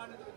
Thank you.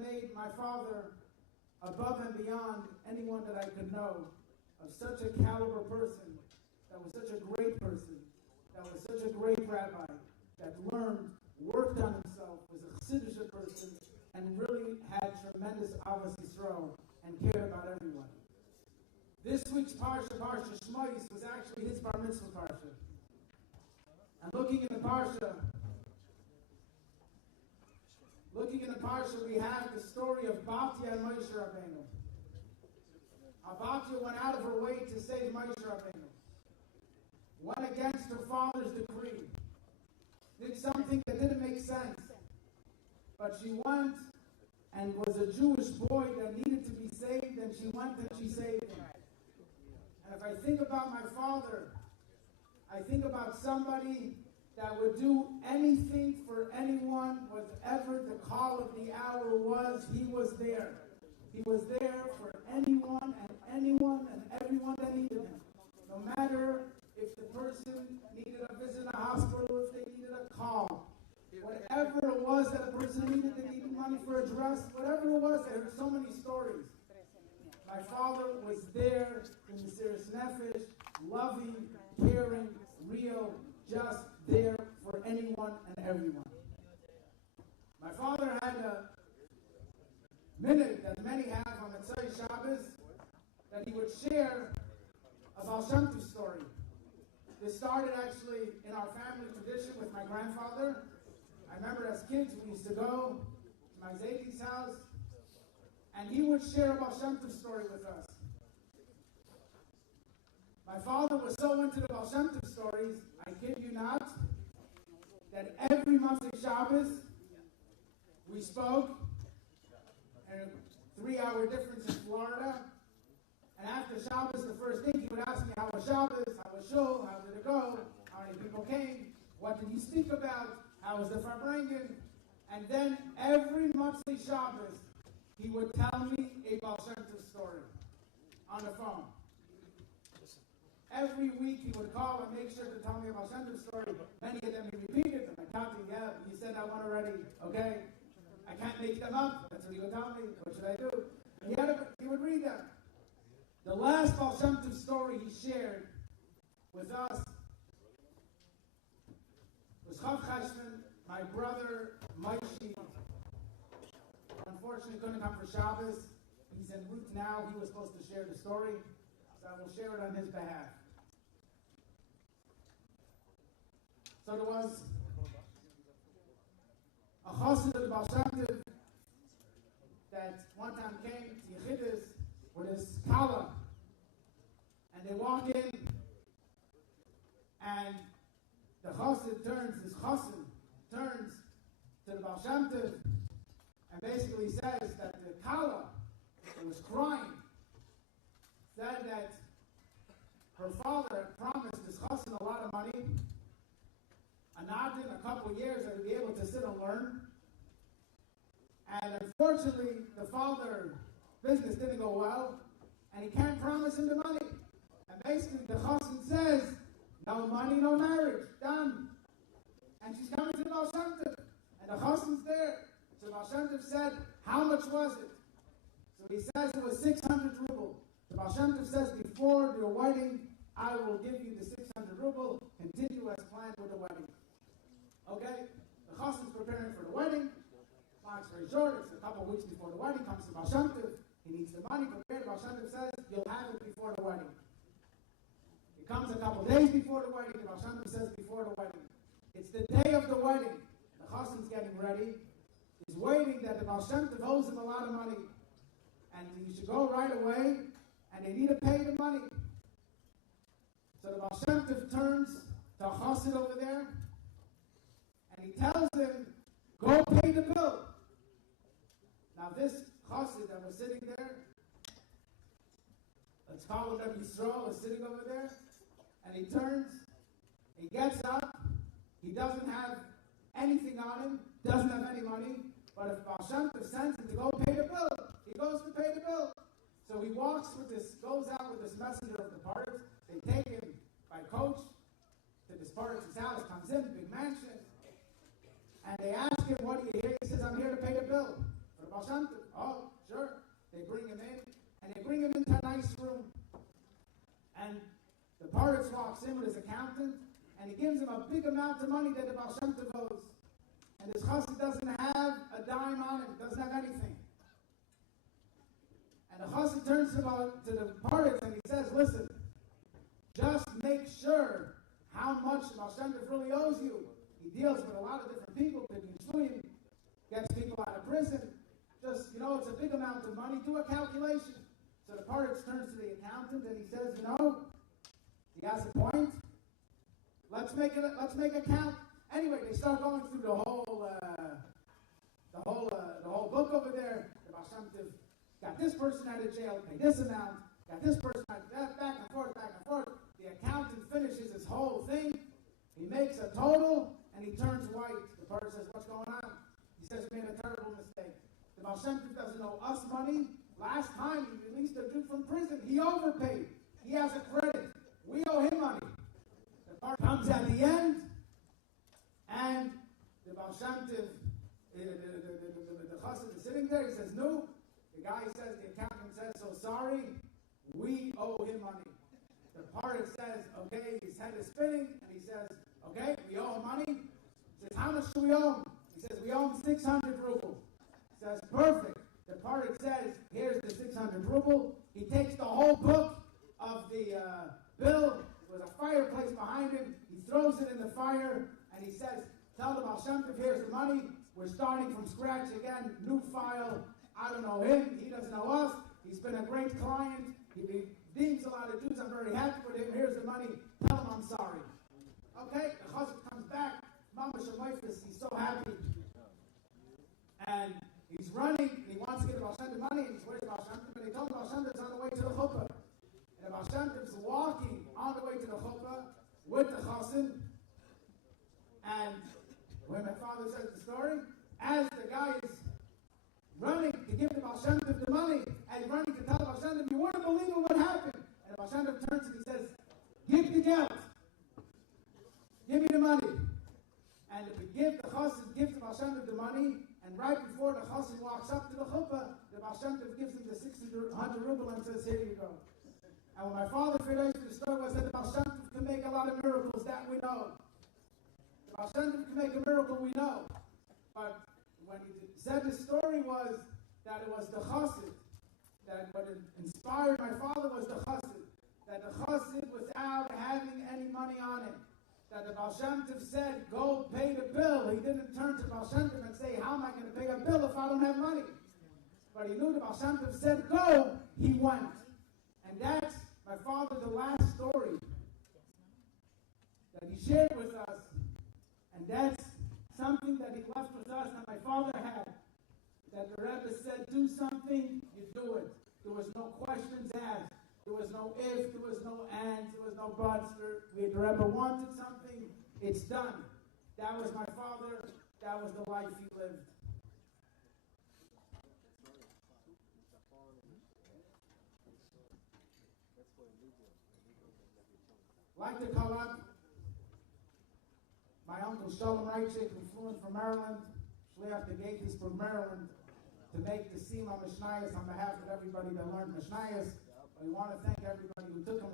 made my father above and beyond anyone that I could know, of such a caliber person, that was such a great person, that was such a great rabbi, that learned, worked on himself, was a Chassidish person, and really had tremendous Avos Yisrael and cared about everyone. This week's Parsha Shmois, was actually his Bar Mitzvah Parsha. And looking in the Parsha, we have the story of Batya and Moshe Rabbeinu. Batya went out of her way to save Moshe Rabbeinu. Went against her father's decree. Did something that didn't make sense. But she went and was a Jewish boy that needed to be saved, and she went and she saved him. And if I think about my father, I think about somebody that would do anything for anyone, whatever the call of the hour was, he was there. He was there for anyone and everyone that needed him. No matter if the person needed a visit in a hospital, if they needed a call, whatever it was that a person needed, they needed money for a dress, whatever it was, I heard so many stories. My father was there in the Mesiras Nefesh, loving, caring, real, just there for anyone and everyone. My father had a minute that many have on Motzei Shabbos that he would share a Baal Shem Tov story. This started actually in our family tradition with my grandfather. I remember as kids we used to go to my Zaydi's house, and he would share a Baal Shem Tov story with us. My father was so into the Baal Shem Tov stories, I kid you not, that every Motzei Shabbos we spoke, and a 3-hour difference in Florida. And after Shabbos, the first thing he would ask me, how was Shabbos? How was Shul? How did it go? How many people came? What did you speak about? How was the Farbrengen? And then every Motzei Shabbos, he would tell me a Baal Shem Tov story on the phone. Every week he would call and make sure to tell me a Baal Shem Tov story. Many of them he repeated them. I counted, yeah, you said that one already, okay? I can't make them up. That's what he would tell me. What should I do? And he would read them. The last Baal Shem Tov story he shared with us was Chav Cheshvan, my brother Moshe. Unfortunately, couldn't come for Shabbos. He's en route now. He was supposed to share the story, so I will share it on his behalf. So there was a chassid of the Baal Shem Tov that one time came to Yechidus with his kala, and they walk in, and the chassid turns to the Baal Shem Tov, and basically says that the kala, who was crying, said that her father had promised this chassid a lot of money, a couple of years that he'd be able to sit and learn. And unfortunately, the father's business didn't go well, and he can't promise him the money. And basically, the chassid says, no money, no marriage, done. And she's coming to the Baal Shem Tov, and the chassid's there. So the Baal Shem Tov said, how much was it? So he says it was 600 ruble. The Baal Shem Tov says, before your wedding, I will give you the 600 ruble, continue as planned with the wedding. Okay? The chassid's preparing for the wedding. Long story short, it's a couple of weeks before the wedding, comes to Baal Shem Tov. He needs the money prepared. Baal Shem Tov says, you'll have it before the wedding. It comes a couple of days before the wedding. The Baal Shem Tov says, before the wedding. It's the day of the wedding. The chassid's getting ready. He's waiting that the Baal Shem Tov owes him a lot of money. And he should go right away, and they need to pay the money. So the Baal Shem Tov turns to a chassid over there, and he tells him, go pay the bill. Now this chassid that was sitting there, let's call him Rabbi Yisrael, is sitting over there, and he turns, he gets up, he doesn't have anything on him, doesn't have any money, but if Baal Shem Tov sends him to go pay the bill, he goes to pay the bill. So he goes out with this messenger of the parts. They take him by coach to this parts' house, comes in, big mansion, and they ask him, what do you hear? He says, I'm here to pay the bill. For Baal Shem Tov. Oh, sure. They bring him in, and they bring him into a nice room. And the Paritz walks in with his accountant, and he gives him a big amount of money that the Baal Shem Tov owes. And this chassid doesn't have a dime on him, doesn't have anything. And the chassid turns to the Paritz and he says, listen, just make sure how much the Baal Shem Tov really owes you. He deals with a lot of different people, gets people out of prison. Just, it's a big amount of money. Do a calculation. So the Paritz turns to the accountant and he says, he has a point. Let's make a count. Anyway, they start going through the whole book over there. The Baal Shem Tov got this person out of jail, pay this amount. Got this person out of that, back and forth, back and forth. The accountant finishes his whole thing. He makes a total and he turns white. The Paritz says, what's going on? He says, we made a terrible mistake. The Baal Shem Tov doesn't owe us money. Last time he released a Jew from prison, he overpaid. He has a credit. We owe him money. The part comes at the end, and the Baal Shem Tov, the chassid is sitting there. He says, no. The guy says, the accountant says, so sorry, we owe him money. The Paritz says, okay, his head is spinning, and he says, okay, we owe him money. He says, how much do we owe him? He says, we owe him 600 rubles. He says, perfect. The Paritz says, here's the 600 ruble. He takes the whole book of the bill. There was a fireplace behind him. He throws it in the fire, and he says, tell the Baal Shem Tov, here's the money. We're starting from scratch again, new file. I don't know him. He doesn't know us. He's been a great client. He redeems a lot of Jews. I'm very happy with him. Here's the money. Tell him I'm sorry. Okay, the chassid comes back. Mama Shemaifis, he's so happy. And he's running, and he wants to get the Baal Shem Tov money, and he's waiting for the Baal Shem Tov, and they tell the Baal Shem Tov is on the way to the chuppah. And the Baal Shem Tov is walking on the way to the chuppah with the chassid. And when my father says the story, as the guy is running to give the Baal Shem Tov the money, and running to tell the Baal Shem Tov, you wouldn't believe what happened. And the Baal Shem Tov turns and he says, give the geld. Give me the money. And the chassid gives the Baal Shem Tov the money, and right before the chassid walks up to the chuppah, the Baal Shem Tov gives him the 600 ruble and says, here you go. And when my father finished the story was that the Baal Shem Tov can make a lot of miracles, that we know. The Baal Shem Tov can make a miracle, we know. But when he said the story was that it was the chassid, that what inspired my father was the chassid, that the chassid without having any money on him, that the Baal Shem Tov said, go pay the bill. He didn't turn to the Baal Shem Tov and say, how am I going to pay a bill if I don't have money? But he knew the Baal Shem Tov said, go, he went. And that's, my father, the last story that he shared with us. And that's something that he left with us that my father had. That the Rebbe said, do something, you do it. There was no questions asked. There was no if, there was no ands, there was no buts. The Rebbe wanted something, it's done. That was my father. That was the life he lived. I'd like to call up my uncle Rabbi Raichik, who flew in from Maryland, Shliach the Gates from Maryland, to make the Sima Mishnayos on behalf of everybody that learned Mishnayos. We want to thank everybody who took him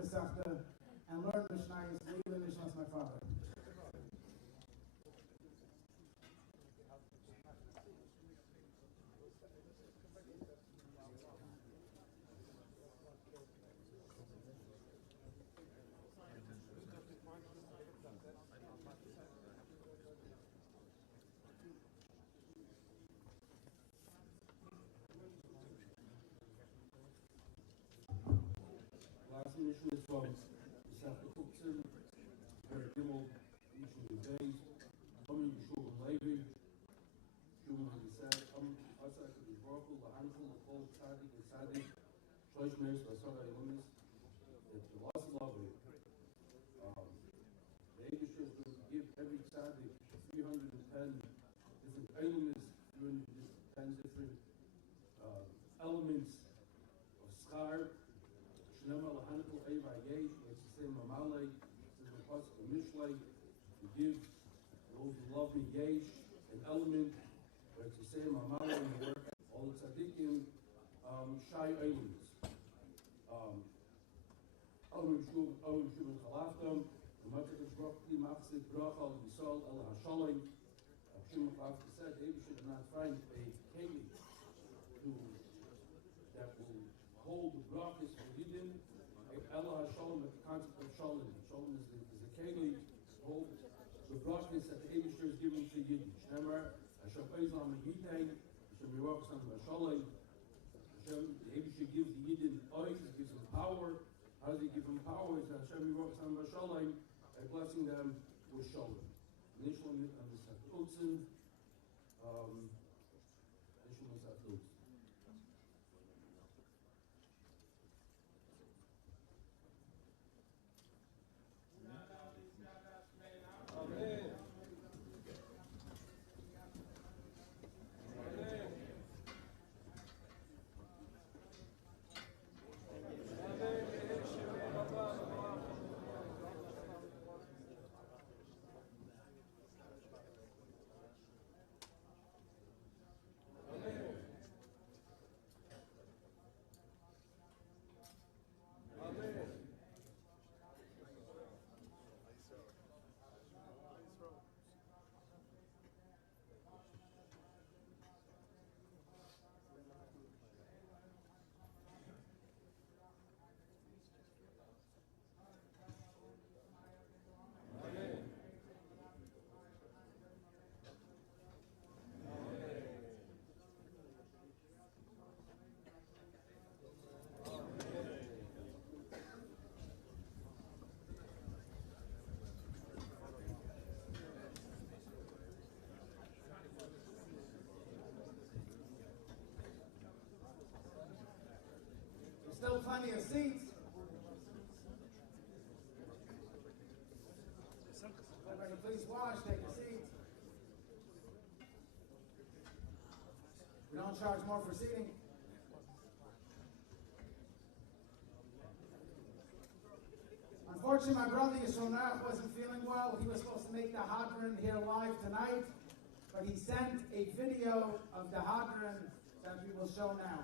and learned Mishnayos. Leave Mishnayos, my father. Mission is from Selfless, very Gimel, Mission of the Days, Tommy Yeshua Levi, Shuman Hadisad, Asak of the Brokel, the handful of Kol, Tzadik, and Tzadik, Shloshim, Basara, Yomis, the lost love. The English is going to give every Tzadik 310 different elements, 10 different elements of schar. Shnema lahanukul eva yesh, it's the same mamalei, it's the pasuk of Mishlei, to give those who love me yesh, an element, where it's the same mamalei, and work all the tzaddikim shai eilumis. Olam shuv chalaftam, Matzah Brachli Machzit Brachal Yisrael El Hashalom. Shimon Chalafta said, David should not find a keli that will hold the brachas for Yidden. El Hashalom, the concept of Shalom. Shalom is the keli hold the brachas that the Eibishter is giving to Yidden. Shemar, Hashem Eizlam Yitay, Hashem Yerochsam Hashalom. Hashem, the Eibishter gives the Yidden ois, gives them power. How does he give them power? Is Hashem Yerochsam Hashalom, by blessing them with Shalom. Initially, on the Sakultzin, initially Sakultzin. Still plenty of seats. Everybody please wash, take a seat. We don't charge more for seating. Unfortunately, my brother Yishonach wasn't feeling well. He was supposed to make the Hadran here live tonight, but he sent a video of the Hadran that we will show now.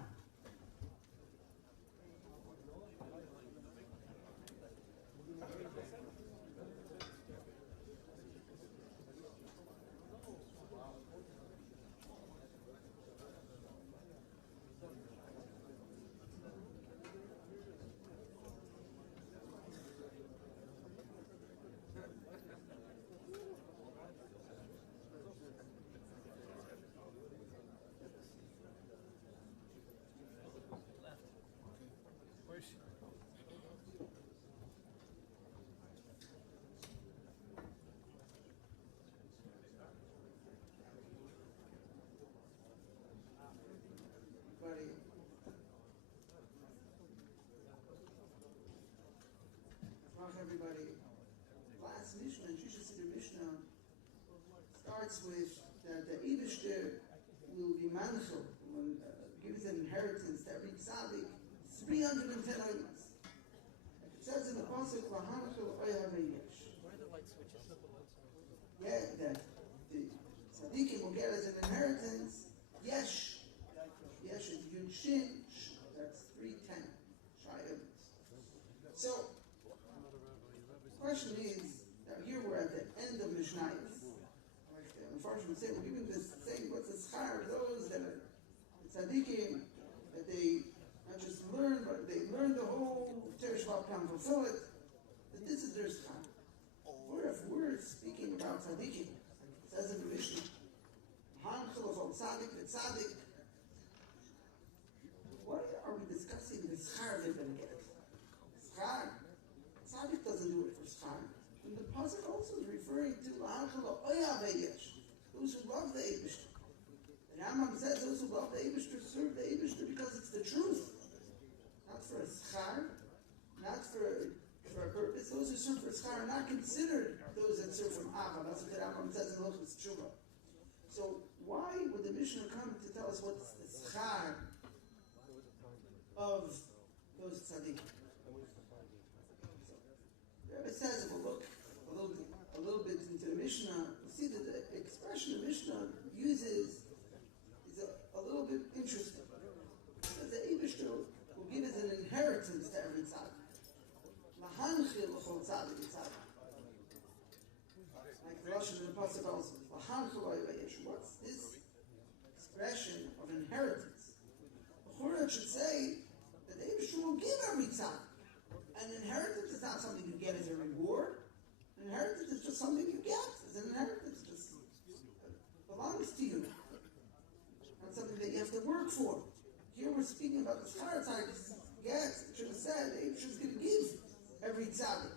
Everybody, last Mishnah, Jesus Siddur Mishnah, starts with that the Eibishter will be manchel, gives an inheritance to every tzaddik, 310 items. It says in the pasuk, "V'hanchel oya v'yesh." Where are the light switches? Yeah, that the tzaddikim will get as an inheritance. Yesh, yesh is yud shin. That's 310 items. So. The question is that here we're at the end of Mishnayos. Unfortunately, we say we're giving this saying what's the schar of those that are tzaddikim, that they not just learn, but they learn the whole Teresh can fulfill it. That this is their schar. Or if we're speaking about tzaddikim, it says in the Mishnah, "Hanchel of tzaddik the tzaddik." Why are we discussing the schar they're going to get? Schar. Tzaddik doesn't do it for schar. And the pasuk also is referring to l'hanchel oya v'yesh, those who love the Eibishter. The Rambam says those who love the Eibishter serve the Eibishter because it's the truth, not for a schar, not for a purpose. Those who serve for schar are not considered those that serve from Ava. That's what the Rambam says in Hilchos Tshuva. So why would the Mishnah come to tell us what's the schar of those tzaddikim? It says, if we look a little bit into the Mishnah, you see that the expression the Mishnah uses is a little bit interesting. L'hanchil l'chol tzadik v'tzadik. Like the Shloshim in the Pasuk also. L'hanchil v'yesh. What's this expression of inheritance? The Chura should say that the Eibush will give every tzad. An inheritance is not something you get as a reward. An inheritance is just something you get as an inheritance. It just belongs to you. Not something that you have to work for. Here we're speaking about the schar tzaddik. Yes, it should have said the Eibush is going to give every tzaddik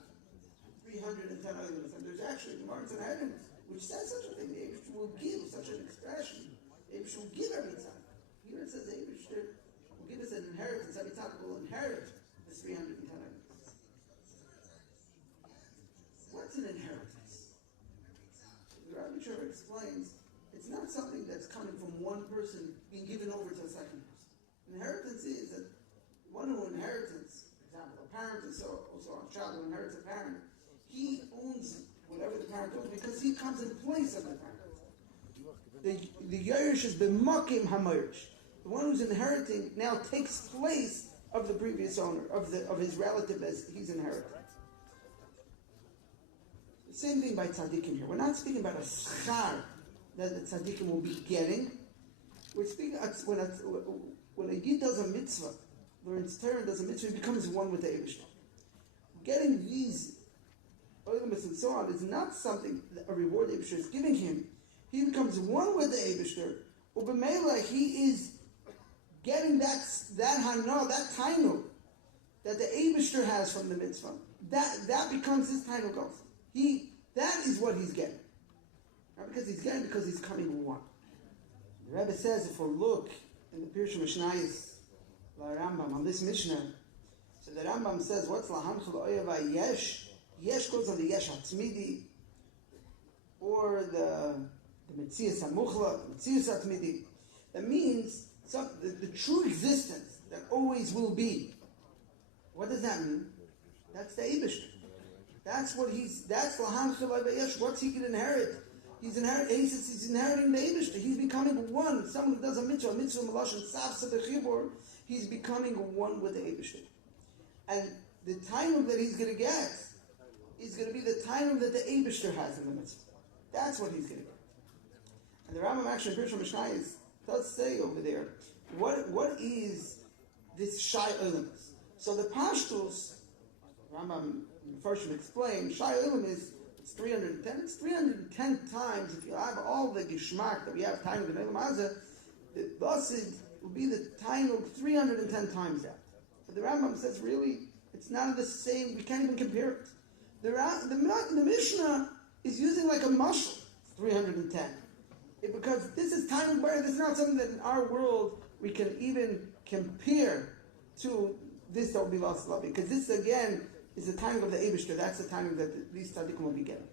310 items. And there's actually the Gemara in Sanhedrin which says such a thing. The Eibush will give such an expression. The Eibush will give every tzaddik. Here it says the Eibush will give us an inheritance. Every tzaddik will inherit this 310 items. What's an inheritance? The Rabbi Raichik explains it's not something that's coming from one person being given over to a second person. Inheritance is that one who inherits, for example, a parent is also a child who inherits a parent, he owns whatever the parent owns because he comes in place of the parent. The Yerush has been makim hamayrish. The one who's inheriting now takes place of the previous owner, of his relative as he's inherited. The same thing by tzaddikim here. We're not speaking about a schar that the tzaddikim will be getting. We're speaking when a yid does a mitzvah, learns Torah and does a mitzvah, he becomes one with the Eibush. Getting these oilimus and so on is not something, a reward the Eibush is giving him. He becomes one with the Eibush. Ubemela, he is getting that hana, that tainuk that the Eibush has from the mitzvah. That becomes his tainuk also. That is what he's getting. Not because he's getting, because he's coming one. The Rebbe says, if we look in the Pirush Mishnayos, La Rambam, on this Mishnah, so the Rambam says, what's Lahanchel Oyava Yesh? Yesh goes on the Yesh HaTzmidi, or the Metzias HaMuchla, the Metzias HaTzmidi. That means the true existence that always will be. What does that mean? That's the Eibush. That's Lahanchel Oyava Yesh. What's he can inherit? He's inheriting the Eibush. He's becoming one. Someone who does a mitzvah Melashon Tzavsa B'chibur, he's becoming one with the Eibush. And the time that he's going to get is going to be the time that the Eibush has in the mitzvah. That's what he's going to get. And the Rambam actually in Pirush Mishnayos does say over there, what is this Shai Olamus? So the Pashtus, Rambam first should explain, Shai Olam is it's 310. It's 310 times. If you have all the gishmak that we have time in the Olam Hazeh, the Basid will be the time of 310 times that. But the Rambam says, really, it's not the same. We can't even compare it. The Mishnah is using like a mashal, 310. Because this is time where this is not something that in our world we can even compare to this that will be lost love. Because this, again, is the time of the Eibush. That's the time that these tzaddikim will be getting.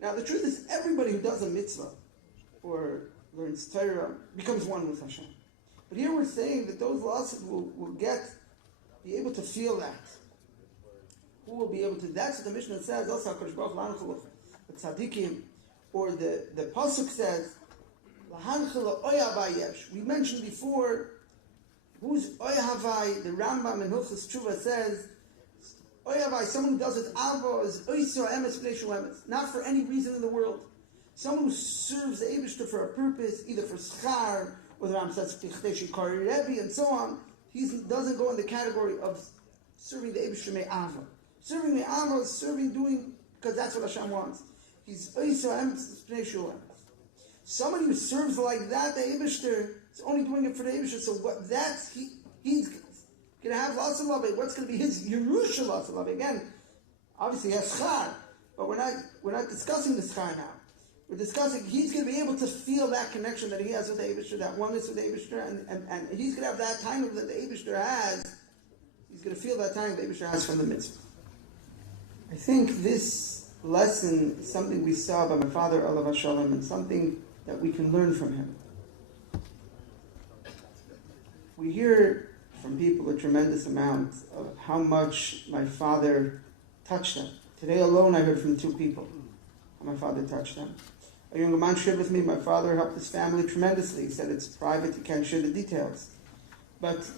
Now, the truth is, everybody who does a mitzvah or learns Torah becomes one with Hashem. But here we're saying that those lost will be able to feel that. Who will be able to? That's what the Mishnah says. Also, HaKadosh Baruch Hu, the tzaddikim, or the pasuk says, "Lahanchel oya yesh." We mentioned before, who's oya havai? The Rambam in Hilchos Tshuva says, Oyavai, someone who does it avo is oisor emes b'nei emes, not for any reason in the world. Someone who serves the Eibush for a purpose, either for schar, or the Ram says pichtei shikari Rebbe, and so on. He doesn't go in the category of serving the Eibush me'ava. Serving me'ava is doing because that's what Hashem wants. He's oisor emes b'nei emes. Somebody who serves like that, the Eibush, is only doing it for the Eibush. So what? He's going to have lots of love. What's going to be his Yerusha lots of love? Again, obviously he has schar, but we're not discussing the schar now. We're discussing he's going to be able to feel that connection that he has with the Eibush, that oneness with the Eibush, and he's going to have that time that the Eibush has. He's going to feel that time the Eibush has from the mitzvah. I think this lesson is something we saw by my father, Olav HaShalom, and something that we can learn from him. We hear from people a tremendous amount of how much my father touched them. Today alone I heard from 2 people how my father touched them. A younger man shared with me, my father helped his family tremendously. He said it's private, you can't share the details. But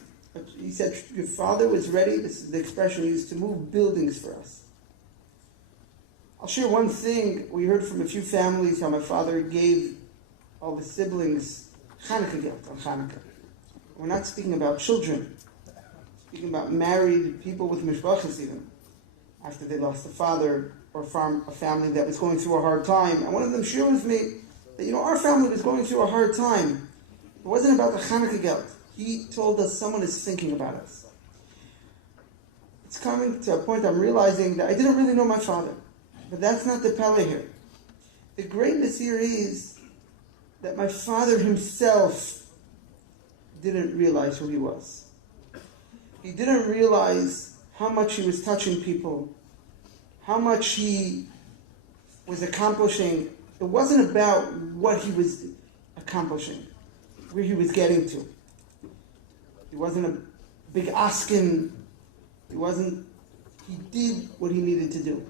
He said, your father was ready, this is the expression used, to move buildings for us. I'll share one thing. We heard from a few families how my father gave all the siblings Chanukah geld on Chanukah. We're not speaking about children. We're speaking about married people with mishpachas even, after they lost a father or a family that was going through a hard time. And one of them shared with me that, our family was going through a hard time. It wasn't about the Chanukah geld. He told us someone is thinking about us. It's coming to a point I'm realizing that I didn't really know my father. But that's not the pele here. The greatness here is that my father himself didn't realize who he was. He didn't realize how much he was touching people, how much he was accomplishing. It wasn't about what he was accomplishing, where he was getting to. He wasn't a big askin. He did what he needed to do.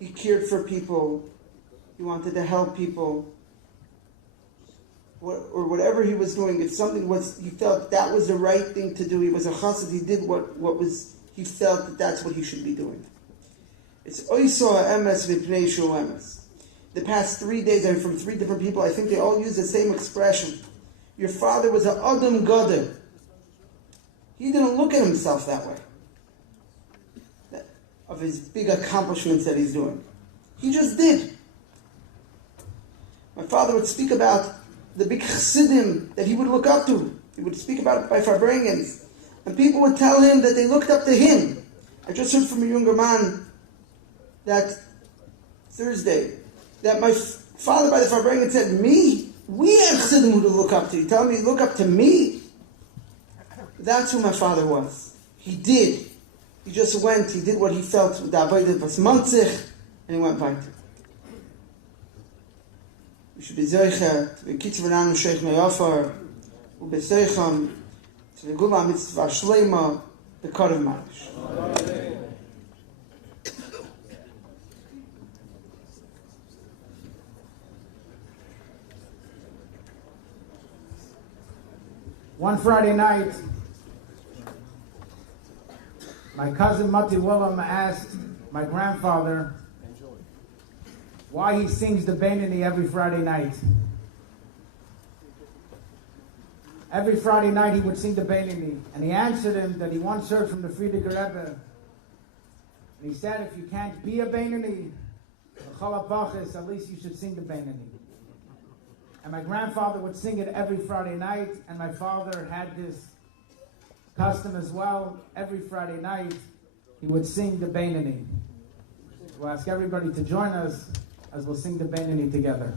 He cared for people. He wanted to help people. Or whatever he was doing, if something was, he felt that was the right thing to do. He was a chassid. He did what was, he felt that that's what he should be doing. It's oiso ha'emes v'pnei shu emes. The past 3 days, I'm from 3 different people, I think they all use the same expression. Your father was an adam gadol. He didn't look at himself that way, of his big accomplishments that he's doing. He just did. My father would speak about the big chassidim that he would look up to. He would speak about it by Farbrengens. And people would tell him that they looked up to him. I just heard from a younger man that Thursday, that my father by the Farbrengens said, me? We have chassidim who to look up to. You tell me, look up to me? That's who my father was. He did. He just went, he did what he felt with the avodah was mantzich, and he went weiter. We should be zeicha, to be kitz v'nanu sheikh me'yafar, u'b'seicham, to be gula mitzvah shleima, b'karev marish. One Friday night, my cousin Mati Willem asked my grandfather why he sings the Beinoni every Friday night. Every Friday night he would sing the Beinoni, and he answered him that he once heard from the Friediger Rebbe, and he said, if you can't be a Beinoni, at least you should sing the Beinoni. And my grandfather would sing it every Friday night, and my father had this custom as well. Every Friday night, he would sing the Beinoni. We'll ask everybody to join us as we'll sing the Beinoni together.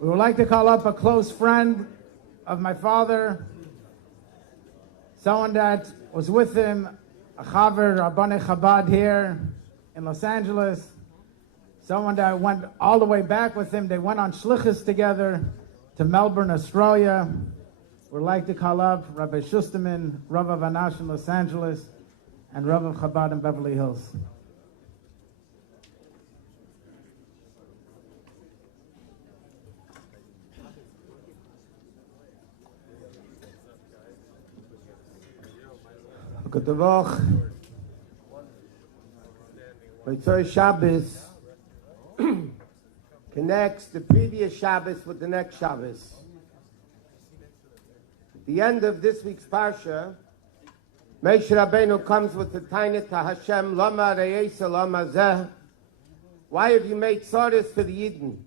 We would like to call up a close friend of my father, someone that was with him, a Chaver Rabbani Chabad here in Los Angeles, someone that went all the way back with him. They went on Shlichus together to Melbourne, Australia. We'd like to call up Rabbi Shusterman, Rav of Anash in Los Angeles, and Rav of Chabad in Beverly Hills. Good Tavach. Mitzvah Shabbos connects the previous Shabbos with the next Shabbos. At the end of this week's Parsha, Moshe Rabbeinu comes with the Taina to Hashem, Lama Re'esa Lama Zeh. Why have you made sorrows for the Yidden?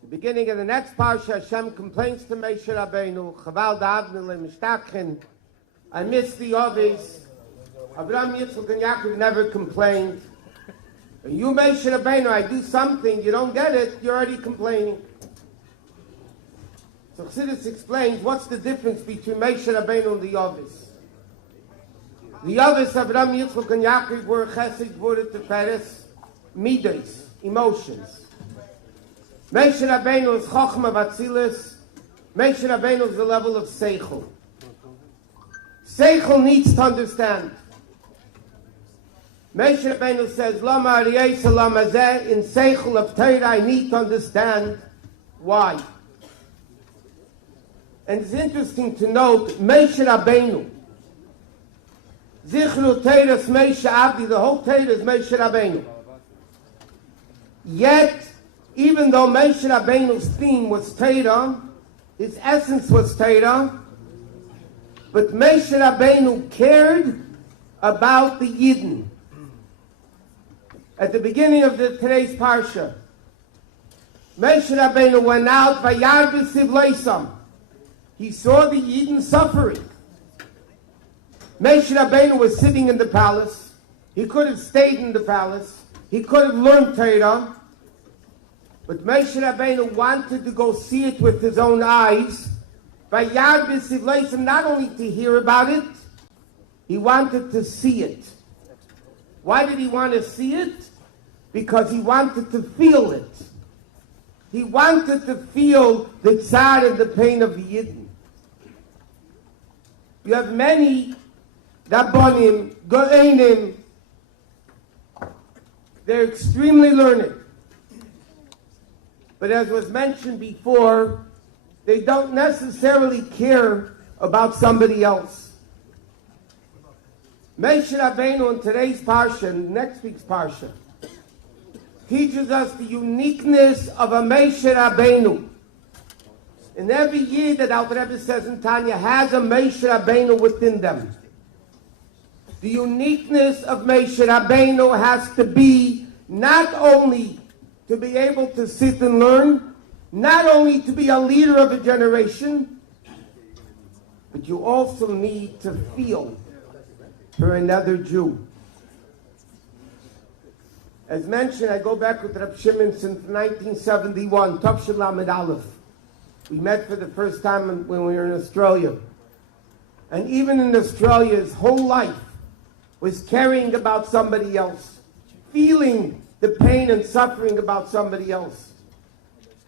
The beginning of the next Parsha, Hashem complains to Moshe Rabbeinu, Chaval Da'avnu Le'mishtachin, I miss the others. Abraham, Yitzchak, and Yaakov never complained. When you, Moshe Rabbeinu, I do something, you don't get it, you're already complaining. So Chassidus explains what's the difference between Moshe Rabbeinu and the others. The others, Abraham, Yitzchak, and Yaakov, were Chesed, Gvura, Teferes, Midas, emotions. Moshe Rabbeinu is Chochma Vatzilis. Moshe Rabbeinu is the level of Seichel. Seichel needs to understand. Moshe Rabbeinu says, Lama Ariyesa Lama Zeh, in Seichel of Torah, I need to understand why. And it's interesting to note, Moshe Rabbeinu, Zichru Teiras Moshe Abdi, the whole Torah is Moshe Rabbeinu. Yet, even though Moshe Rabbeinu's theme was Torah, his essence was Torah, but Moshe Rabbeinu cared about the Yidden. At the beginning of today's Parsha, Moshe Rabbeinu went out by Yad B'Sivleisam. He saw the Yidden suffering. Moshe Rabbeinu was sitting in the palace. He could have stayed in the palace. He could have learned Torah. But Moshe Rabbeinu wanted to go see it with his own eyes. By Yad B'Sivleisam, not only to hear about it, he wanted to see it. Why did he want to see it? Because he wanted to feel it. He wanted to feel the tzad and the pain of the Yidden. You have many Rabbonim, Go'enim, they're extremely learned. But as was mentioned before, they don't necessarily care about somebody else. Moshe Rabbeinu in today's Parsha, and next week's Parsha, teaches us the uniqueness of a Moshe Rabbeinu. And every year that Alter Rebbe says in Tanya has a Moshe Rabbeinu within them. The uniqueness of Moshe Rabbeinu has to be not only to be able to sit and learn, not only to be a leader of a generation, but you also need to feel for another Jew. As mentioned, I go back with Reb Shimon since 1971, Tov Lamed Aleph. We met for the first time when we were in Australia. And even in Australia, his whole life was caring about somebody else, feeling the pain and suffering about somebody else.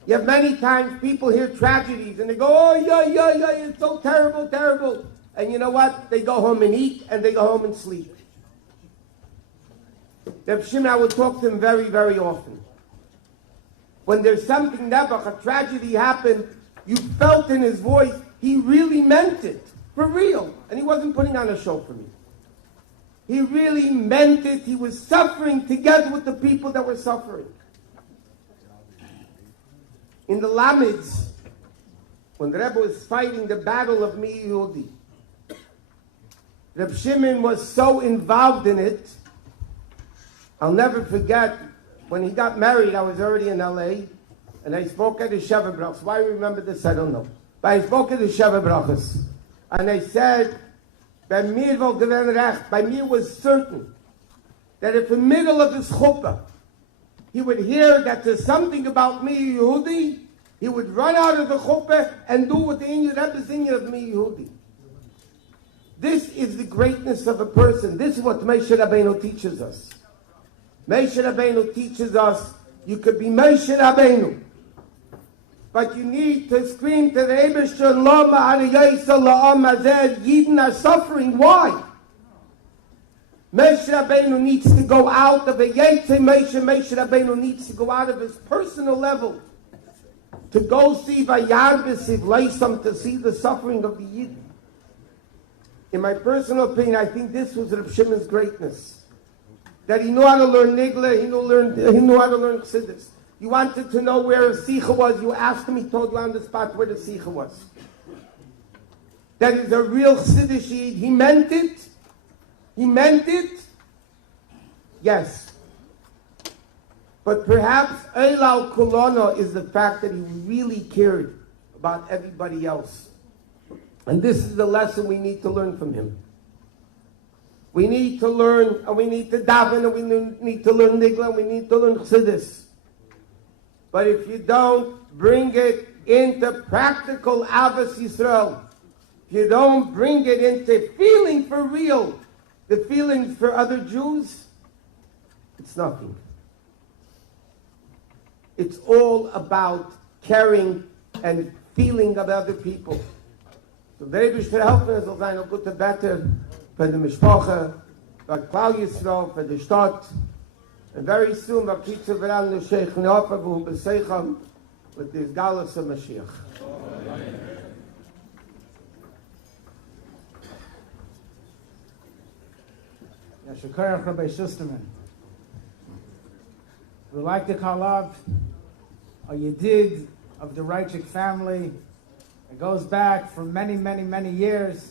You have many times people hear tragedies and they go, oh, yeah, it's so terrible, terrible. And you know what? They go home and eat and they go home and sleep. Reb Shimon, I would talk to him very, very often. When there's something nebuch, a tragedy happened, you felt in his voice, he really meant it, for real. And he wasn't putting on a show for me. He really meant it. He was suffering together with the people that were suffering. In the Lameds, when the Rebbe was fighting the battle of Mi Yehudi, Reb Shimon was so involved in it. I'll never forget, when he got married, I was already in LA, and I spoke at the Sheva Brachos. Why I remember this, I don't know. But I spoke at the Sheva Brachos, and I said, by mir was certain that if in the middle of his chuppah, he would hear that there's something about me, Yehudi, he would run out of the chuppah and do what the Rebbe is in of me, Yehudi. This is the greatness of a person. This is what Moshe Rabbeinu teaches us. Moshe Rabbeinu teaches us you could be Moshe Rabbeinu, but you need to scream to the Eibishter, Lama Ariyasa La'am Hazeh, Yidden are suffering. Why? Moshe Rabbeinu needs to go out of a Yetze Moshe Rabbeinu needs to go out of his personal level to go see Vayarbesiv Leisam, to see the suffering of the Yidden. In my personal opinion, I think this was Reb Shimon's greatness. That he knew how to learn Nigla, he knew how to learn Chassidus. You wanted to know where a Sikha was, you asked him, he told you on the spot where the Sikha was. That is a real Chassidish Yid. He meant it. He meant it. Yes. But perhaps Eilal Kulona is the fact that he really cared about everybody else. And this is the lesson we need to learn from him. We need to learn, and we need to daven, and we need to learn Nigla, and we need to learn Chassidus. But if you don't bring it into practical Avos Yisrael, if you don't bring it into feeling for real, the feelings for other Jews, it's nothing. It's all about caring and feeling about other people. So the Rebbe should help us all sein, gut und better, for the Mishpacha, for Klal Yisrael, for the Stadt, and very soon, for Kitzel V'ran the Sheikh Neofa, who B'Seicham, with this Galus of Mashiach. Yashakarach Rabbi Shusterman. We like to call up a Yedid of the Raichik family. It goes back for many, many, many years.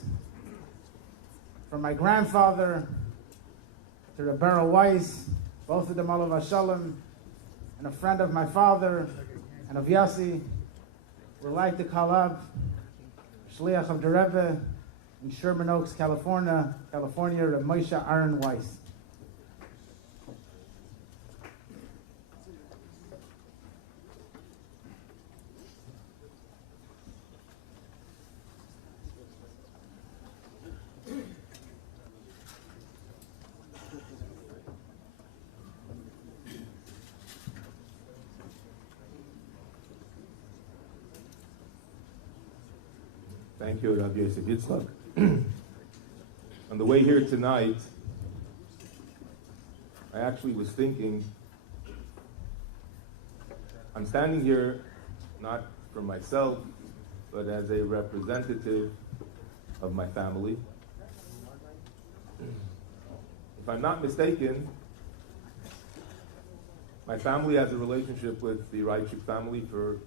From my grandfather to Rebbe Weiss, both of them Olav Shalom, and a friend of my father and of Yossi. We like to call up Shliach of the Rebbe in Sherman Oaks, California, Reb Moshe Aaron Weiss. Thank you, Rabbi Yosef Yitzchak. On the way here tonight, I actually was thinking, I'm standing here not for myself, but as a representative of my family. If I'm not mistaken, my family has a relationship with the Raichik family for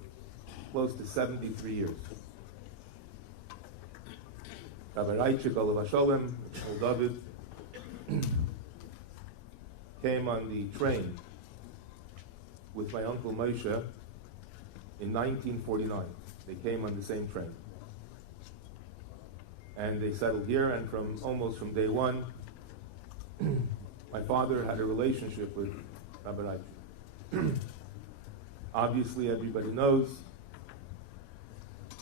close to 73 years. Rabbi Raichik, Olav Shalom, David, came on the train with my uncle Moshe in 1949. They came on the same train. And they settled here, and almost from day one, my father had a relationship with Rabbi Raichik. Obviously, everybody knows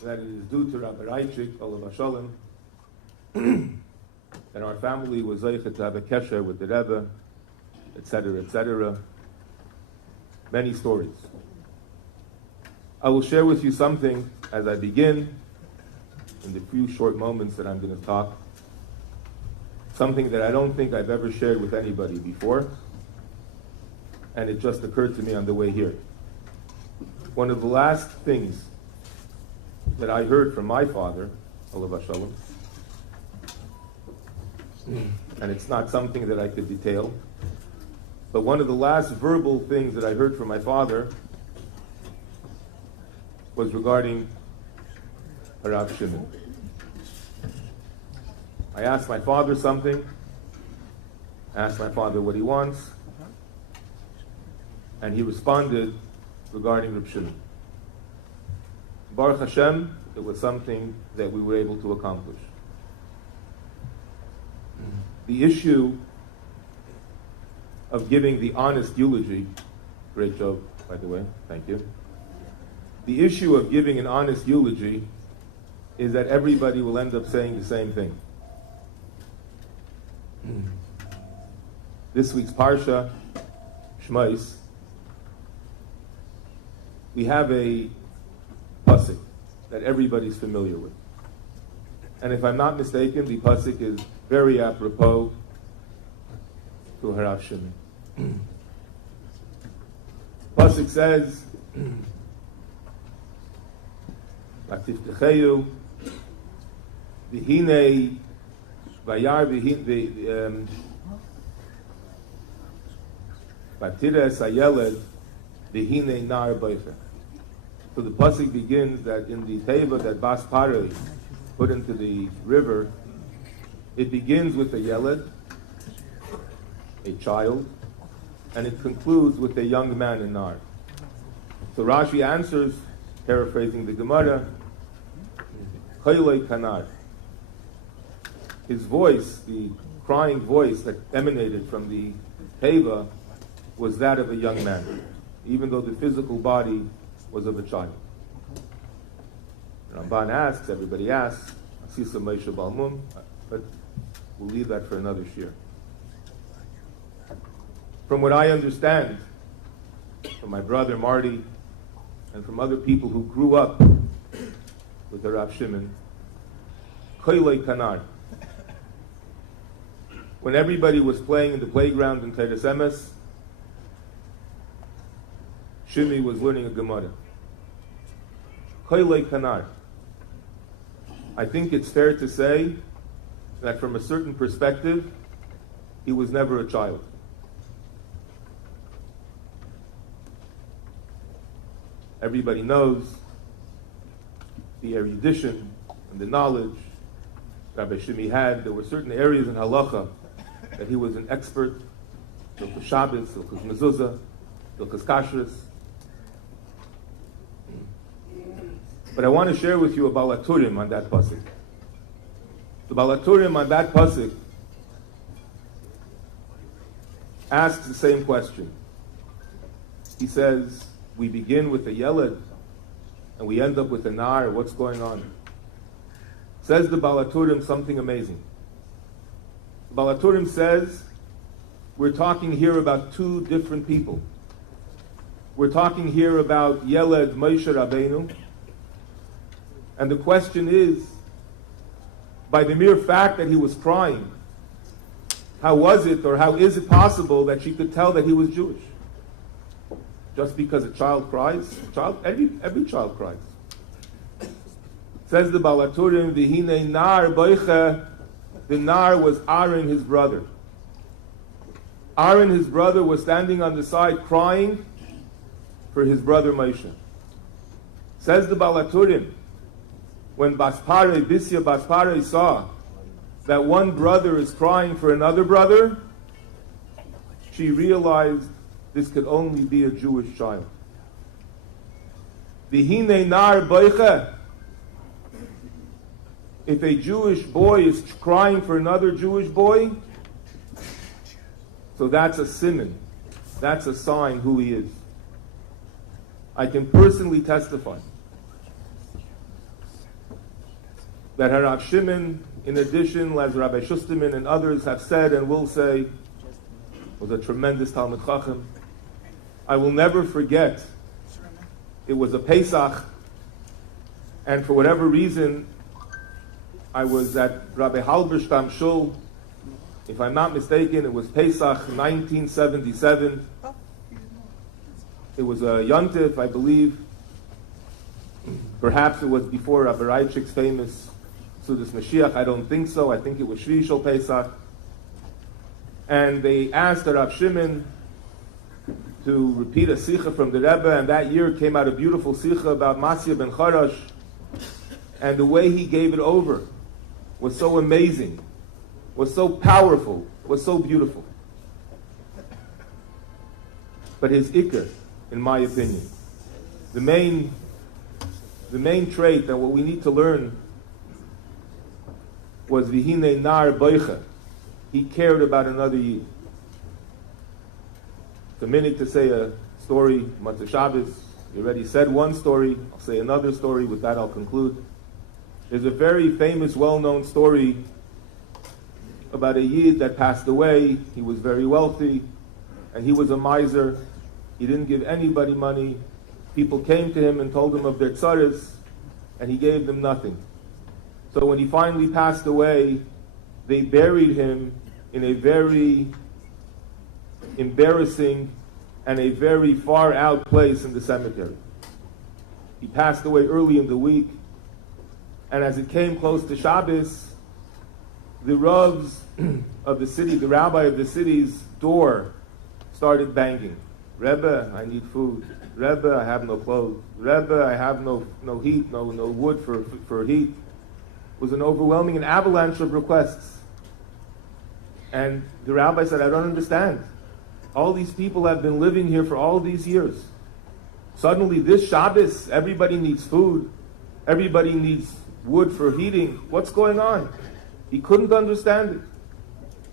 that it is due to Rabbi Raichik, Olav Shalom, that our family was zeichet to have a kesher with the Rebbe, etc., etc. Many stories. I will share with you something as I begin, in the few short moments that I'm going to talk, something that I don't think I've ever shared with anybody before, and it just occurred to me on the way here. One of the last things that I heard from my father, Olav Shalom, and it's not something that I could detail, but one of the last verbal things that I heard from my father was regarding Rav Shimon. I asked my father something, asked my father what he wants, and he responded regarding Rav Shimon. Baruch Hashem, it was something that we were able to accomplish. The issue of giving the honest eulogy Great joke, by the way. Thank you. The issue of giving an honest eulogy is that everybody will end up saying the same thing. This week's Parsha, Shmos, we have a pasuk that everybody's familiar with. And if I'm not mistaken, the pasuk is very apropos to Harav Shimon. Pasuk says, "Vatiftecheyu v'hinei vayar v'tires hayeled v'hinei nar b'oifer." So the pasuk begins that in the teva that Bas Paroi put into the river, it begins with a yeled, a child, and it concludes with a young man in Nar. So Rashi answers, paraphrasing the Gemara, Chaylei Kanar. His voice, the crying voice that emanated from the teva, was that of a young man, even though the physical body was of a child. Ramban asks, everybody asks, Asisa Moshe Balmum, but we'll leave that for another shir. From what I understand, from my brother Marty, and from other people who grew up with the Rav Shimon, Koilei Kanar. When everybody was playing in the playground in Teres Emes, Shimi was learning a Gemara. Koilei Kanar. I think it's fair to say that from a certain perspective, he was never a child. Everybody knows the erudition and the knowledge Rabbi Shimi had. There were certain areas in halacha that he was an expert. Hilchos Shabbos, Hilchos Mezuzah, Hilchos Kashrus. But I want to share with you a Balaturim on that pasuk. The Balaturim on that pasuk asks the same question. He says, we begin with a yeled and we end up with a nar. What's going on? Says the Balaturim something amazing. The Balaturim says we're talking here about two different people. We're talking here about Yeled Moshe Rabbeinu, and the question is, by the mere fact that he was crying, how was it or how is it possible that she could tell that he was Jewish? Just because a child cries? Every child cries. Says the Balaturim, V'hinei nar boiche, the nar was Aaron, his brother. Aaron, his brother, was standing on the side crying for his brother Moshe. Says the Balaturim, when Bisya Baspare saw that one brother is crying for another brother, she realized this could only be a Jewish child. V'hinei nar boiche. If a Jewish boy is crying for another Jewish boy, so that's a siman. That's a sign who he is. I can personally testify that Harav Shimon, in addition, as Rabbi Shusterman and others have said and will say, was a tremendous Talmid Chacham. I will never forget, it was a Pesach, and for whatever reason, I was at Rabbi Halberstam Shul. If I'm not mistaken, it was Pesach 1977. It was a Yontif, I believe. Perhaps it was before Rabbi Raichik's famous Sudas Mashiach. I don't think so. I think it was Shvi Shul Pesach. And they asked Rav Shimon to repeat a Sikha from the Rebbe, and that year came out a beautiful Sikha about Masya ben Charash. And the way he gave it over was so amazing, was so powerful, was so beautiful. But his ikar, in my opinion, the main trait that what we need to learn was V'hinei nar boicha. He cared about another Yid. It's a minute to say a story, Matzah Shabbos. You already said one story. I'll say another story. With that, I'll conclude. There's a very famous, well-known story about a Yid that passed away. He was very wealthy, and he was a miser. He didn't give anybody money. People came to him and told him of their tzaras, and he gave them nothing. So when he finally passed away, they buried him in a very embarrassing and a very far out place in the cemetery. He passed away early in the week, and as it came close to Shabbos, the Ravs of the city, the rabbi of the city's door started banging. Rebbe, I need food. Rebbe, I have no clothes. Rebbe, I have no heat, no wood for heat. It was an overwhelming, an avalanche of requests. And the rabbi said, I don't understand. All these people have been living here for all these years. Suddenly this Shabbos, everybody needs food. Everybody needs wood for heating. What's going on? He couldn't understand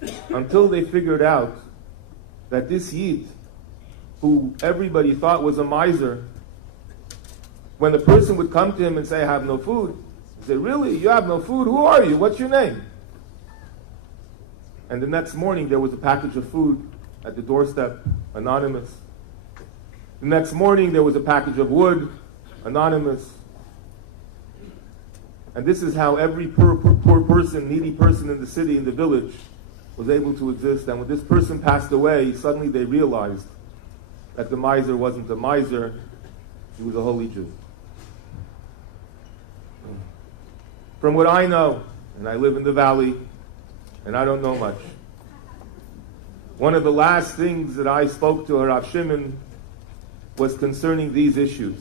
it. Until they figured out that this Yid, who everybody thought was a miser, when the person would come to him and say, I have no food, he'd say, really? You have no food? Who are you? What's your name? And the next morning there was a package of food at the doorstep, anonymous. The next morning there was a package of wood, anonymous. And this is how every poor person, needy person in the city, in the village, was able to exist. And when this person passed away, suddenly they realized that the miser wasn't a miser, he was a holy Jew. From what I know, and I live in the valley, and I don't know much, one of the last things that I spoke to Rav Shimon was concerning these issues.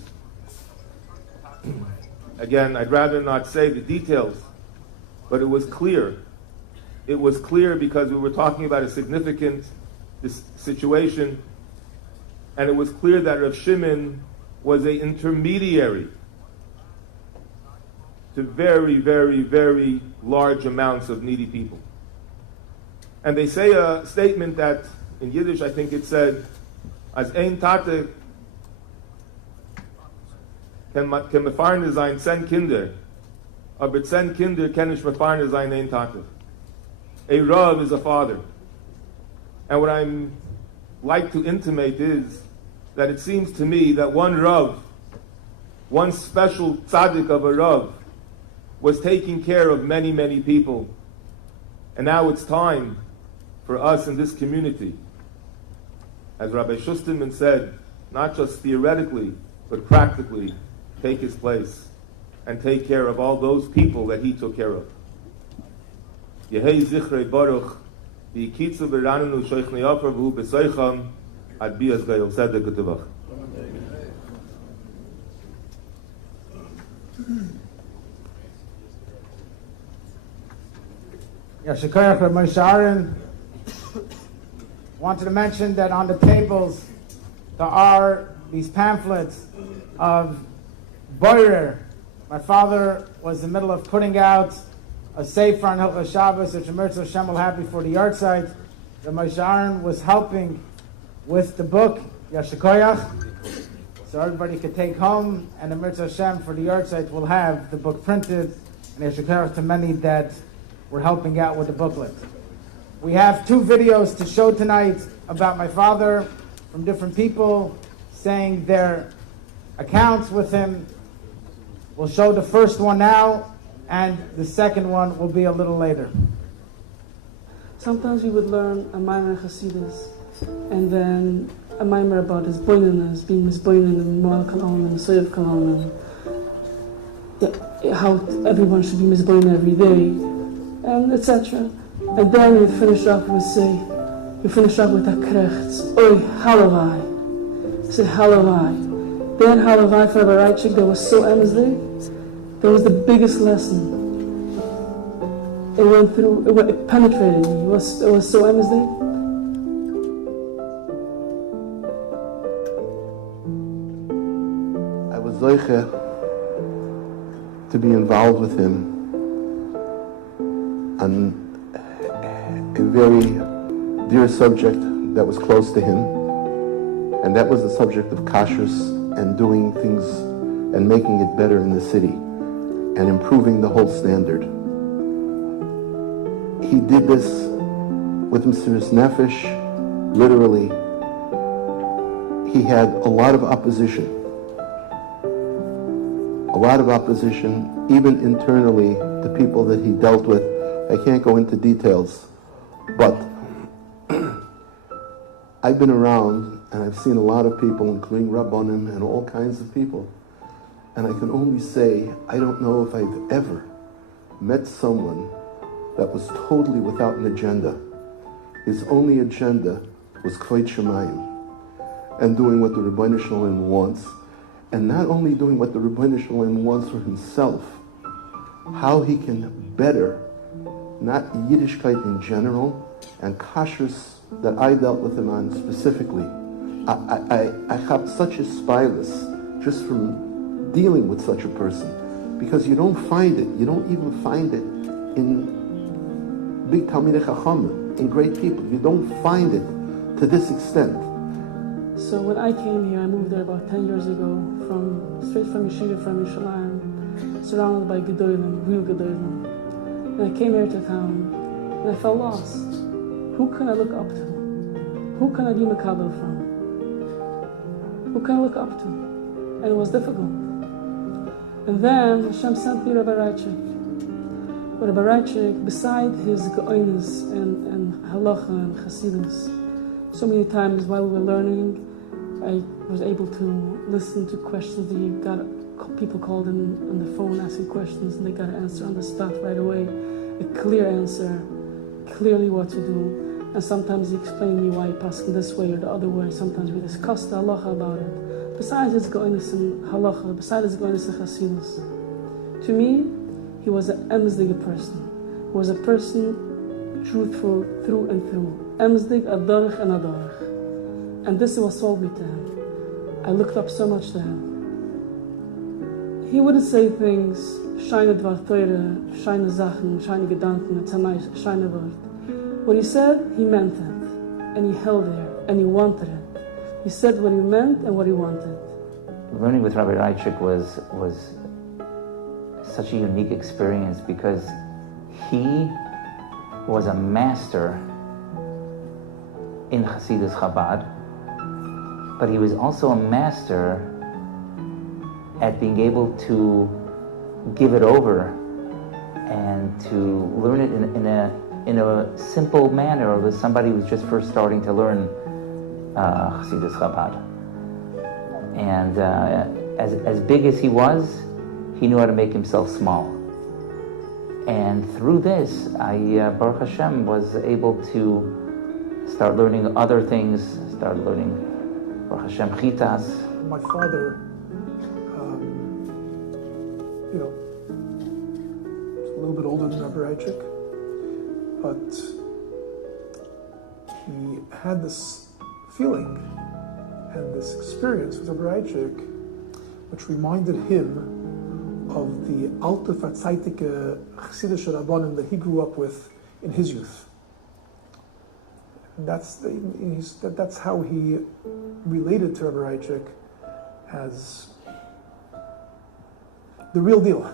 Again, I'd rather not say the details, but it was clear. It was clear because we were talking about a significant situation, and it was clear that Rav Shimon was an intermediary to very, very, very large amounts of needy people. And they say a statement that, in Yiddish, I think it said, as ein Tate kann mefarne sein 10 Kinder, aber 10 Kinder kann nicht mefarne sein ein Tate. A Rav is a father. And what I'm like to intimate is that it seems to me that one Rav, one special tzaddik of a Rav, was taking care of many, many people. And now it's time for us in this community, as Rabbi Shusterman said, not just theoretically, but practically, take his place and take care of all those people that he took care of. Yehei zichrei baruch, v'yikitzu v'ranenu shoichnei ofar v'hu b'soicham, ad bias gayel tzedek u'tevach. Yashikoyach Rabbi Sharon wanted to mention that on the tables there are these pamphlets of Boirer. My father was in the middle of putting out a sefer on Hilchos Shabbos, which Emertz Hashem will have before the yard site. Rabbi Sharon was helping with the book Yashikoyach, so everybody could take home, and Emertz Hashem for the yard site will have the book printed, and Yashikoyach to many that were helping out with the booklet. We have 2 videos to show tonight about my father from different people saying their accounts with him. We'll show the first one now, and the second one will be a little later. Sometimes we would learn a Maimer Chasidus, and then a Maimer about his boininess, being misboinin and Moal Kalon and Soyev Kalon, and how everyone should be misboinin every day, and etc. And then we finish up with a krechts, Oy, Halavai. Say Halavai. Then Halavai for Rabbi Raichik, that was so emsly. That was the biggest lesson. It went through, it penetrated me. It was so emsly. I was zoiche to be involved with him on a very dear subject that was close to him. and that was the subject of kashrus and doing things and making it better in the city and improving the whole standard. He did this with Mesiras Nefesh, literally. He had a lot of opposition, even internally, the people that he dealt with. I can't go into details, but I've been around and I've seen a lot of people, including Rabbanim and all kinds of people, and I can only say, I don't know if I've ever met someone that was totally without an agenda. His only agenda was Kvod Shemayim, and doing what the Rebbeinu Shalom wants, and not only doing what the Rebbeinu Shalom wants for himself, how he can better, not Yiddishkeit in general, and kashrus that I dealt with him on specifically. I have such a spilus just from dealing with such a person, because you don't even find it in big Talmidei Chachamim, in great people. You don't find it to this extent. So when I came here, I moved there about 10 years ago, straight from Yeshiva, from Yerushalayim, surrounded by Gedolim, real Gedolim. And I came here to town, and I felt lost. Who can I look up to? Who can I be Makabel from? Who can I look up to? And it was difficult. And then Hashem sent me Rabbi Raichik. Rabbi Raichik, beside his Geonis and Halacha and Chassidus, so many times while we were learning, I was able to listen to questions that you got. People called in on the phone asking questions, and they got an answer on the spot right away, a clear answer, clearly what to do. And sometimes he explained me why he passed this way or the other way. Sometimes we discussed the halacha about it. Besides his goinus and halacha, besides his goinus and chassidus, to me, he was an emsdig person. He was a person truthful through and through. Emsdig, adarich and adarich. And this is what sold me to him. I looked up so much to him. He wouldn't say things, shine dvar teure, shine Sachen, shine Gedanken, shine word. What he said, he meant it. And he held there, and he wanted it. He said what he meant and what he wanted. Learning with Rabbi Raichik was such a unique experience, because he was a master in Hasidus Chabad, but he was also a master at being able to give it over and to learn it in a simple manner with somebody who's just first starting to learn Hasidus Chabad. And as big as he was, he knew how to make himself small. And through this, I, Baruch Hashem, was able to start learning other things, start learning, Baruch Hashem, Chitas. My father, was a little bit older than Rabbi Raichik, but he had this feeling and this experience with Rabbi Raichik, which reminded him of the alte verzeitige Chassidische Rabbanim that he grew up with in his youth. And that's how he related to Rabbi Raichik as the real deal.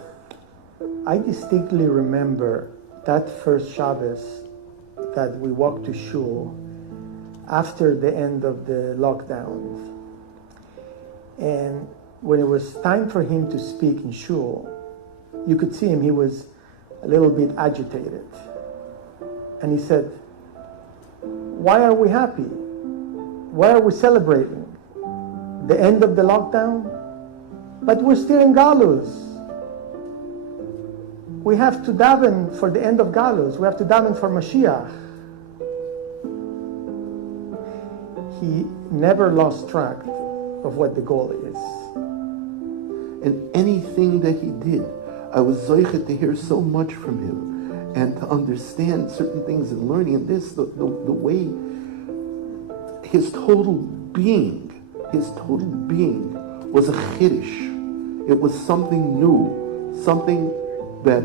I distinctly remember that first Shabbos that we walked to shul after the end of the lockdowns. And when it was time for him to speak in shul, you could see him, he was a little bit agitated. And he said, "Why are we happy? Why are we celebrating? The end of the lockdown? But we're still in Galus. We have to daven for the end of Galus. We have to daven for Mashiach." He never lost track of what the goal is. And anything that he did, I was zoichet to hear so much from him and to understand certain things and learning. And this, the way his total being was a chiddush. It was something new, something that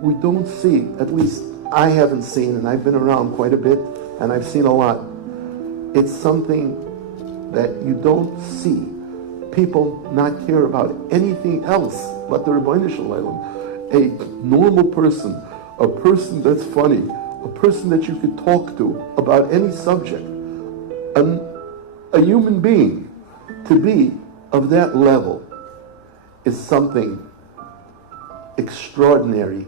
we don't see, at least I haven't seen, and I've been around quite a bit, and I've seen a lot. It's something that you don't see people not care about anything else but the Rebbeinu Shalom. A normal person, a person that's funny, a person that you could talk to about any subject, a human being, to be of that level is something extraordinary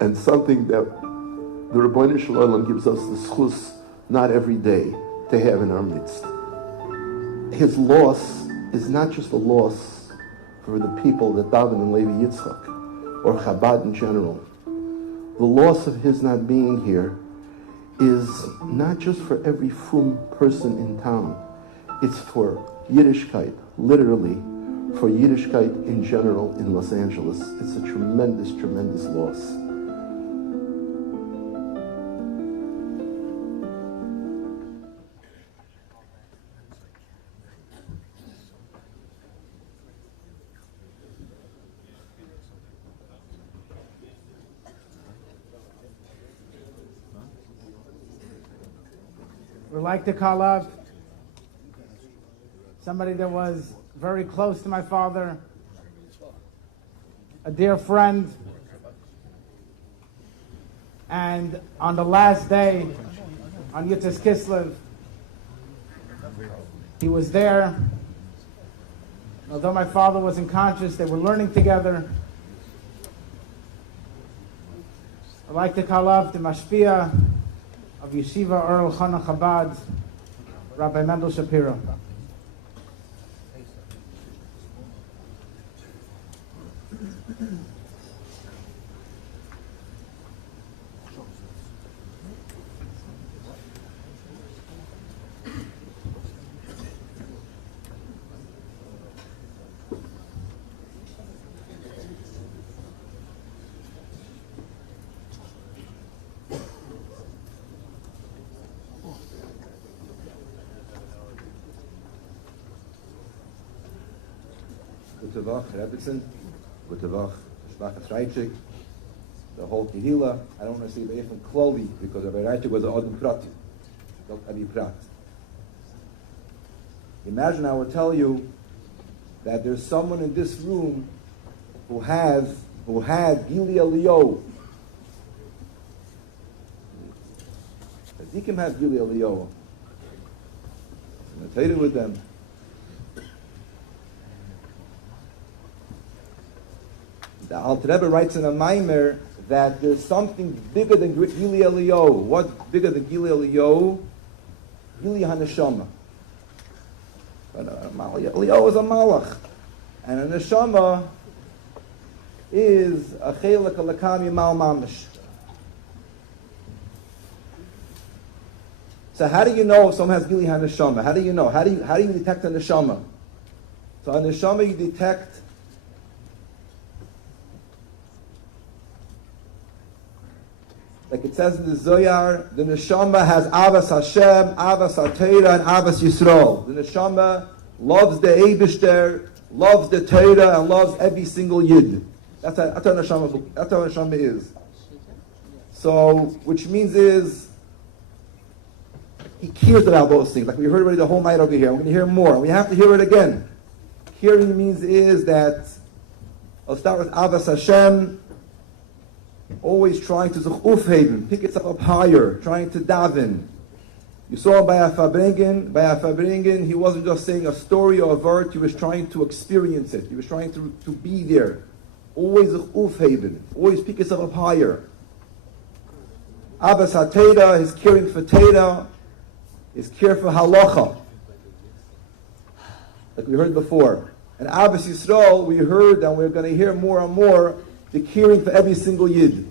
and something that the Rebbeinu Shalom gives us the schus not every day to have in our midst. His loss is not just a loss for the people that daven in Levi Yitzchak or Chabad in general. The loss of his not being here is not just for every frum person in town. It's for Yiddishkeit, literally, for Yiddishkeit in general in Los Angeles. It's a tremendous, tremendous loss. We'd like to call up somebody that was very close to my father, a dear friend, and on the last day, on Yitzhak Kislev, he was there. Although my father was unconscious, they were learning together. I'd like to call up the Mashpia of Yeshiva Earl Chana Chabad, Rabbi Mendel Shapiro. Gute Woche, Rebbetzin. Gute Woche, Rabbi Raichik. The whole Tehillah. I don't want to say Be'efin Kloli because Rabbi Raichik was an Odom Prati. Not Abi Prat. Imagine I would tell you that there's someone in this room who had Gili Eliyahu. Tzadikim have Gili Eliyahu. I'm going to tell you with them. The Alter Rebbe writes in a Maimer that there's something bigger than Gili Eliyahu. What's bigger than Gili Eliyahu? Gili HaNeshama. Eliyahu is a Malach. And a Neshama is a Chelek Alakam Yimal Mamish. So how do you know if someone has Gili HaNeshama? How do you know? How do you detect a Neshama? So a Neshama you detect like it says in the Zohar, the Neshama has Avas Hashem, Avas HaTorah, and Avas Yisrael. The Neshama loves the Eibishter, loves the Torah, and loves every single Yid. That's how Neshama is. So, which means is, he cares about those things. Like we heard already the whole night over here. We're going to hear more. We have to hear it again. Hearing means is that, I'll start with Avas Hashem, always trying to Zuchufheben, pick itself up higher, trying to daven. You saw by Fabringen, he wasn't just saying a story or a word, he was trying to experience it. He was trying to be there. Always Zuchufheben, always pick itself up higher. Abbas HaTorah, his caring for Torah, his care for Halacha, like we heard before. And Abbas Yisrael, we heard, and we're going to hear more and more, the caring for every single Yid.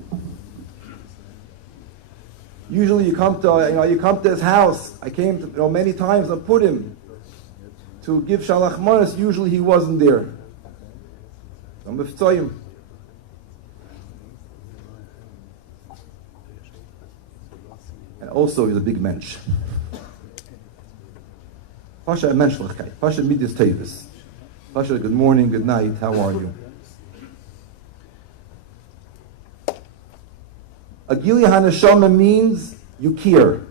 Usually you come to his house. I came to, many times and put him to give Shalach Manas. Usually he wasn't there. I'm Miftzayim. And also he's a big mensch. Pasha Menschlichkeit. Pasha Midas Tevis. Pasha, good morning, good night, how are you? A Gili HaNeshama means you care.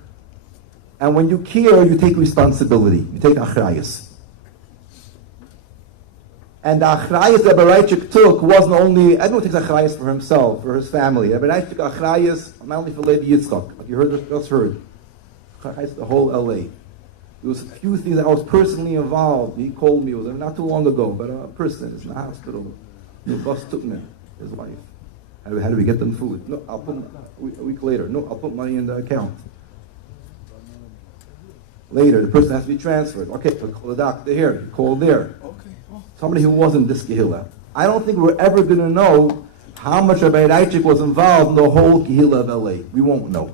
And when you care, you take responsibility. You take achrayus. And the achrayus that Rabbi Raichik took wasn't only, everyone takes achrayus for himself, for his family. Rabbi Raichik took achrayus not only for Levi Yitzchak, like you just heard, achrayus the whole LA. There was a few things that I was personally involved. He called me, it was not too long ago, but a person is in the hospital. The boss took me, his wife. How do we get them food? No, I'll put, a week later, no, I'll put money in the account. Later, the person has to be transferred. Okay, we'll call the doctor here, call there. Somebody who wasn't this Kehillah. I don't think we're ever going to know how much Rabbi Raichik was involved in the whole Kehillah of LA. We won't know.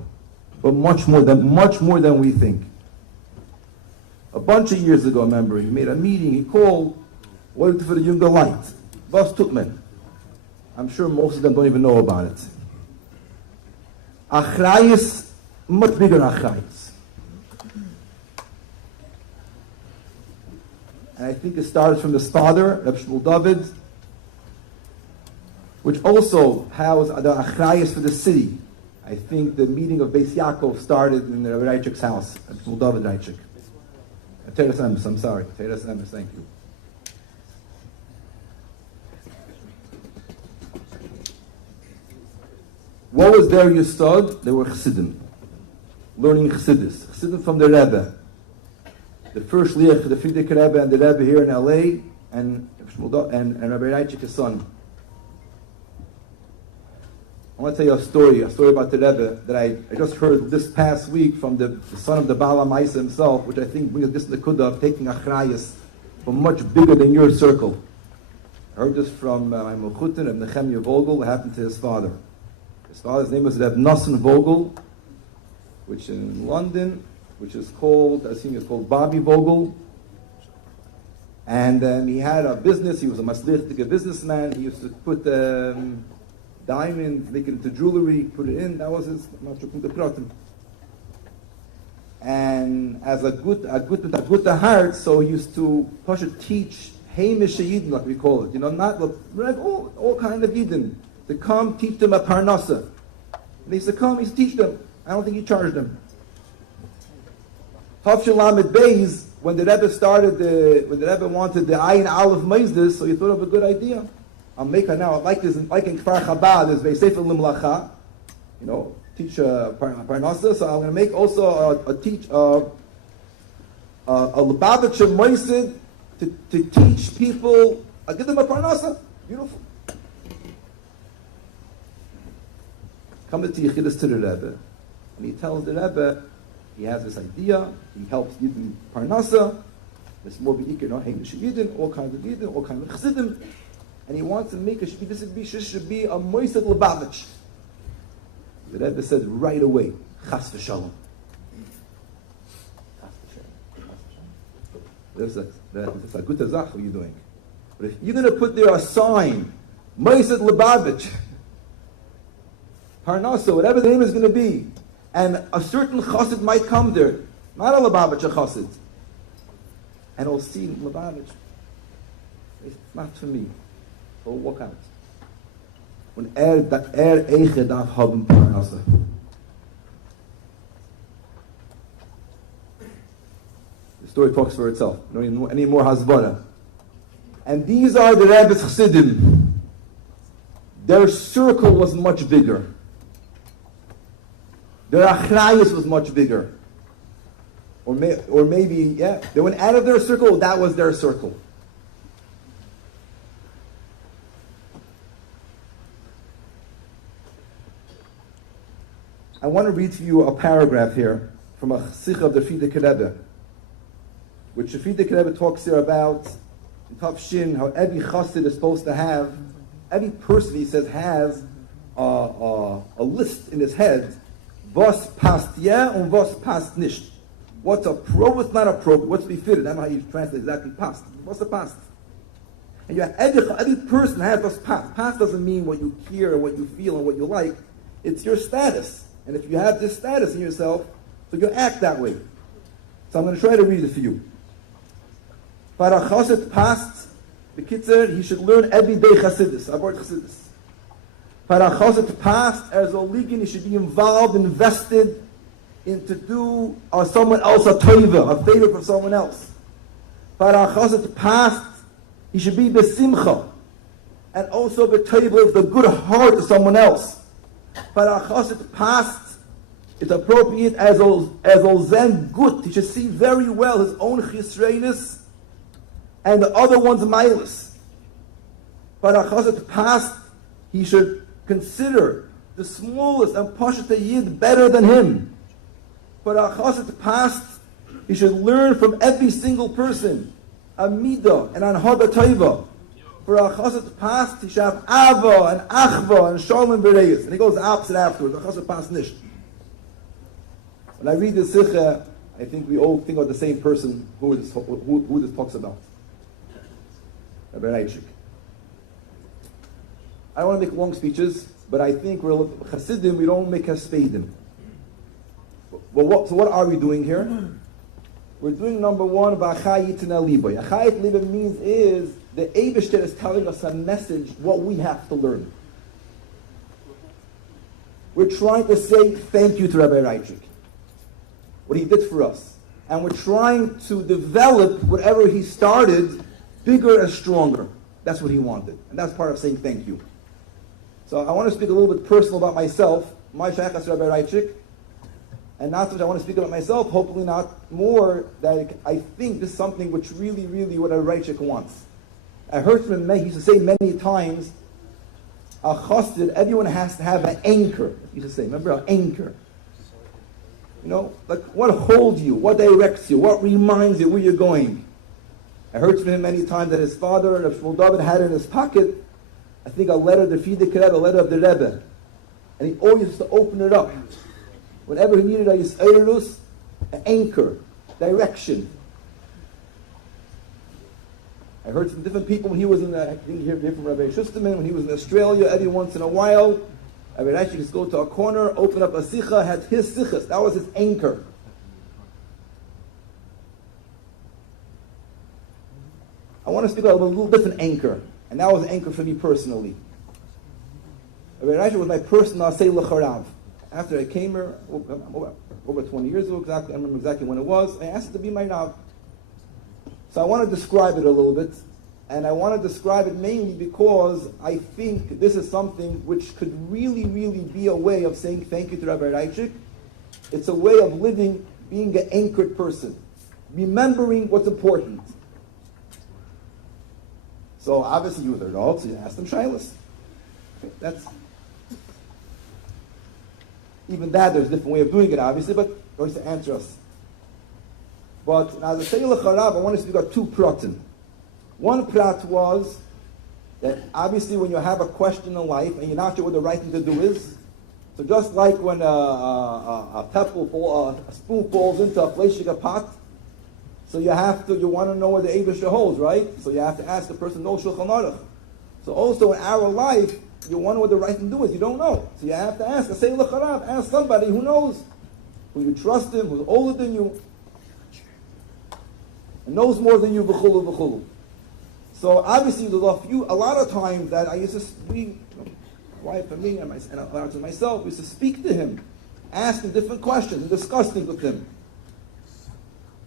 But much more than we think. A bunch of years ago, I remember, he made a meeting, he called, waited for the younger light. Bas Tutman. I'm sure most of them don't even know about it. Achrayus, much bigger achrayus. And I think it started from his father, Reb Shmuel David, which also housed the achrayus for the city. I think the meeting of Beis Yaakov started in the Rabbi Raichik's house, Reb Shmuel David Raichik. Teres Emes, I'm sorry. Teres Emes, thank you. What was their yesod? They were chassidim, learning chassidus. Chassidim from the Rebbe. The first liach, the Frierdiker Rebbe and the Rebbe here in LA, and Rabbi Raichik, his son. I want to tell you a story about the Rebbe that I just heard this past week from the son of the Baal HaMaisa himself, which I think brings this nekuda of taking achrayus from much bigger than your circle. I heard this from my Mechutin of Nehemiah Vogel, what happened to his father. His father's name was Reb Nosson Vogel, which in London, which is called, I think it's called Bobby Vogel. And he had a business, he was a maslichtige businessman, he used to put diamonds, make it into jewelry, put it in, that was his Mashuk. And as a good heart, so he used to teach Heimish Yidden, like we call it, not all kind of Yidden, to come teach them a parnasa. And they used to come, he used to teach them. I don't think he charged them. Havshel Lamed Beis, when the Rebbe wanted the Ayin Aleph Meizdis, so he thought of a good idea. I'll make her now, like in Kfar Chabad, there's Beisefer Limlacha, teach Parnasa, so I'm going to make also a Lubavitcher Moisid to teach people, I'll give them a Parnasa. Beautiful. Come to Yechidus to the Rebbe, and he tells the Rebbe, he has this idea, he helps Yidden Parnasa, there's more B'ikir, Heimish Yidden, all kinds of Yidden, all kinds of Chassidim, and he wants to make this should be a Moised Lubavitch. The Rebbe said right away, Chas v'shalom. That's a good azach, what you're doing. But if you're going to put there a sign, Moised Lubavitch, Parnasa, whatever the name is going to be, and a certain chassid might come there, not a Lubavitcher chassid, and he'll see Lubavitch. It's not for me. He'll walk out. When eiche darf haben Parnasa. The story talks for itself. No need any more hasbara. And these are the Rebbe's chassidim. Their circle was much bigger. Their achrayus was much bigger. Or maybe, they went out of their circle, that was their circle. I want to read to you a paragraph here from a sikh of the Frierdiker Rebbe, which the Frierdiker Rebbe talks here about in Tav Shin, how every chassid is supposed to have, every person, he says, has a list in his head. Was passt und was passt nicht. What's appropriate, what's not appropriate, what's befitted. I don't know how you translate exactly past. What's the past? And every person has what's past. Past doesn't mean what you hear and what you feel and what you like. It's your status. And if you have this status in yourself, so you act that way. So I'm going to try to read it for you. Para chassid past, the kitzer, he should learn every day chassidus. I've heard chassidus. Para chassid past, as a ligin, he should be involved, invested in to do someone else a favor for someone else. But our chassid past, he should be besimcha, and also b'teiva of the good heart of someone else. But our chassid past, it's appropriate as olzen gut. He should see very well his own chisreinis and the other one's milas. But our chassid past, he should consider the smallest and pashut yid better than him. But our chassid past, he should learn from every single person a midah and anhada taiva. For our chassid past, he should have ava and achva and shalom bereis. And he goes the opposite afterwards. The chassid past nish. When I read this sikha, I think we all think of the same person who this talks about. Rabbi Raichik. I don't want to make long speeches, but I think we're Hasidim, we don't make Haspedim. So what are we doing here? We're doing number one, V'achayit Liboy. Achayit Liboy means is, the Eibishter is telling us a message, what we have to learn. We're trying to say thank you to Rabbi Raichik, what he did for us. And we're trying to develop whatever he started, bigger and stronger. That's what he wanted. And that's part of saying thank you. So I want to speak a little bit personal about myself, my shayachas to Rabbi Raichik, and not so much I want to speak about myself, hopefully not more, that I think this is something which really, really what Rabbi Raichik wants. I heard from him, he used to say many times, a chassid, everyone has to have an anchor. He used to say, remember, an anchor. You know, like what holds you, what directs you, what reminds you where you're going. I heard from him many times that his father, Rav Shmuel David, had in his pocket, I think a letter, the Friedrich Rebbe, a letter of the Rebbe. And he always used to open it up. Whenever he needed a yis'erus, an anchor, direction. I heard from different people when he was I think hear from Rabbi Shusterman, when he was in Australia, every once in a while, Rabbi Raichik used to go to a corner, open up a sikha, had his sikhas. That was his anchor. I want to speak about a little different anchor. And that was an anchor for me personally. Rabbi Raichik was my personal Asay L'Charav. After I came here, over 20 years ago, exactly, I remember exactly when it was, I asked it to be my Rav. So I want to describe it a little bit. And I want to describe it mainly because I think this is something which could really, really be a way of saying thank you to Rabbi Raichik. It's a way of living, being an anchored person. Remembering what's important. So obviously you were the Rav, so you asked them Shilas. Okay, that's even that. There's a different way of doing it, obviously, but going to answer us. But as I say l'charav, I want to speak about two pratim. One prat was that obviously when you have a question in life and you're not sure what the right thing to do is, so just like when a spoon falls into a fleshika pot, so you want to know where the Eibusher holds, right? So you have to ask the person, no Shulchan Aruch. So also in our life, you wonder what the right thing to do is. You don't know. So you have to ask, say l'charav, ask somebody who knows, who you trust him, who's older than you, and knows more than you, v'chulu, v'chulu. So obviously there's a lot of times that I used to speak, wife and me, and to myself, we used to speak to him, ask him different questions, and discuss things with him.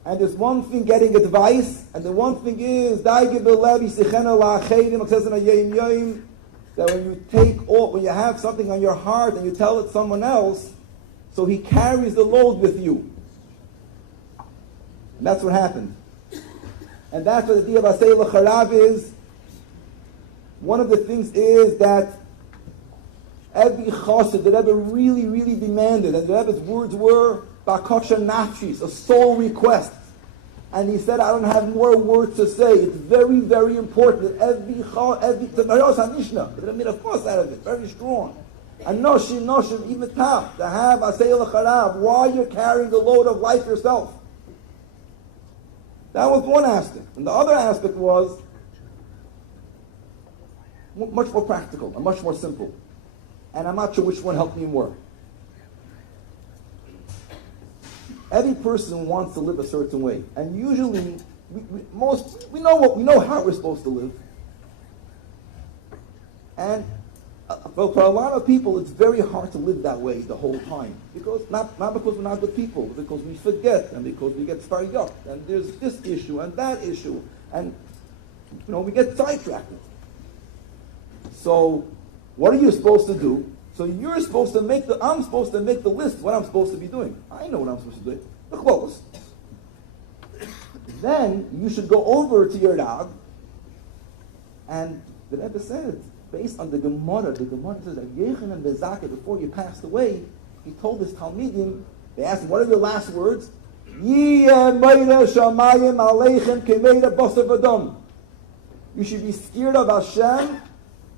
And there's one thing getting advice, and the one thing is that when you have something on your heart and you tell it to someone else, so he carries the load with you. And that's what happened. And that's what the idea of Asay L'Charav is. One of the things is that every chassid, the Rebbe really, really demanded, and the Rebbe's words were Bakasha Nafshis, a soul request. And he said, I don't have more words to say. It's very, very important that every the made a fuss out of it, very strong. And noshim, even top, to have Asay L'Charav while you're carrying the load of life yourself. That was one aspect. And the other aspect was much more practical and much more simple. And I'm not sure which one helped me more. Every person wants to live a certain way, and usually we know how we're supposed to live. And for a lot of people, it's very hard to live that way the whole time. Because not because we're not good people, because we forget, and because we get started, and there's this issue and that issue, and we get sidetracked. So, what are you supposed to do? So I'm supposed to make the list what I'm supposed to be doing. I know what I'm supposed to do. The clothes. Then you should go over to your Rav, and the Rebbe said, based on the Gemara says that Yechanan Bezakeh, before he passed away, he told his Talmidim, they asked him, what are your last words? You should be scared of Hashem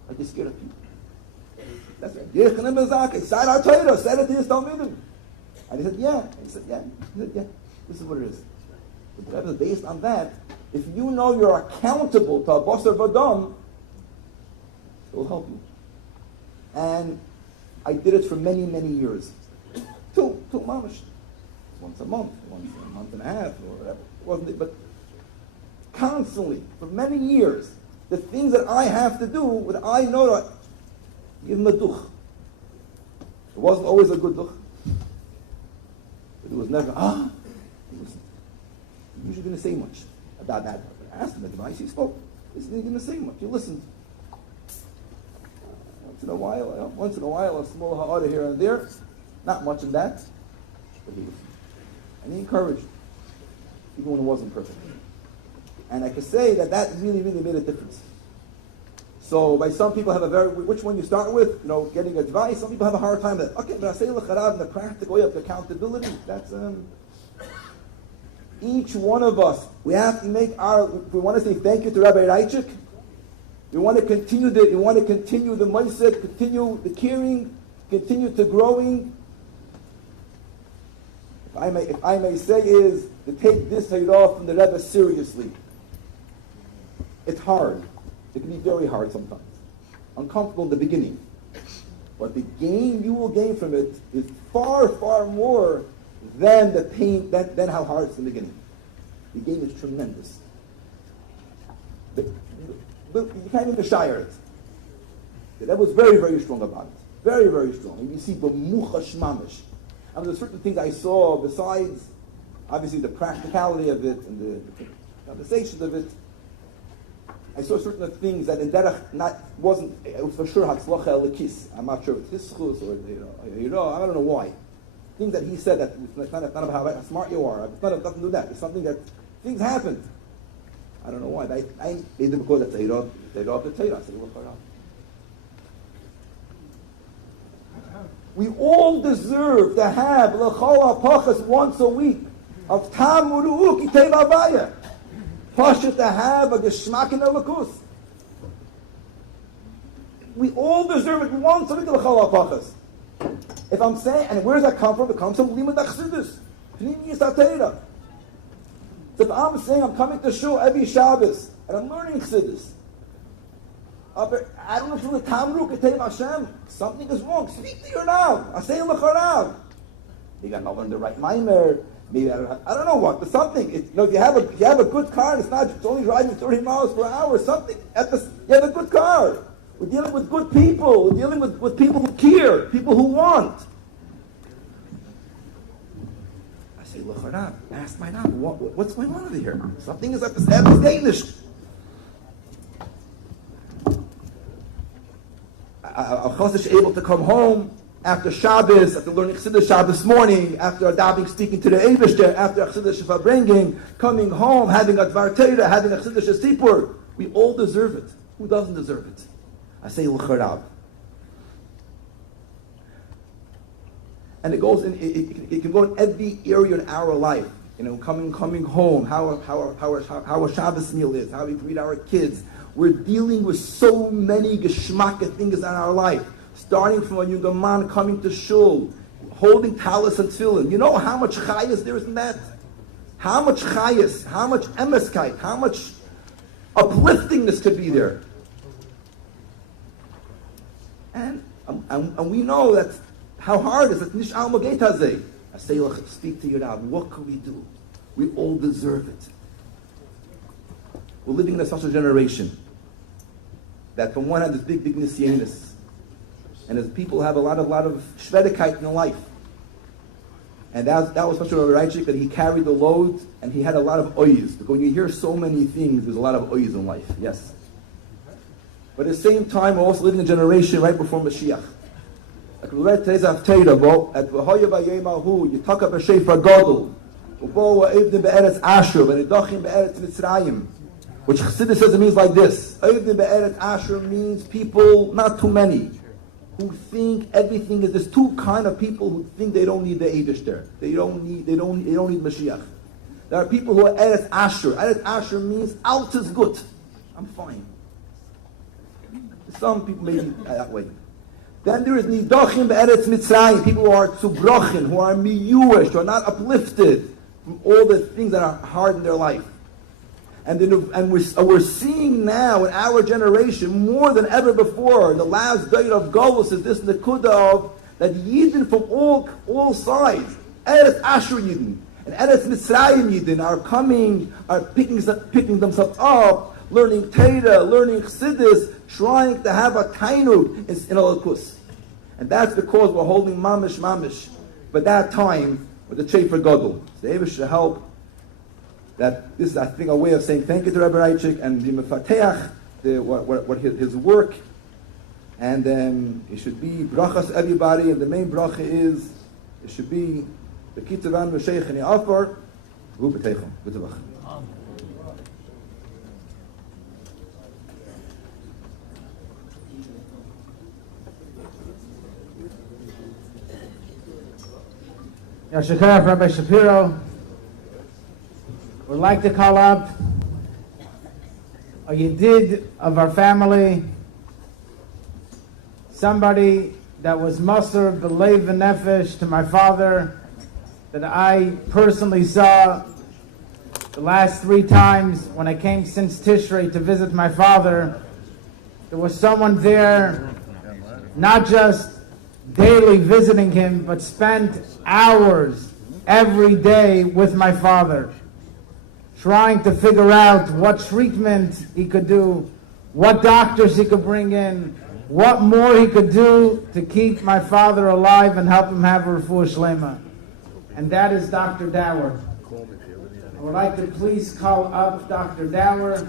like you're scared of people. That's right. Yechanan Bezakeh, said our Torah, said it to his Talmidim. And he said, yeah. He said, yeah. This is what it is. But the Rebbe, based on that, if you know you're accountable to a Basar Vadam, it will help you. And I did it for many, many years. Till mamash. Once a month and a half, or whatever. It wasn't it, but constantly, for many years, the things that I have to do, what I know that, give him a duch. It wasn't always a good duch. But it was never, he was usually didn't say much about that. I asked him the advice, he spoke. He didn't say much. You listened. Once in a while, a small ha'ara here and there. Not much in that. But he listened. And he encouraged, even when it wasn't perfect. And I could say that really, really made a difference. So, by some people have which one you start with, getting advice. Some people have a hard time with that. Okay, but I say l'charav in the practical way of accountability. That's each one of us. We have to we want to say thank you to Rabbi Raichik. We want to continue the mindset, continue the caring, continue to growing. If I may say, is to take this Torah from the Rebbe seriously. It's hard. It can be very hard sometimes. Uncomfortable in the beginning. But the gain you will gain from it is far, far more than the pain, than how hard it's in the beginning. The gain is tremendous. But you can't even shire it. That was very, very strong about it. Very, very strong. And you see, b'muchash mamish. There's certain things I saw besides, obviously, the practicality of it and the conversation of it. I saw certain things that in derech it was for sure hatzlacha elikis. I'm not sure if it's his chus or I don't know why. Things that he said that it's not about how smart you are. It's not nothing to do with that. It's something that things happened. I don't know why. They did because that's they rob the Torah. We all deserve to have l'chol hapachas once a week of tam uru'u kitei avaya. Pasha to have a geschmack in the lakus. We all deserve it once a week of l'chol hapachas. If I'm saying, and where does that come from? It comes from limud achsidus. Pnimiyus ha'Torah. So if I'm saying I'm coming to shul every Shabbos and I'm learning chsidus, I don't know if you're the Tamru Ketei Hashem. Something is wrong. Speak to your Rav. I say l'charav. Maybe I'm not learning the right mimer. Maybe I don't know what, but something. If you have a good car, and it's only driving 30 miles per hour. Something. You have a good car. We're dealing with good people. We're dealing with people who care, people who want. I say l'charav. Ask my Rav. What's going on over here? Something is at the Danish. A chassid able to come home after Shabbos, after learning Chassidus Shabbos morning, after adabing, speaking to the Eibishter, after Chassidus Shofar bringing, coming home, having a Dvar Torah, having a Chassidus Sipur. We all deserve it. Who doesn't deserve it? I say l'charav. And it goes in. It can go in every area in our life. Coming home, how a Shabbos meal is, how we greet our kids. We're dealing with so many geschmacka things in our life. Starting from a young man coming to shul, holding talis and tefillin. You know how much chayas there is in that? How much chayas, how much emeskite, how much upliftingness could be there. And we know that how hard it is. That nish al mageit hazeh. I say, speak to your Rav. What can we do? We all deserve it. We're living in such a generation that from one hand there's big nisyanis. And as people have a lot of shvedikite in their life. And that was such a Rabbi Raichik that he carried the load and he had a lot of oyes. Because when you hear so many things, there's a lot of oyes in life, yes. But at the same time, we're also living in a generation right before Mashiach. Like we read today's Haftarah, at V'hoya b'yemahu, Yitaka b'shefar gadol, Ubo ha'evdim be'eretz Asher, V'nidachim be'eretz Mitzrayim. Which Chassidus says it means like this. Evdim be'eretz Asher means people, not too many, who think everything is. There's two kind of people who think they don't need the Eibishter. They don't need Mashiach. There are people who are Eretz Asher. Eretz Asher means alt is good. I'm fine. Some people may be that way. Then there is Nidachim be'eretz Mitzrayim, people who are tzubrochin, who are miyuish, who are not uplifted from all the things that are hard in their life. And we're seeing now in our generation more than ever before, the last day of Golus is this nekuda of that Yidden from all sides, Eretz Asher Yidden and Eretz Mitzrayim Yidden are picking themselves up, learning Torah, learning Chassidus, trying to have a tainug in Alakus. And that's because we're holding mamish. But that time with the Shefer Gadol, the Eibush should help. That this is, I think, a way of saying thank you to Rabbi Raichik and the mefateach, what his work, and it should be brachas everybody, and the main bracha is it should be the kitzavan v'sheich and yafar hu b'teicham b'tavach. Yashikar Rabbi Shapiro would like to call up a Yedid of our family, somebody that was Maser B'Leiv V'Nefesh to my father, that I personally saw the last 3 times when I came since Tishrei to visit my father. There was someone there, not just daily visiting him, but spent hours every day with my father, trying to figure out what treatment he could do, what doctors he could bring in, what more he could do to keep my father alive and help him have a refuah shlema. And that is Dr. Dower. I would like to please call up Dr. Dower.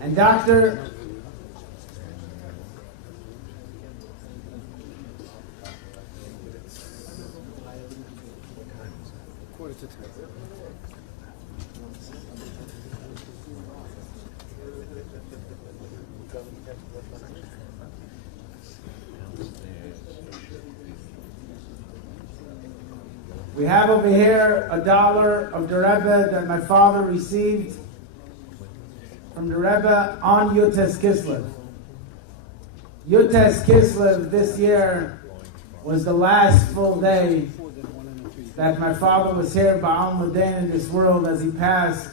And Dr. We have over here $1 of the Rebbe that my father received from the Rebbe on Yutes Kislev. Yutes Kislev this year was the last full day that my father was here Ba'al Mudain in this world as he passed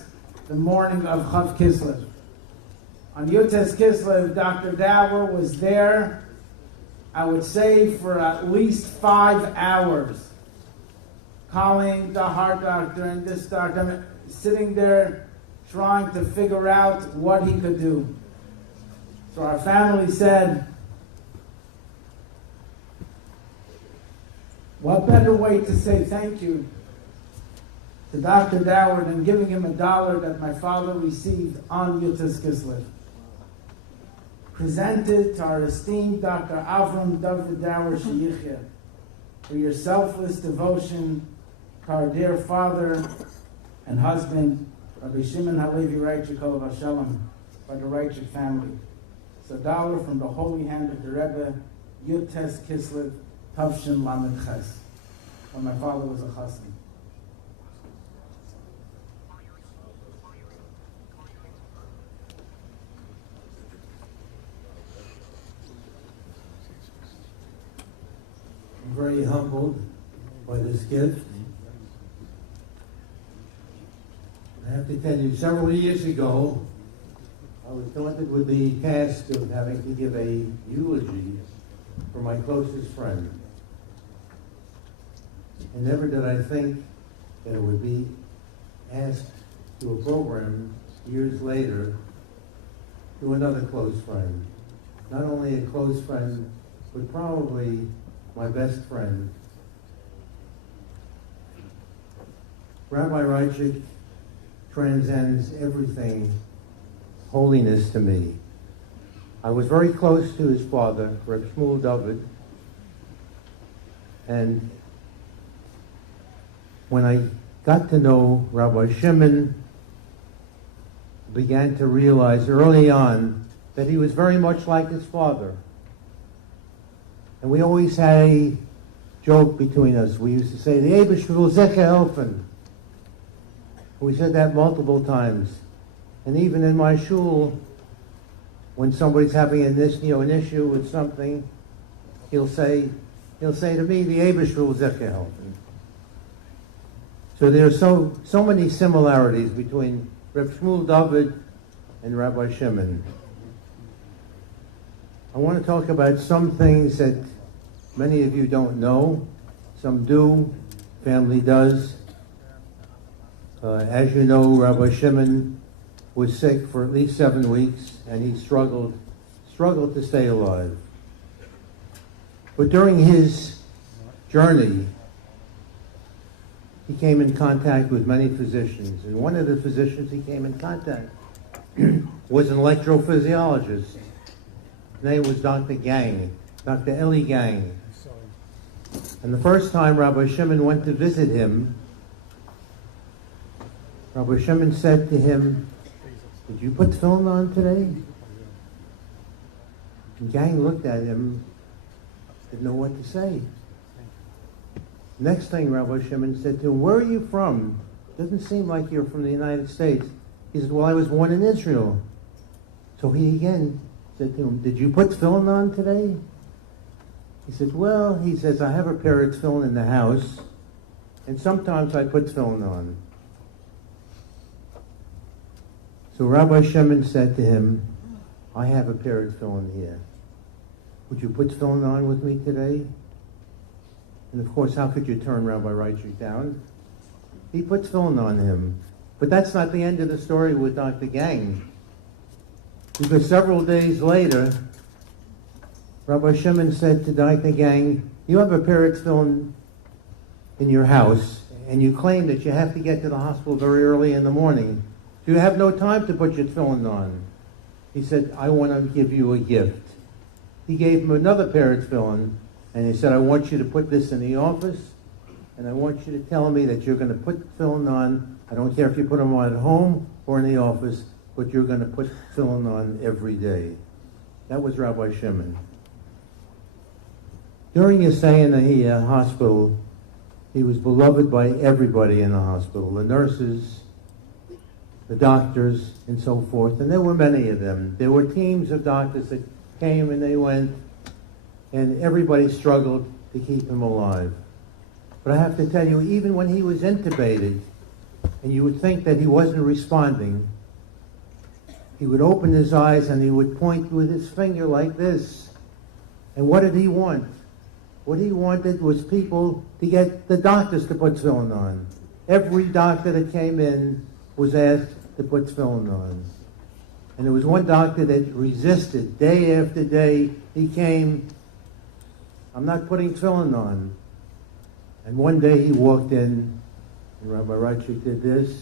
the morning of Chav Kislev. On Yutes Kislev, Dr. Dower was there, I would say, for at least 5 hours, calling the heart doctor and this doctor, sitting there trying to figure out what he could do. So our family said, what better way to say thank you to Dr. Dower than giving him $1 that my father received on Yutes Kislev. Presented to our esteemed Dr. Avram David Dower Sheyichya for your selfless devotion to our dear father and husband, Rabbi Shimon Halevi Raichik Olav Hashalom, by the Raichik family. So $1 from the holy hand of the Rebbe, Yutes Kislev, Tavshin Lamed Ches, when my father was a chassid. I'm very humbled by this gift. I have to tell you, several years ago, I was talented with the task of having to give a eulogy for my closest friend. And never did I think that it would be asked to a program years later to another close friend. Not only a close friend, but probably my best friend. Rabbi Raichik transcends everything holiness to me. I was very close to his father, Reb Shmuel David, and when I got to know Rabbi Shimon, began to realize early on that he was very much like his father. And we always had a joke between us. We used to say, the Eibush will Zeche helfen. We said that multiple times. And even in my shul, when somebody's having an issue with something, he'll say to me, the Eibush will Zeche helfen. So there are so many similarities between Reb Shmuel David and Rabbi Shimon. I want to talk about some things that many of you don't know. Some do. Family does. As you know, Rabbi Shimon was sick for at least 7 weeks, and he struggled to stay alive. But during his journey, he came in contact with many physicians, and one of the physicians he came in contact was an electrophysiologist. His name was Dr. Gang, Dr. Eli Gang. And the first time Rabbi Shimon went to visit him, Rabbi Shimon said to him, did you put film on today? And Gang looked at him, didn't know what to say. Next thing Rabbi Shimon said to him, where are you from? Doesn't seem like you're from the United States. He said, well, I was born in Israel. So he again said to him, did you put film on today? He said, well, he says, I have a pair of film in the house, and sometimes I put film on. So Rabbi Shimon said to him, I have a pair of film here. Would you put film on with me today? And of course, how could you turn Rabbi Raichik down? He puts film on him. But that's not the end of the story with Dr. Gang. Because several days later, Rabbi Shimon said to Dr. Gang, you have a Peretz film in your house, and you claim that you have to get to the hospital very early in the morning. Do you have no time to put your film on? He said, I want to give you a gift. He gave him another Peretz film, and he said, I want you to put this in the office, and I want you to tell me that you're going to put film on. I don't care if you put them on at home or in the office, but you're going to put film on every day. That was Rabbi Shimon. During his stay in the hospital, he was beloved by everybody in the hospital, the nurses, the doctors, and so forth. And there were many of them. There were teams of doctors that came and they went, and everybody struggled to keep him alive. But I have to tell you, even when he was intubated, and you would think that he wasn't responding, he would open his eyes and he would point with his finger like this. And what did he want? What he wanted was people to get the doctors to put film on. Every doctor that came in was asked to put film on. And there was one doctor that resisted day after day. He came, I'm not putting film on. And one day he walked in, and Rabbi Raichik did this,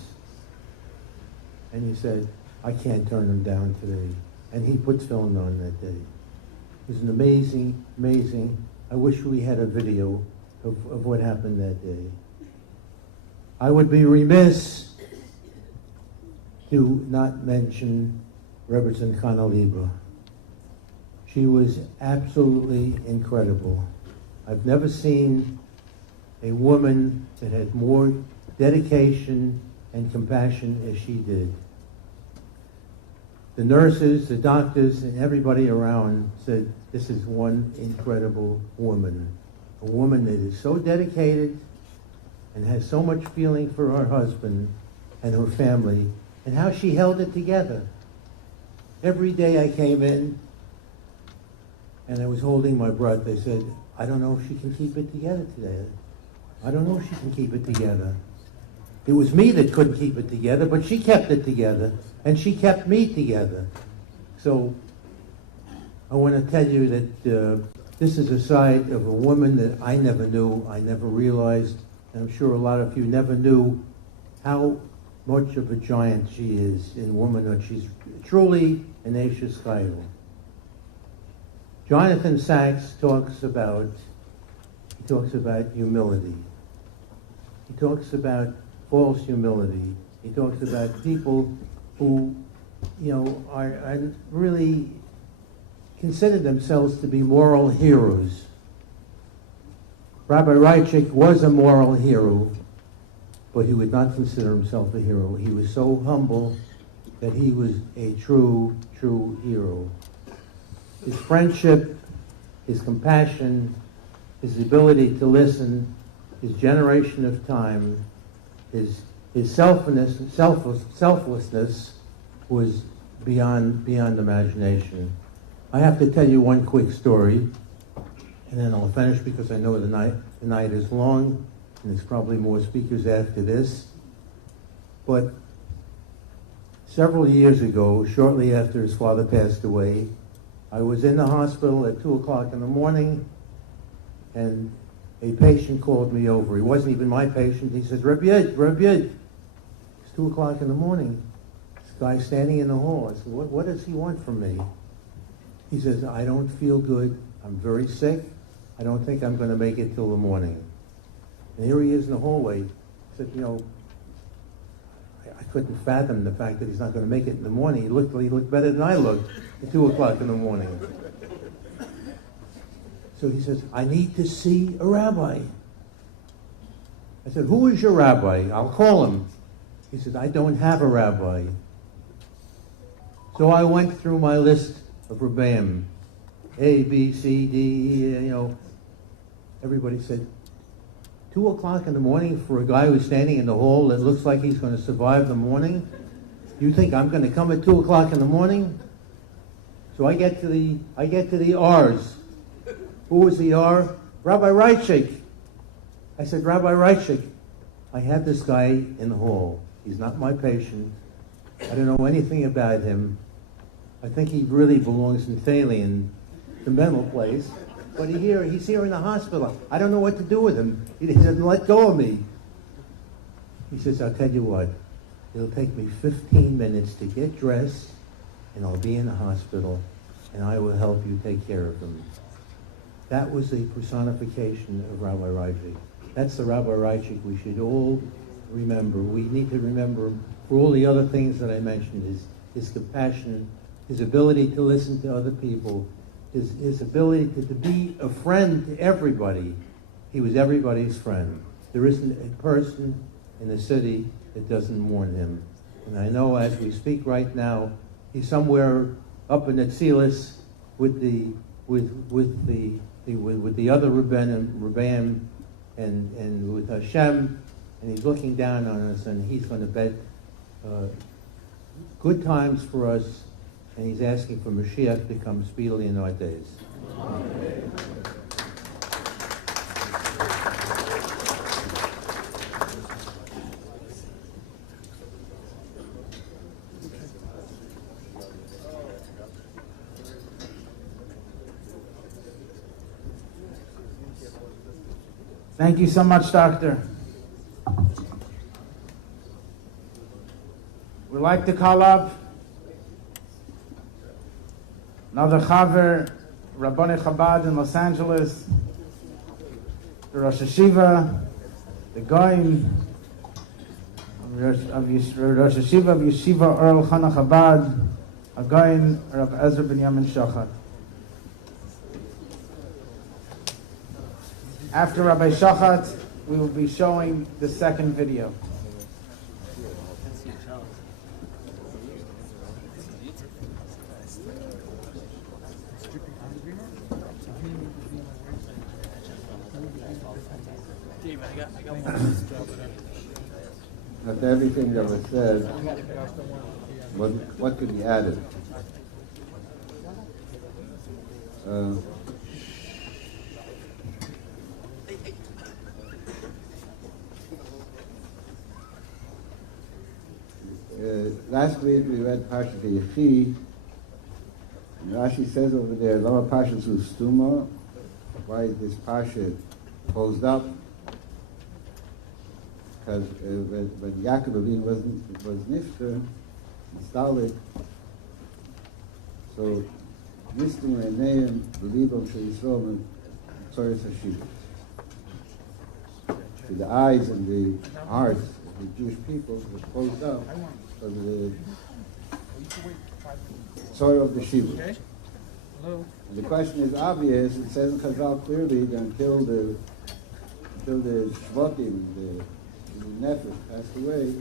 and he said, I can't turn him down today. And he put film on that day. It was an amazing, I wish we had a video of what happened that day. I would be remiss to not mention Rebbetzin Chana Libra. She was absolutely incredible. I've never seen a woman that had more dedication and compassion as she did. The nurses, the doctors, and everybody around said, this is one incredible woman. A woman that is so dedicated and has so much feeling for her husband and her family, and how she held it together. Every day I came in, and I was holding my breath. I said, I don't know if she can keep it together today. I don't know if she can keep it together. It was me that couldn't keep it together, but she kept it together, and she kept me together. So I want to tell you that this is a side of a woman that I never knew, I never realized, and I'm sure a lot of you never knew how much of a giant she is in womanhood. She's truly an Ashes Chayil. Jonathan Sachs talks about humility. He talks about false humility. He talks about people who, are really consider themselves to be moral heroes. Rabbi Raichik was a moral hero, but he would not consider himself a hero. He was so humble that he was a true hero. His friendship, his compassion, his ability to listen, his generation of time, his selflessness was beyond imagination. I have to tell you one quick story, and then I'll finish because I know the night is long, and there's probably more speakers after this. But several years ago, shortly after his father passed away, I was in the hospital at 2 o'clock in the morning, and a patient called me over. He wasn't even my patient. He says, Rabbi Yid, it's 2 o'clock in the morning. This guy's standing in the hall. I said, what does he want from me? He says, I don't feel good. I'm very sick. I don't think I'm going to make it till the morning. And here he is in the hallway. I said, I couldn't fathom the fact that he's not going to make it in the morning. He looked better than I looked at 2 o'clock in the morning. So he says, I need to see a rabbi. I said, who is your rabbi? I'll call him. He said, I don't have a rabbi. So I went through my list of Rebbeim, A, B, C, D, E, Everybody said, 2 o'clock in the morning for a guy who's standing in the hall that looks like he's going to survive the morning? You think I'm going to come at 2 o'clock in the morning? So I get to the R's. Who was the R? Rabbi Raichik. I said, Rabbi Raichik, I have this guy in the hall. He's not my patient. I don't know anything about him. I think he really belongs in Thalian, the mental place. But he's here in the hospital. I don't know what to do with him. He doesn't let go of me. He says, I'll tell you what. It'll take me 15 minutes to get dressed, and I'll be in the hospital, and I will help you take care of him. That was a personification of Rabbi Raichik. That's the Rabbi Raichik we should all remember. We need to remember him for all the other things that I mentioned, his compassion, his ability to listen to other people, his ability to be a friend to everybody. He was everybody's friend. There isn't a person in the city that doesn't mourn him. And I know as we speak right now, he's somewhere up in Tzilus with the other Rebbeim and with Hashem, and he's looking down on us, and he's going to bet good times for us, and he's asking for Mashiach to come speedily in our days. Amen. Thank you so much, Doctor. We'd like to call up another Chaver, Rabboni Chabad in Los Angeles, the Rosh Hashiva, the Goyim, Rosh Hashiva of Yeshiva Earl Chana Chabad, a Goyim, Rav Ezra Ben Yamin Shochat. After Rabbi Shochat, we will be showing the second video. After everything that was said, what could be added? Last week we read Parshat Yechi, and Rashi says over there, Lama Parshat Stuma, why is this Parshat closed up? Because when Yaakov Avinu was nifter, installed, so Nistim Reineim, the Libam Shel Yisrael, and Tzoros Hashiv. To the eyes and the hearts of the Jewish people was closed up because of the Tzor of the Shiva. And the question is obvious. It says in Chazal clearly that until the Shvatim, the Nefesh passed away,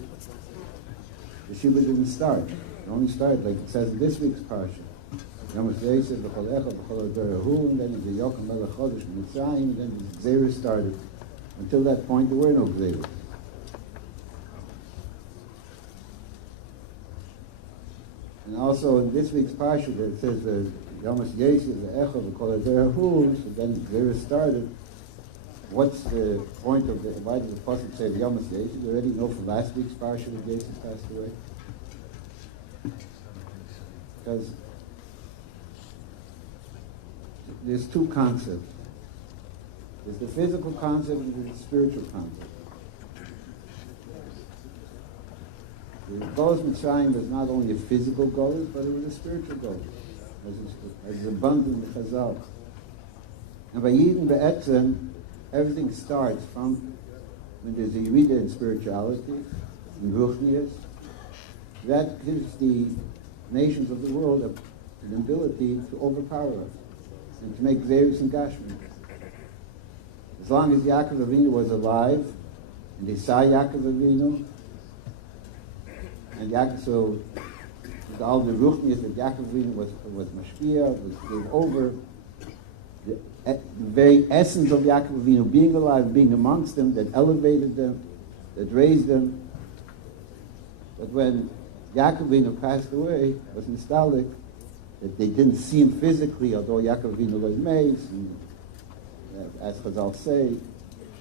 the Shiva didn't start. It only started, like it says in this week's Parsha. And then the Yocham Melech Chodesh Mitzrayim, and then the Gzeirah started. Until that point, there were no Gzeirah. And also in this week's Parsha, it says Yamas Yeshiv, the Echav, the Kol HaDerahu, so then Gzeirah started. What's the point of why did the Pasuk say Yamas Yeshiv? You already know from last week's Parsha that Yeshiv passed away. Because there's two concepts. There's the physical concept and there's the spiritual concept. The Golos Mitzrayim was not only a physical goal, but it was a spiritual goal, as abundant in the Chazal. And by Yidin Be'etzem, everything starts from when there's a Yerida in spirituality, in Ruchnias. That gives the nations of the world an ability to overpower us and to make Gzeirus and Gashmi. As long as Yaakov Avinu was alive, and they saw Yaakov Avinu, and Yaakov, so all the Ruchnias that Yaakov Avinu was Mashpia, gave over, the very essence of Yaakov Avinu being alive, being amongst them, that elevated them, that raised them. But when Yaakov Avinu passed away, was nostalgic, that they didn't see him physically, although Yaakov Avinu was mace, and as Chazal say,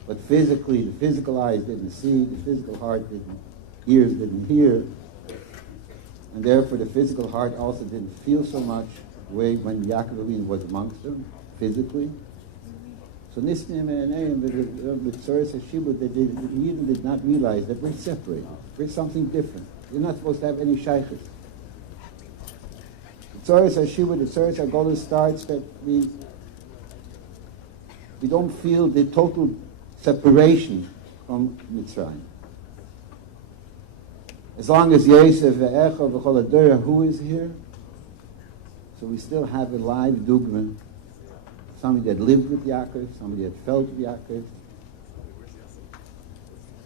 but physically, the physical eyes didn't see, the physical heart ears didn't hear, and therefore the physical heart also didn't feel so much way when Yaakov Avinu was amongst them, physically. So Nisnim and with Tzoros Hashiva, they even did not realize that we're separated. We're something different. We're not supposed to have any shaykhs. The Tzoros Hashiva, the Tzoros HaGolos starts that we don't feel the total separation from Mitzrayim. As long as Yosef ve'echa v'chol hadorah, who is here, so we still have a live dugman, somebody that lived with Yaakov, somebody that felt with Yaakov,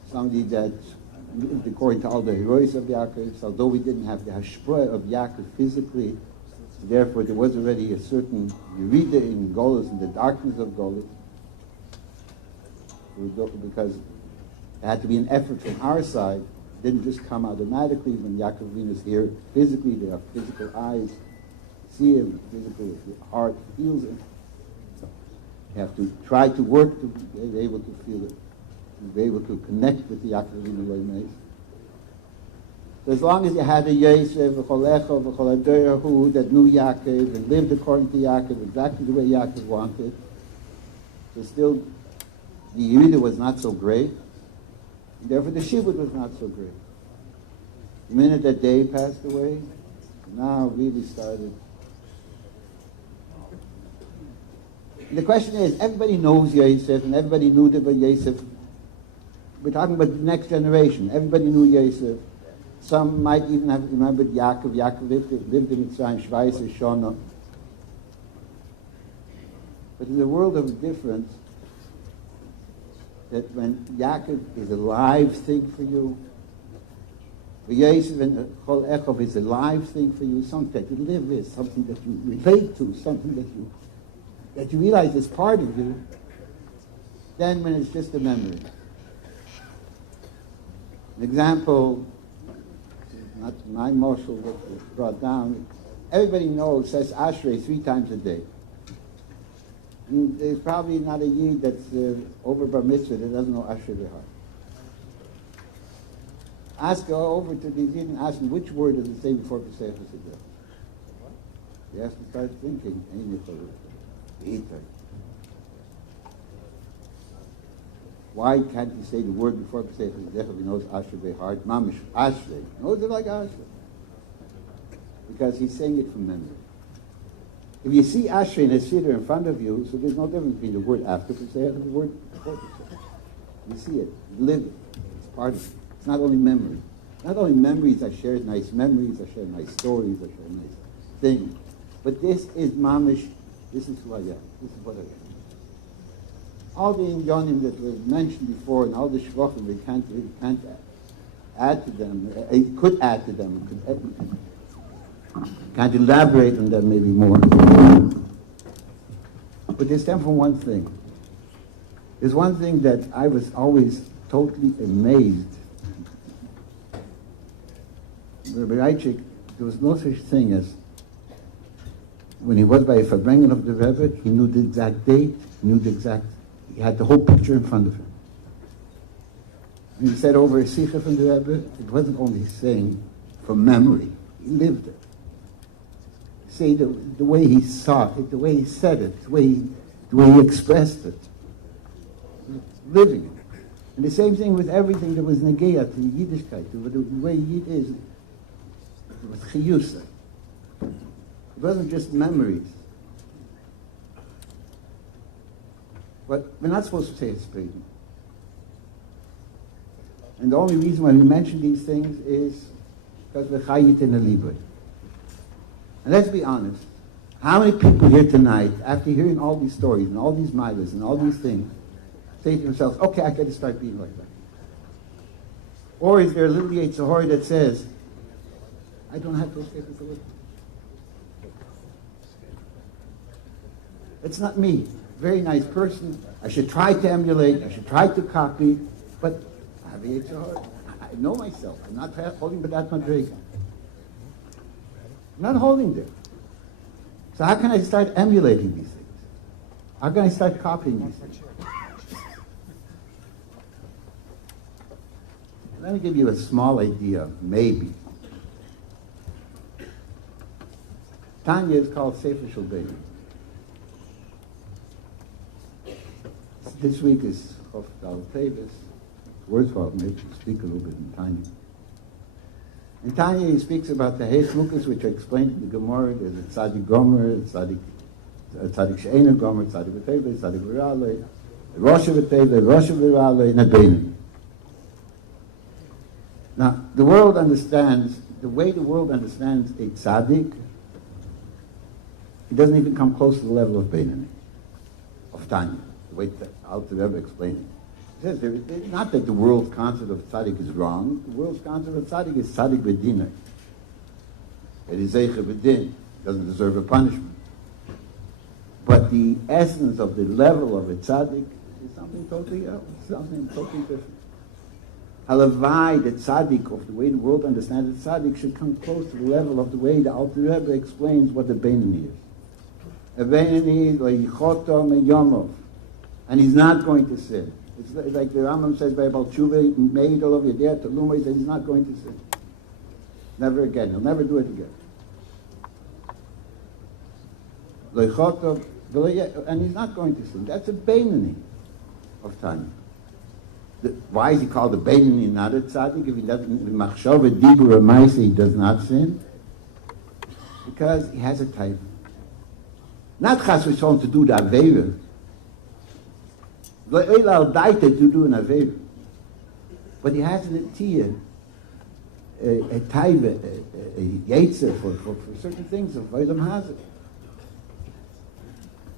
somebody that lived according to all the heroes of Yaakov. So although we didn't have the hashpah of Yaakov physically, therefore there was already a certain yerida in Golos, in the darkness of Golos, because it had to be an effort from our side. It didn't just come automatically when Yaakov Avinu is here physically. There are physical eyes see him, physical heart feels him. So you have to try to work to be able to feel it, to be able to connect with the Yaakov Avinu. So as long as you had a Yosef, v'cholecha, v'chol hadorah, that knew Yaakov and lived according to Yaakov, exactly the way Yaakov wanted, so still the Yerida was not so great, and therefore the Shivut was not so great. The minute that day passed away, now really started. And the question is, everybody knows Yosef, and everybody knew that Yosef. We're talking about the next generation. Everybody knew Yosef. Some might even have remembered Yaakov. Yaakov lived in Mitzrayim, Shvayis Shona. But in the world of difference, that when Yaakov is a live thing for you, Yosef and Chol Echov is a live thing for you, something that you live with, something that you relate to, something that you realize is part of you, then when it's just a memory. An example, not my marshal was brought down. Everybody knows, says Ashrei 3 times a day. And there's probably not a Yid that's over Bar Mitzvah that doesn't know Ashrei B'Har. Go over to these Yid and ask them which word does it say before Pesach Hasidah. You have to start thinking. Why can't he say the word before Pesach Hasidah if he knows Ashrei B'Har? Mamish, Ashrei. Knows it like Ashrei. Because he's saying it from memory. If you see Ashrei in a siddur in front of you, so there's no difference between the word after Pesach and the word before Pesach. You see it, you live it, it's part of it. It's not only memory. Not only memories, I share nice memories, I share nice stories, I share nice things. But this is mamish, this is who I am, this is what I am. All the inyanim that were mentioned before and all the shlochim, we can't add to them, it could add to them, can't elaborate on them maybe more. But they stem from one thing. There's one thing that I was always totally amazed. Rabbi Raichik, there was no such thing as, when he was by a Farbrengen of the Rebbe, he knew the exact date, he had the whole picture in front of him. And he said over a Sikha from the Rebbe, it wasn't only saying from memory, he lived it. See, the way he saw it, the way he said it, the way he expressed it, living it. And the same thing with everything that was negeya to Yiddishkeit, the way Yid is, it was chiyusa. It wasn't just memories. But we're not supposed to say it's Breden. And the only reason why we mention these things is because we're chayit in the libra. And let's be honest, how many people here tonight, after hearing all these stories and all these milas and all these things, say to themselves, okay, I got to start being like that? Or is there a little Yetzirah that says, I don't have those capabilities? It's not me. Very nice person. I should try to emulate. I should try to copy. But I have a Yetzirah. I know myself. I'm not holding B'dat Madrega. I'm not holding there. So how can I start emulating these things? How can I start copying these things? Let me give you a small idea, maybe. Tanya is called Sefer Shel Beinu. This week is Chof Dal Tevis. Worthwhile maybe to speak a little bit in Tanya. In Tanya, he speaks about the Hes Lukas, which are explained in the Gemara. There's a Tzadik Gomer, Tzadik She'ena Gomer, Tzadik V'Tevei, Tzadik V'Ralei, Rosh V'Tevei, Rosh V'Ralei, and a Beinu. Now, the way the world understands a Tzadik, it doesn't even come close to the level of Beinani, of Tanya, the way the Alter Rebbe explained it. Says not that the world's concept of tzaddik is wrong. The world's concept of tzaddik is tzaddik b'dinah. It is zeicha b'din, doesn't deserve a punishment. But the essence of the level of a tzaddik is something totally else, something totally different. Halavai, the tzaddik, of the way the world understands the tzaddik, should come close to the level of the way the Alter Rebbe explains what the Beinani is. A Beinani is le'ichoto meyomov, and he's not going to sin. It's like the Rambam says by Baal Tshuva, made all of you there to Luma, he says he's not going to sin. Never again. He'll never do it again. And he's not going to sin. That's a Beinani of Tanya. Why is he called a Beinani, not a Tzaddik? If he doesn't, Machshava, Dibur, Maisa, he does not sin. Because he has a type. Not Chas V'Sholom to do the Aveira. To do an Aveira. But he has an Atiyah, a Taiva, a Yetzer for certain things of Vaylam Hazard.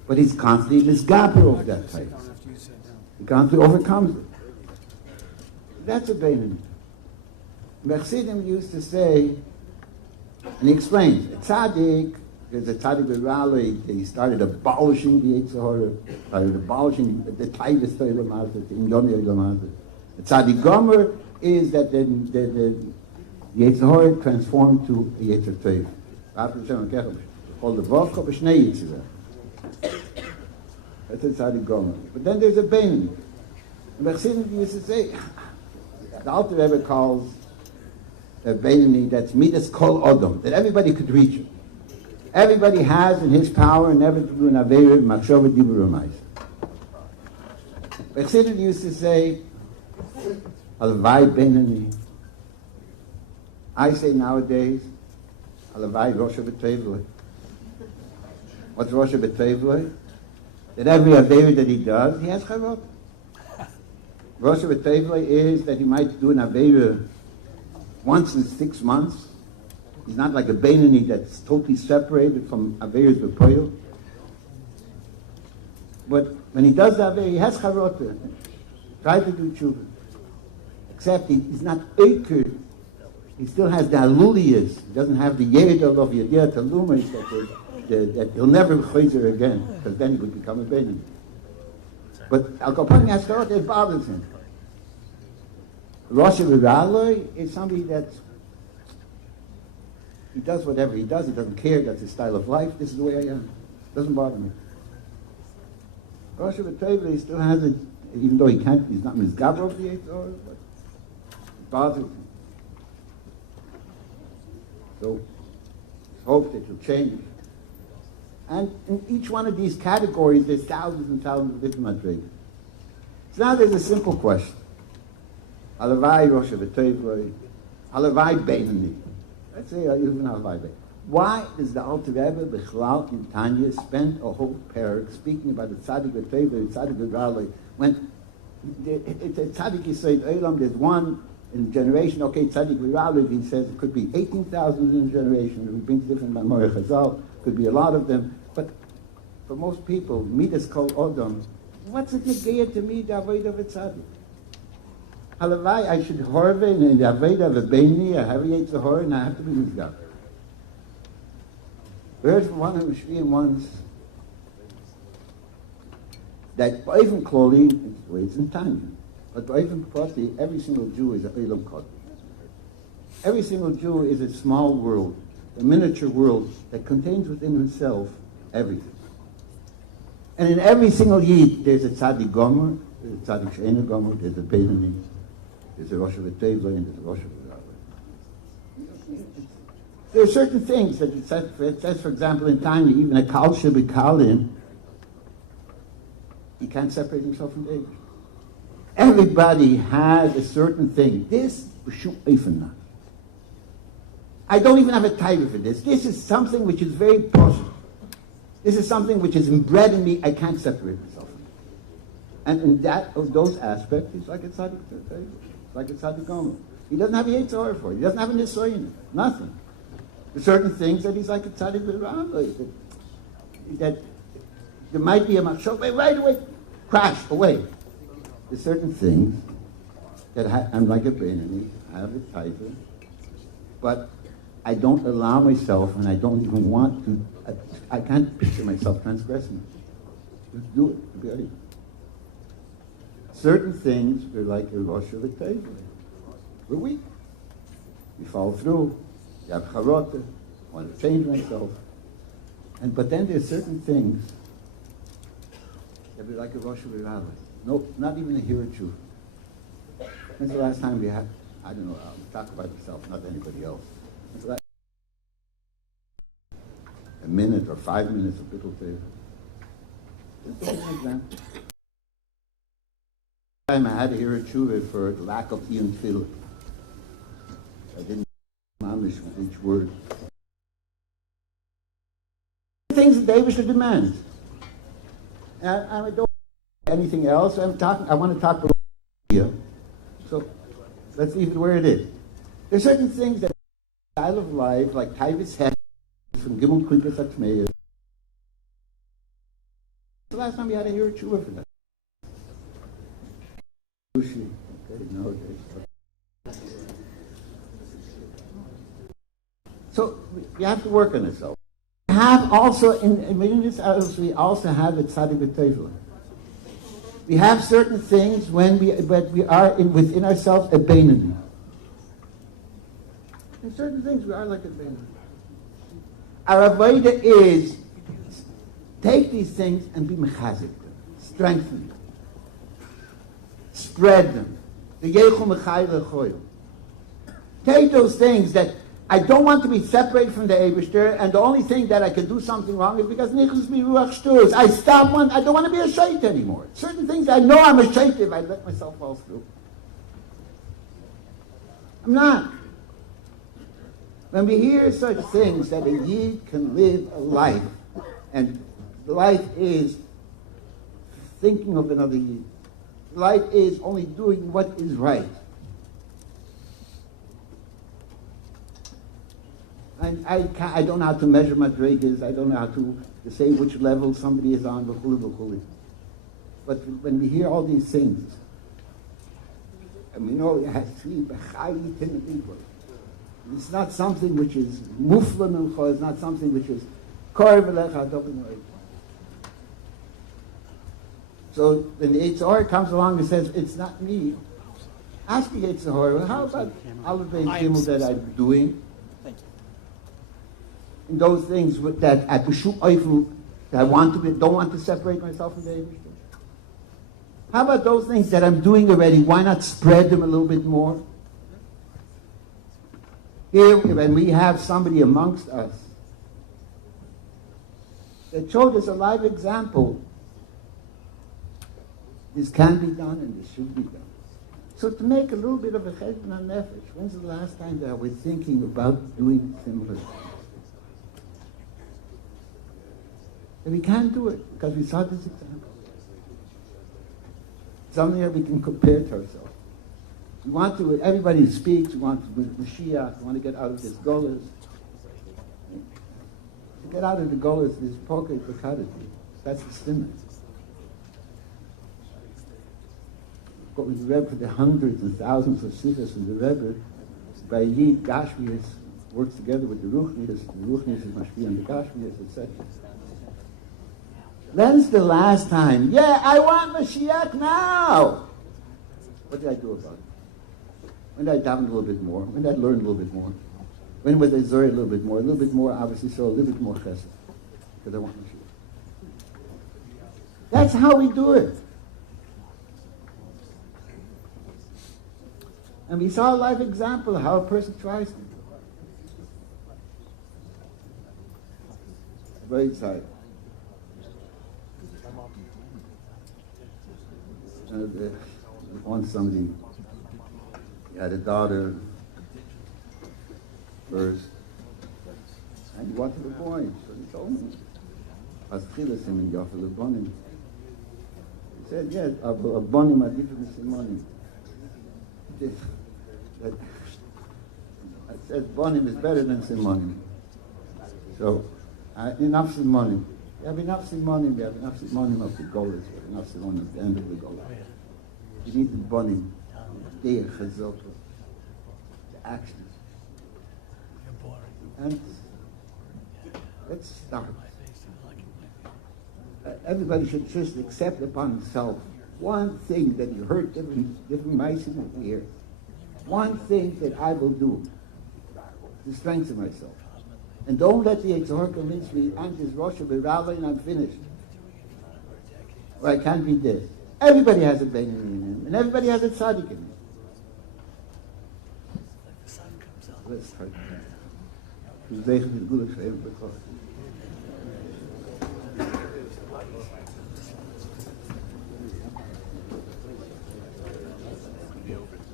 But he's constantly misgaber of that type. He constantly overcomes it. That's a Beinani. Mechsidim used to say, and he explains, a tzaddik, there's a tzaddik v'ralei, he started abolishing the Yetzirah, started abolishing the Taivas Toilam Hazard, the Imyoni Olam Hazard. A tzaddik gomer, is that the Yetzer Hara transformed to a Yetzer Tov. Called the Vavcha B'Shnei Yitzirah. That's a Tzadik Gomer. But then there's a Bein. And Chassidus used to say, the Alter Rebbe calls a Bein that's Midas Kol Odom, that everybody could reach it. Everybody has in his power never to do an Aveir, Machshava Dibur Umayis. But Chassidus used to say, Alavai Beinani. I say nowadays, Alavai Rosh B'Tevloi. What's Rosh B'Tevloi? That every Aveir that he does, he has Charot. Rosh B'Tevloi is that he might do an Aveir once in 6 months. He's not like a Beinani that's totally separated from Aveiros B'Poyel. But when he does the Aveir, he has Charot. Try to do tshuva. Except he's not Eiker. He still has the Haluliyas. He doesn't have the Yedel of Yediyah Talumas that he'll never chayzer again, because then he would become a Beinani. But Al Kapani has Charot, it bothers him. Rosh Hashanah is somebody that he does whatever he does. He doesn't care. That's his style of life. This is the way I am. Doesn't bother me. Rosh Hashanah, he still has it, even though he can't. He's not mizgaber of the Yetzer Hara, but it bothers him. So hope that it'll change. And in each one of these categories, there's thousands and thousands of different madrigas. So now there's a simple question. Halavai Rosh Hashanah, Halavai Beinani. Let's say even Halavai Beinani. Why does the Alter Rebbe Bichlal in Tanya spend a whole parak speaking about the Tzaddik V'Teva, the Tzaddik V'Ralei, when it's a Tzaddik Yisrael Eilam, there's one in a generation, okay, Tzaddik V'Ralei, he says it could be 18,000 in a generation, it brings different Mamorei Chazal, could be a lot of them, but for most people, Midas Kol Odom, what's it negayah to me, the Avodah of a Tzaddik? Halavai, I should horve in the Avodah of a Beinani, I have a Yetzer Hara, and I have to be Mizgab. We heard from one of the Shviim once that Ba'ivim Kloli, it's the way it's in Tanya, but Ba'ivim Prati, every single Jew is a Eilam Kod. Every single Jew is a small world, a miniature world that contains within himself everything. And in every single Yid, there's a Tzaddik Gomer, there's a Tzaddik She'ena Gomer, there's a Beinani, there's a Rosh Hashanah, and there's a Rosh Hashanah. There are certain things that it says, for example, in Tanya, even a Kal Shebekalin, he can't separate himself from David. Everybody has a certain thing. This, I don't even have a title for this. This is something which is very positive. This is something which is inbred in me. I can't separate myself from it. And in those aspects, he's like a tzaddik, like a tzaddik gomer. He doesn't have a Yetzer Hara for it. He doesn't have a nisoyin, nothing. There's certain things that he's like a tzaddik v'ra'ah, that there might be a machshava right away, crash away. There's certain things that I'm like a Beinani, I have a title, but I don't allow myself, and I don't even want to. I can't picture myself transgressing. Just do it. Certain things are like a Rosh Hashanah. We're weak. We fall through. You have charot. I want to change myself. But then there's certain things that are like a Rosh Hashanah. No, not even a hero truth. When's the last time we had? I don't know. I'll talk about myself, not anybody else. A minute or 5 minutes of bittul teva. Just an example. Time I had to hear a tshuva for lack of iyun tefillah. I didn't mamish with each word. Things that David should demand. And I don't anything else. I want to talk about here. So let's leave it where it is. There's certain things that style of life, like Tavis head from Gimel Klippus Atmeir. The last time we had to hear a tshuva for that. So you have to work on yourself. We have also in this house, we also have a tzaddik v'tevla. We have certain things but we are within ourselves a Beinoni. In certain things we are like a Beinoni. Our avodah is take these things and be mechazik them, strengthen them, spread them. The yechu mechai lechoil. Take those things that I don't want to be separated from the Eibishter, and the only thing that I can do something wrong is because nichus mi ruach shtus. I don't want to be a shait anymore. Certain things I know I'm a shait if I let myself fall through. I'm not. When we hear such things that a yid can live a life, and life is thinking of another yid, life is only doing what is right. And I don't know how to measure madrigas. I don't know how to say which level somebody is on. But when we hear all these things, and we know it has to be it's not something which is mufla mincha. It's not something which is korev elecha adobin. So when the Yitzhar comes along and says, it's not me, ask the Yitzhar, how about all of the gimel that I'm doing? And those things that I pursue that I don't want to separate myself from the Eibishter. How about those things that I'm doing already? Why not spread them a little bit more? Here, when we have somebody amongst us that showed us a live example, this can be done and this should be done. So to make a little bit of a cheshbon nefesh, when's the last time that we're thinking about doing similar things? And we can't do it because we saw this example. Something that we can compare to ourselves. We want to, everybody speaks, we want to Mashiach, we want to get out of this golas. To get out of the golas, this pocket fakadati. That's the stimulus. What we read for the hundreds and thousands of sikhs in the Rebbe, by Yid Gashmias works together with the Ruchnias is Mashpi and the Gashmias, etc. When's the last time? Yeah, I want Mashiach now. What did I do about it? When did I daven a little bit more? When did I learn a little bit more? When was I zori a little bit more? A little bit more, obviously, so a little bit more chesed. Because I want Mashiach. That's how we do it. And we saw a live example of how a person tries to do it. Very excited. Once somebody had a daughter first, and he wanted a boy, so he told me. He said, yes, a bonim adifim simonim. I said bonim is better than simonim. So, enough simonim. We have enough simonim, we have enough simonim of the golas, we have enough simonim at the end of the golas. You need the bonim, the chazot, the actions. And let's start. Everybody should just accept upon himself one thing that you heard different mice in the ear. One thing that I will do to strengthen myself. And don't let the Yitzhar convince me, I'm just Rosh Hashanah and I'm finished. Or I can't be this. Everybody has a Beinoni in him, and everybody has a tzaddik in him. Let's try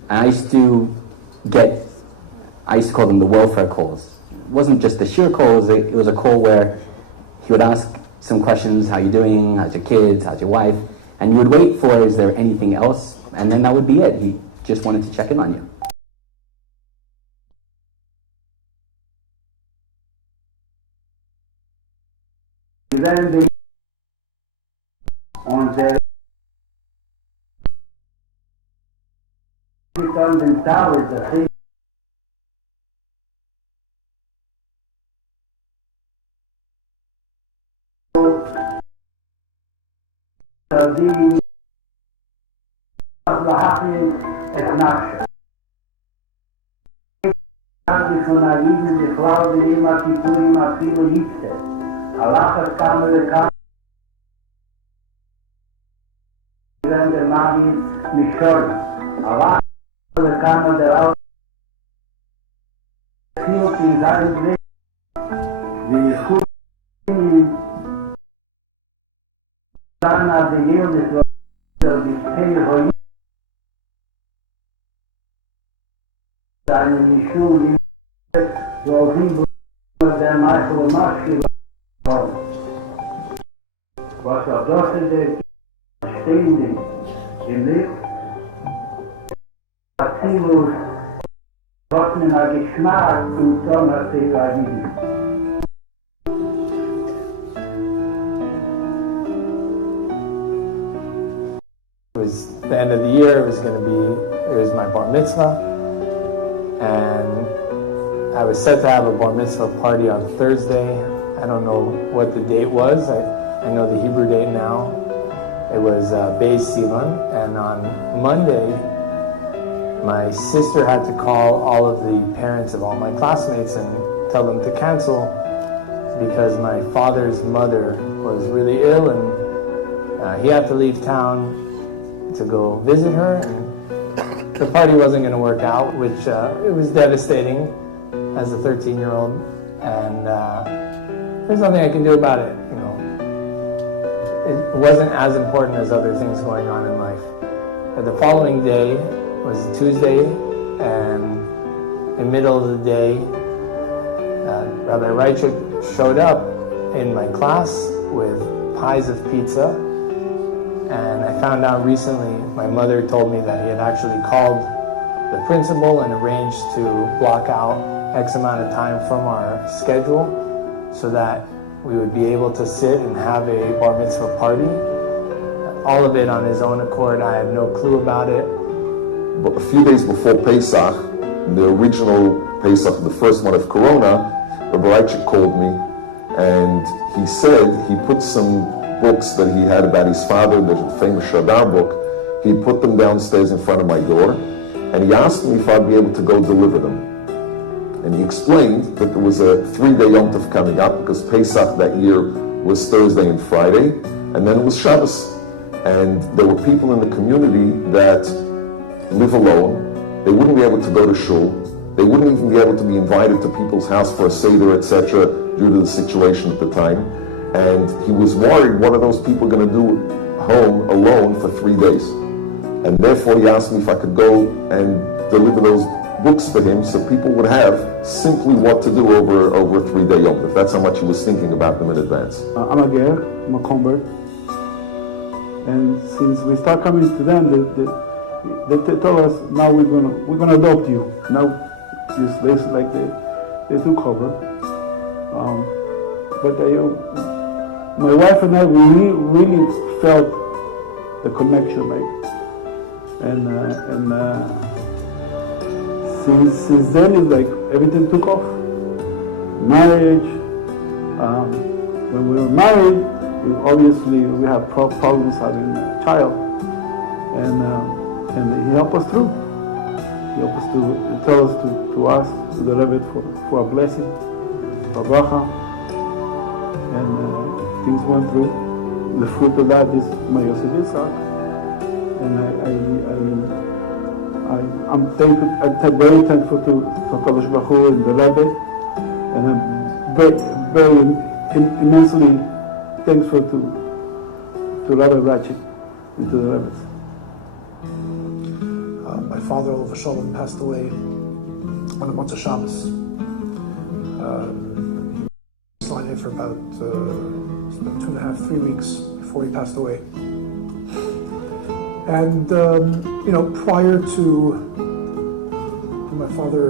I used to call them the welfare calls. It wasn't just the sheer call, it was a call where he would ask some questions, how you doing, how's your kids, how's your wife, and you would wait for, is there anything else? And then that would be it. He just wanted to check in on you. Then on the להחליט את נפשו. ראשון היהודים בכלל ועם הכיפורים אפילו יפתח. הלחץ כמה וכמה למען מישור. הלחץ וכמה דרעו אפילו כזין זה ויחוד Sana de Yildiz of the Pei seine Mischung wo sie der Michael Maschke was das der stehende im Leben Atilus was mir Geschmack und Sonne zu It was the end of the year. It was my bar mitzvah, and I was set to have a bar mitzvah party on Thursday. I don't know what the date was. I know the Hebrew date now. It was Beis Sivan, and on Monday, my sister had to call all of the parents of all my classmates and tell them to cancel because my father's mother was really ill, and he had to leave town to go visit her, and the party wasn't going to work out, which it was devastating as a 13-year-old, and there's nothing I can do about it. You know, it wasn't as important as other things going on in life. But the following day was Tuesday, and in the middle of the day, Rabbi Raichik showed up in my class with pies of pizza. And I found out recently, my mother told me that he had actually called the principal and arranged to block out X amount of time from our schedule so that we would be able to sit and have a bar mitzvah party. All of it on his own accord. I had no clue about it. But a few days before Pesach, the original Pesach, the first one of Corona, Rabbi Raichik called me and he said he put some books that he had about his father, the famous Shadar book, he put them downstairs in front of my door, and he asked me if I'd be able to go deliver them. And he explained that there was a 3-day Yom Tov coming up because Pesach that year was Thursday and Friday, and then it was Shabbos. And there were people in the community that live alone. They wouldn't be able to go to shul. They wouldn't even be able to be invited to people's house for a seder, etc., due to the situation at the time. And he was worried, what are those people going to do home alone for 3 days? And therefore he asked me if I could go and deliver those books for him so people would have simply what to do over a 3-day Yom Tov. That's how much he was thinking about them in advance. I'm a ger, I'm a convert. And since we start coming to them, they told us, now we're gonna adopt you. Now, just like they took over. But my wife and I, we really felt the connection, and since then it's like everything took off. Marriage, when we were married, we have problems having a child, and he helped us through. He helped us to tell us to ask to the Rebbe for a blessing, for bracha. And things went through. The fruit of that is my Yosef Yitzhak. And I'm very thankful to Kadosh Baruch Hu and the Rebbe. And I'm very immensely thankful to Rabbi Raichik and to the Rebbes. My father, Olav Shalom, passed away on a Motzei Shabbos. He was lying for about 2.5, 3 weeks before he passed away. And prior to my father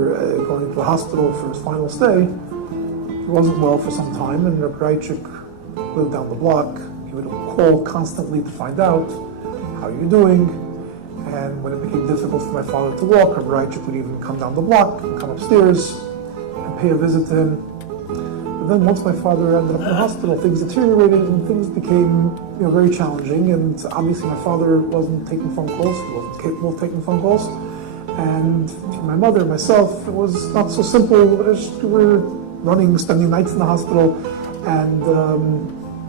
going to the hospital for his final stay, he wasn't well for some time, and Rabbi Raichik lived down the block. He would call constantly to find out how you're doing. And when it became difficult for my father to walk, Rabbi Raichik would even come down the block and come upstairs and pay a visit to him. But then once my father ended up in the hospital, things deteriorated and things became very challenging. And obviously my father wasn't taking phone calls. He wasn't capable of taking phone calls. And my mother and myself, it was not so simple. We were spending nights in the hospital, and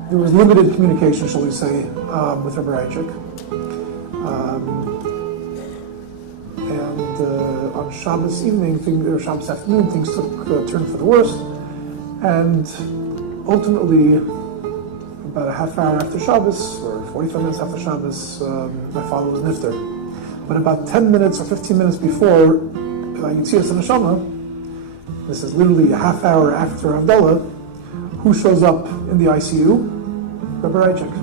there was limited communication, shall we say, with Rabbi Raichik. And on Shabbos evening, or Shabbos afternoon, things took a turn for the worse. And ultimately, about a half hour after Shabbos, or 45 minutes after Shabbos, my father was nifter. But about 10 minutes or 15 minutes before Yitzias Neshama, this is literally a half hour after Havdalah, who shows up in the ICU? Rabbi Raichik.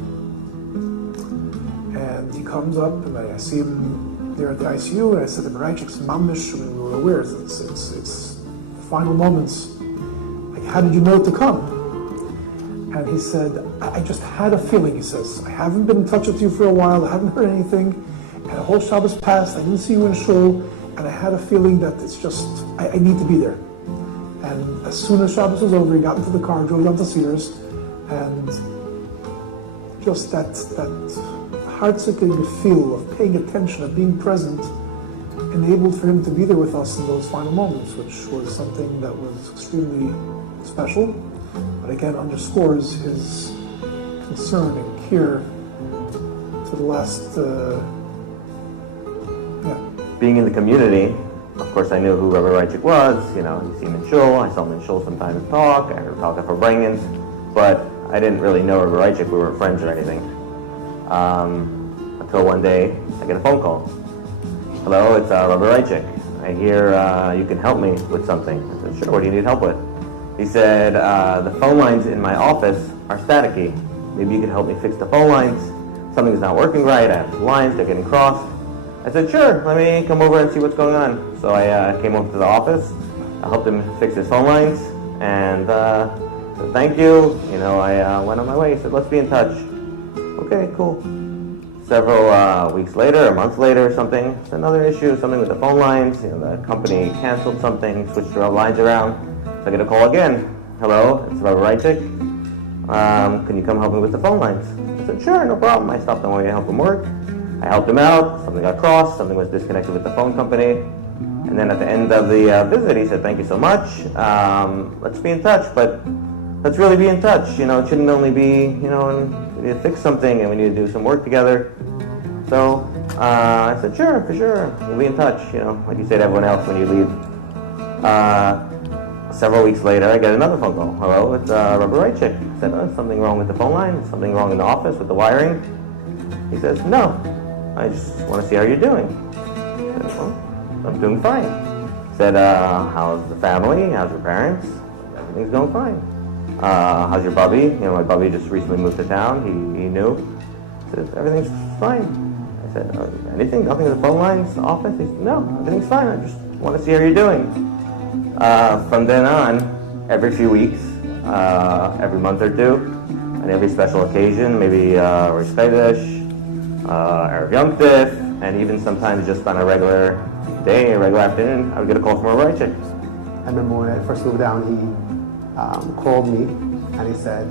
And he comes up, and I see him there at the ICU, and I said, Rabbi Raichik's mamish, we were aware, it's final moments. Like, how did you know to come? And he said, I just had a feeling, he says. I haven't been in touch with you for a while, I haven't heard anything, and the whole Shabbos passed, I didn't see you in shul, and I had a feeling that it's just, I need to be there. And as soon as Shabbos was over, he got into the car, drove down to Sears, and just that heart-sickening feel of paying attention, of being present, enabled for him to be there with us in those final moments, which was something that was extremely special, but again underscores his concern and care to the last, Being in the community, of course I knew who Rabbi Raichik was, you see him in shul, I saw him in shul sometimes talk, I heard talk for bringings, but I didn't really know Rabbi Raichik, we weren't friends or anything. Until one day, I get a phone call. Hello, it's Rabbi Raichik. I hear you can help me with something. I said, sure, what do you need help with? He said, the phone lines in my office are staticky. Maybe you could help me fix the phone lines. Something's not working right, I have some lines, they're getting crossed. I said, sure, let me come over and see what's going on. So I came over to the office, I helped him fix his phone lines, and said, thank you. I went on my way. He said, let's be in touch. Okay, cool. Several weeks later, a month later or something, it's another issue, something with the phone lines. The company canceled something, switched their lines around. So I get a call again. Hello, it's Rabbi Raichik. Can you come help me with the phone lines? I said, sure, no problem. I stopped on my way to help him work. I helped him out. Something got crossed. Something was disconnected with the phone company. And then at the end of the visit, he said, thank you so much. Let's be in touch, but let's really be in touch. It shouldn't only be, we need to fix something and we need to do some work together. So I said, sure, for sure. We'll be in touch, like you say to everyone else when you leave. Several weeks later, I get another phone call. Hello, it's Rabbi Raichik. I said, something wrong with the phone line? Something wrong in the office with the wiring? He says, no, I just want to see how you're doing. I said, well, I'm doing fine. He said, how's the family? How's your parents? Everything's going fine. How's your bubby? My bubby just recently moved to town. He knew. He said, everything's fine. I said, anything? Nothing with the phone lines? The office? He said, no, everything's fine. I just want to see how you're doing. From then on, every few weeks, every month or two, and every special occasion, maybe Rosh Chodesh, Erev Yom Tif, and even sometimes just on a regular day, a regular afternoon, I would get a call from Rabbi Raichik. I remember when I first moved down, he called me and he said,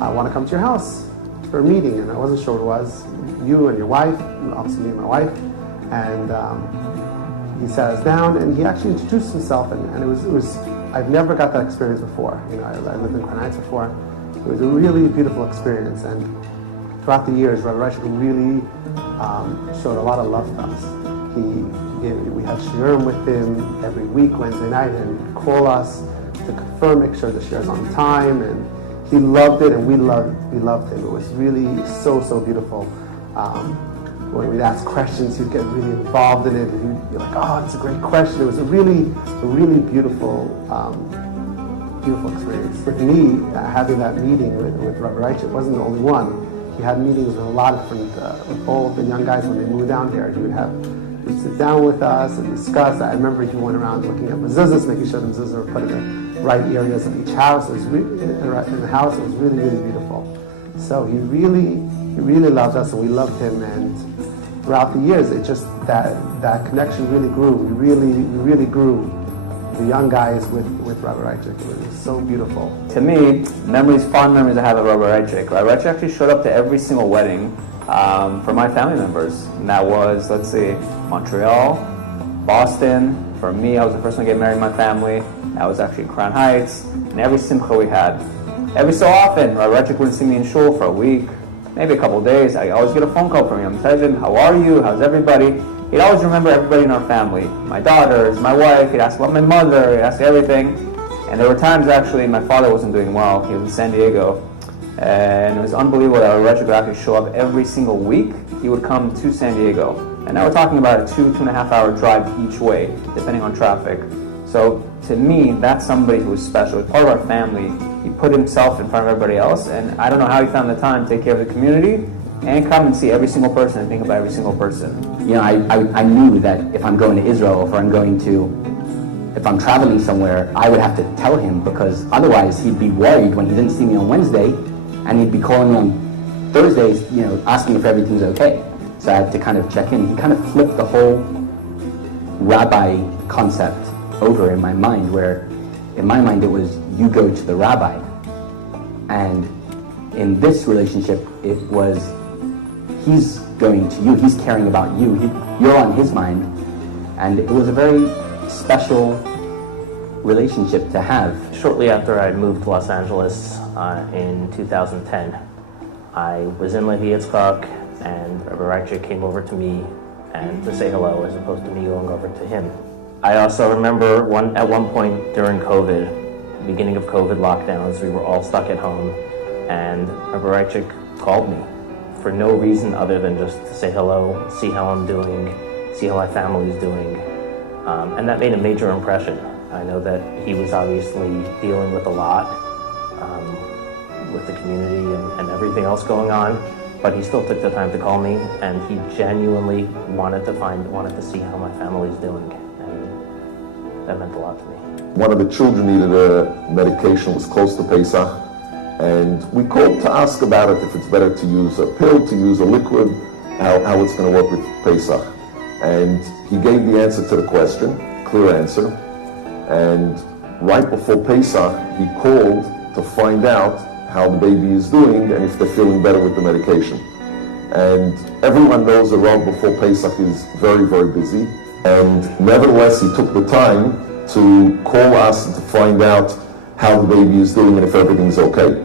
I want to come to your house for a meeting, and I wasn't sure what it was. You and your wife, obviously me and my wife, and he sat us down and he actually introduced himself, and it was I've never got that experience before. I lived in Crown Heights before. It was a really beautiful experience, and throughout the years, Rabbi Raichik really showed a lot of love to us. We had shiurim with him every week, Wednesday night, and he'd call us to confirm, make sure the shiur is on time, and he loved it, and we loved him. It was really so beautiful. When we'd ask questions, he'd get really involved in it, and he'd be like, "Oh, it's a great question." It was a really beautiful experience. With me, having that meeting with Rabbi Raichik wasn't the only one. He had meetings with a lot of different, with all the young guys when they moved down there. He'd sit down with us and discuss. I remember he went around looking at mezuzahs, making sure the mezuzahs were put in the right areas of each house. It was in the house. It was really beautiful. So he really loved us, and we loved him. And throughout the years, it just that connection really grew. We really grew the young guys with Rabbi Raichik. It was so beautiful. To me, fond memories I have of Rabbi Raichik. Rabbi Raichik actually showed up to every single wedding for my family members. And that was, let's see, Montreal, Boston. For me, I was the first one to get married in my family. That was actually in Crown Heights. And every simcha we had. Every so often, Rabbi Raichik wouldn't see me in shul for a week, maybe a couple of days. I always get a phone call from him. Tezin, how are you? How's everybody? He'd always remember everybody in our family. My daughters, my wife. He'd ask about my mother. He'd ask everything. And there were times, actually, my father wasn't doing well. He was in San Diego. And it was unbelievable that Rabbi Raichik would actually show up every single week. He would come to San Diego. And now we're talking about a 2.5 hour drive each way, depending on traffic. So to me, that's somebody who was special. He's part of our family. He put himself in front of everybody else. And I don't know how he found the time to take care of the community and come and see every single person and think about every single person. You know, I knew that if I'm going to Israel, if I'm traveling somewhere, I would have to tell him, because otherwise he'd be worried when he didn't see me on Wednesday, and he'd be calling me on Thursdays, asking if everything's okay. So I had to kind of check in. He kind of flipped the whole rabbi concept over in my mind, where in my mind it was, you go to the rabbi. And in this relationship, it was, he's going to you, he's caring about you, you're on his mind. And it was a very special relationship to have. Shortly after I moved to Los Angeles in 2010, I was in Levi Yitzchak, and Rabbi Raichik came over to me and to say hello, as opposed to me going over to him. I also remember at one point during COVID, beginning of COVID lockdowns, we were all stuck at home, and Rabbi Raichik called me for no reason other than just to say hello, see how I'm doing, see how my family is doing. And that made a major impression. I know that he was obviously dealing with a lot with the community and everything else going on, but he still took the time to call me, and he genuinely wanted to see how my family is doing, and that meant a lot to me. One of the children needed a medication, was close to Pesach, and we called to ask about it, if it's better to use a pill, to use a liquid, how it's going to work with Pesach. And he gave the answer to the question, clear answer. And right before Pesach, he called to find out how the baby is doing and if they're feeling better with the medication. And everyone knows that right before Pesach is very, very busy. And nevertheless, he took the time to call us and to find out how the baby is doing and if everything's okay.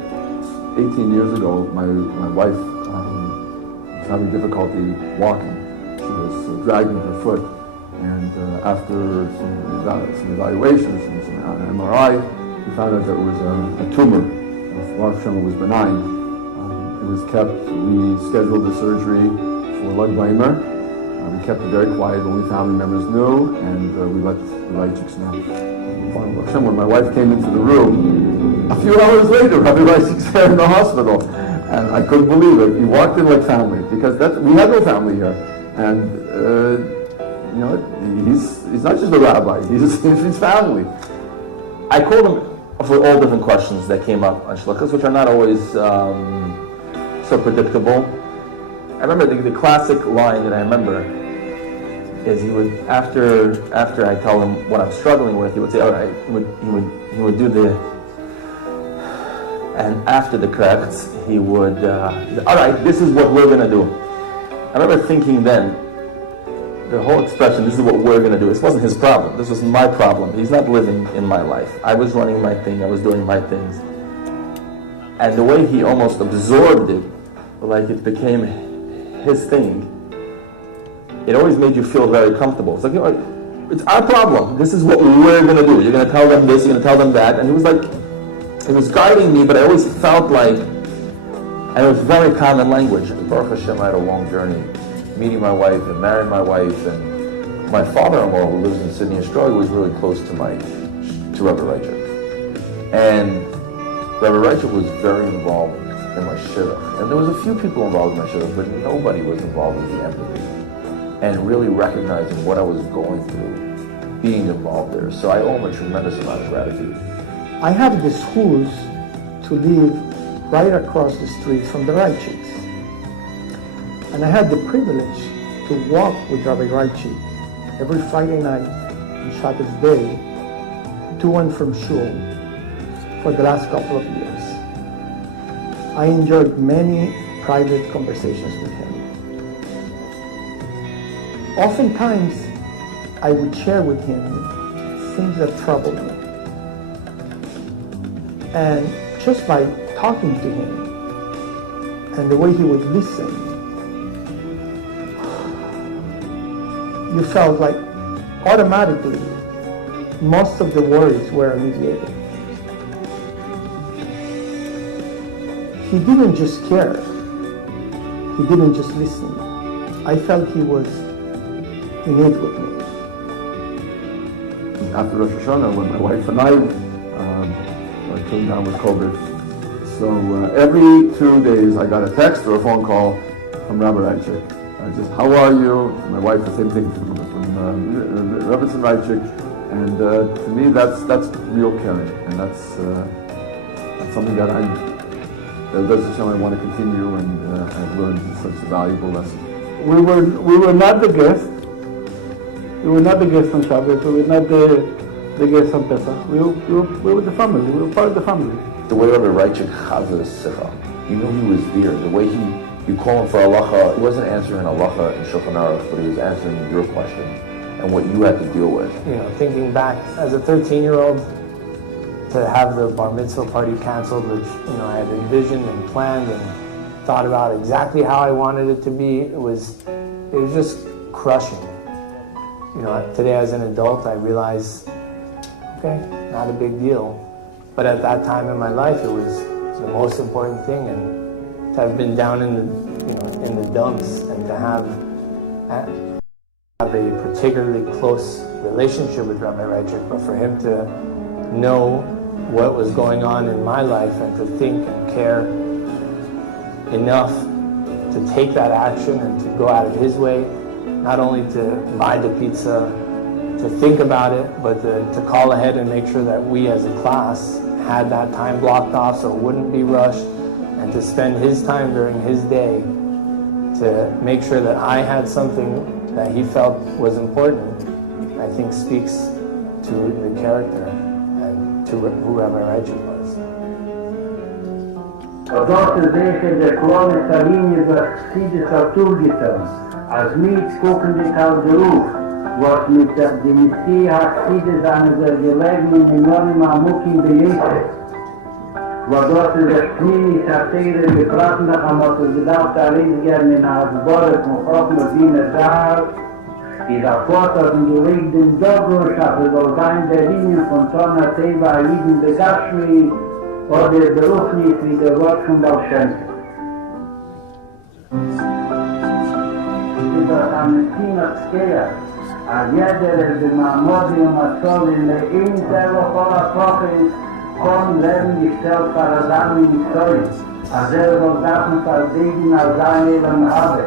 18 years ago, my wife was having difficulty walking. She was dragging her foot, and after some evaluations and some MRI, we found out that it was a tumor. Baruch Hashem, was benign. It was kept. We scheduled the surgery for Lag Baimer. We kept it very quiet. Only family members knew, and we let the Raichiks know. Baruch Hashem, when my wife came into the room, a few hours later, Rabbi Raichik's there in the hospital, and I couldn't believe it. He walked in like family, because we had no family here. And he's not just a rabbi, he's his family. I called him for all different questions that came up on shluchas, which are not always so predictable. I remember the classic line that I remember is he would, after I tell him what I'm struggling with, he would say, all right, he would do the, and after the corrects, he would, all right, this is what we're going to do. I remember thinking then, the whole expression, this is what we're going to do, this wasn't his problem, this was my problem. He's not living in my life. I was running my thing, I was doing my things. And the way he almost absorbed it, like it became his thing, it always made you feel very comfortable. It's like, it's our problem, this is what we're going to do. You're going to tell them this, you're going to tell them that. And he was like, it was guiding me, but I always felt like, and it was very common language. Baruch Hashem, I had a long journey, meeting my wife and marrying my wife, and my father-in-law, who lives in Sydney, Australia, was really close to Rabbi Raichik. And Rabbi Raichik was very involved in my shidduch. And there was a few people involved in my shidduch, but nobody was involved in the empathy and really recognizing what I was going through, being involved there. So I owe him a tremendous amount of gratitude. I have the schools to live right across the street from the Raichiks. And I had the privilege to walk with Rabbi Raichik every Friday night and Shabbos day to and from shul for the last couple of years. I enjoyed many private conversations with him. Oftentimes, I would share with him things that troubled me. And just by talking to him and the way he would listen, you felt like automatically most of the worries were alleviated. He didn't just care. He didn't just listen. I felt he was in it with me. After Rosh Hashanah, when my wife and I came down with COVID, so every 2 days I got a text or a phone call from Rabbi Raichik. Just, how are you? My wife, the same thing from Rabbi Raichik. And to me, that's real caring, and that's something that I want to continue, and I've learned such a valuable lesson. We were not the guest. We were not the guest on Shabbos. We were not the guest on Pesach. We were the family. We were part of the family. The way Rabbi Raichik chazer sicha, you knew he was there. The way you call him for halacha, he wasn't answering halacha in Shulchan Aruch, but he was answering your question and what you had to deal with. You know, thinking back as a 13-year-old, to have the bar mitzvah party canceled, which, you know, I had envisioned and planned and thought about exactly how I wanted it to be, it was just crushing. You know, today as an adult, I realize, okay, not a big deal. But at that time in my life, it was the most important thing, and to have been down in the dumps and to have a particularly close relationship with Rabbi Raichik, but for him to know what was going on in my life and to think and care enough to take that action and to go out of his way, not only to buy the pizza, to think about it, but to call ahead and make sure that we as a class had that time blocked off so it wouldn't be rushed, and to spend his time during his day to make sure that I had something that he felt was important, I think speaks to the character and to who Rabbi Raichik was. Dort zeker de klone Saline das Chassidus Autorgitter, als mit gucken die Kalderuf, was mit der Dynastie Chassidus an der gelegen in enormen Amukim bejährt. Wo dort der Pnimi Satere gefragt nach einmal gedacht, allein gerne in Asbore von Chochma Wiener Saar, die Rapporter und gelegten Dogorschaft soll sein der Linie von Tona Teva Aiden Begashmi oder Berufnis wie der Wort von Baal Shem Tov. Das Amnestina Skea, als jeder der Mahmodi und Matzol in der Einzelne voller Profis kommen, werden gestellt für Adami in Israel, als soll Sachen verdienen als seine Leben habe.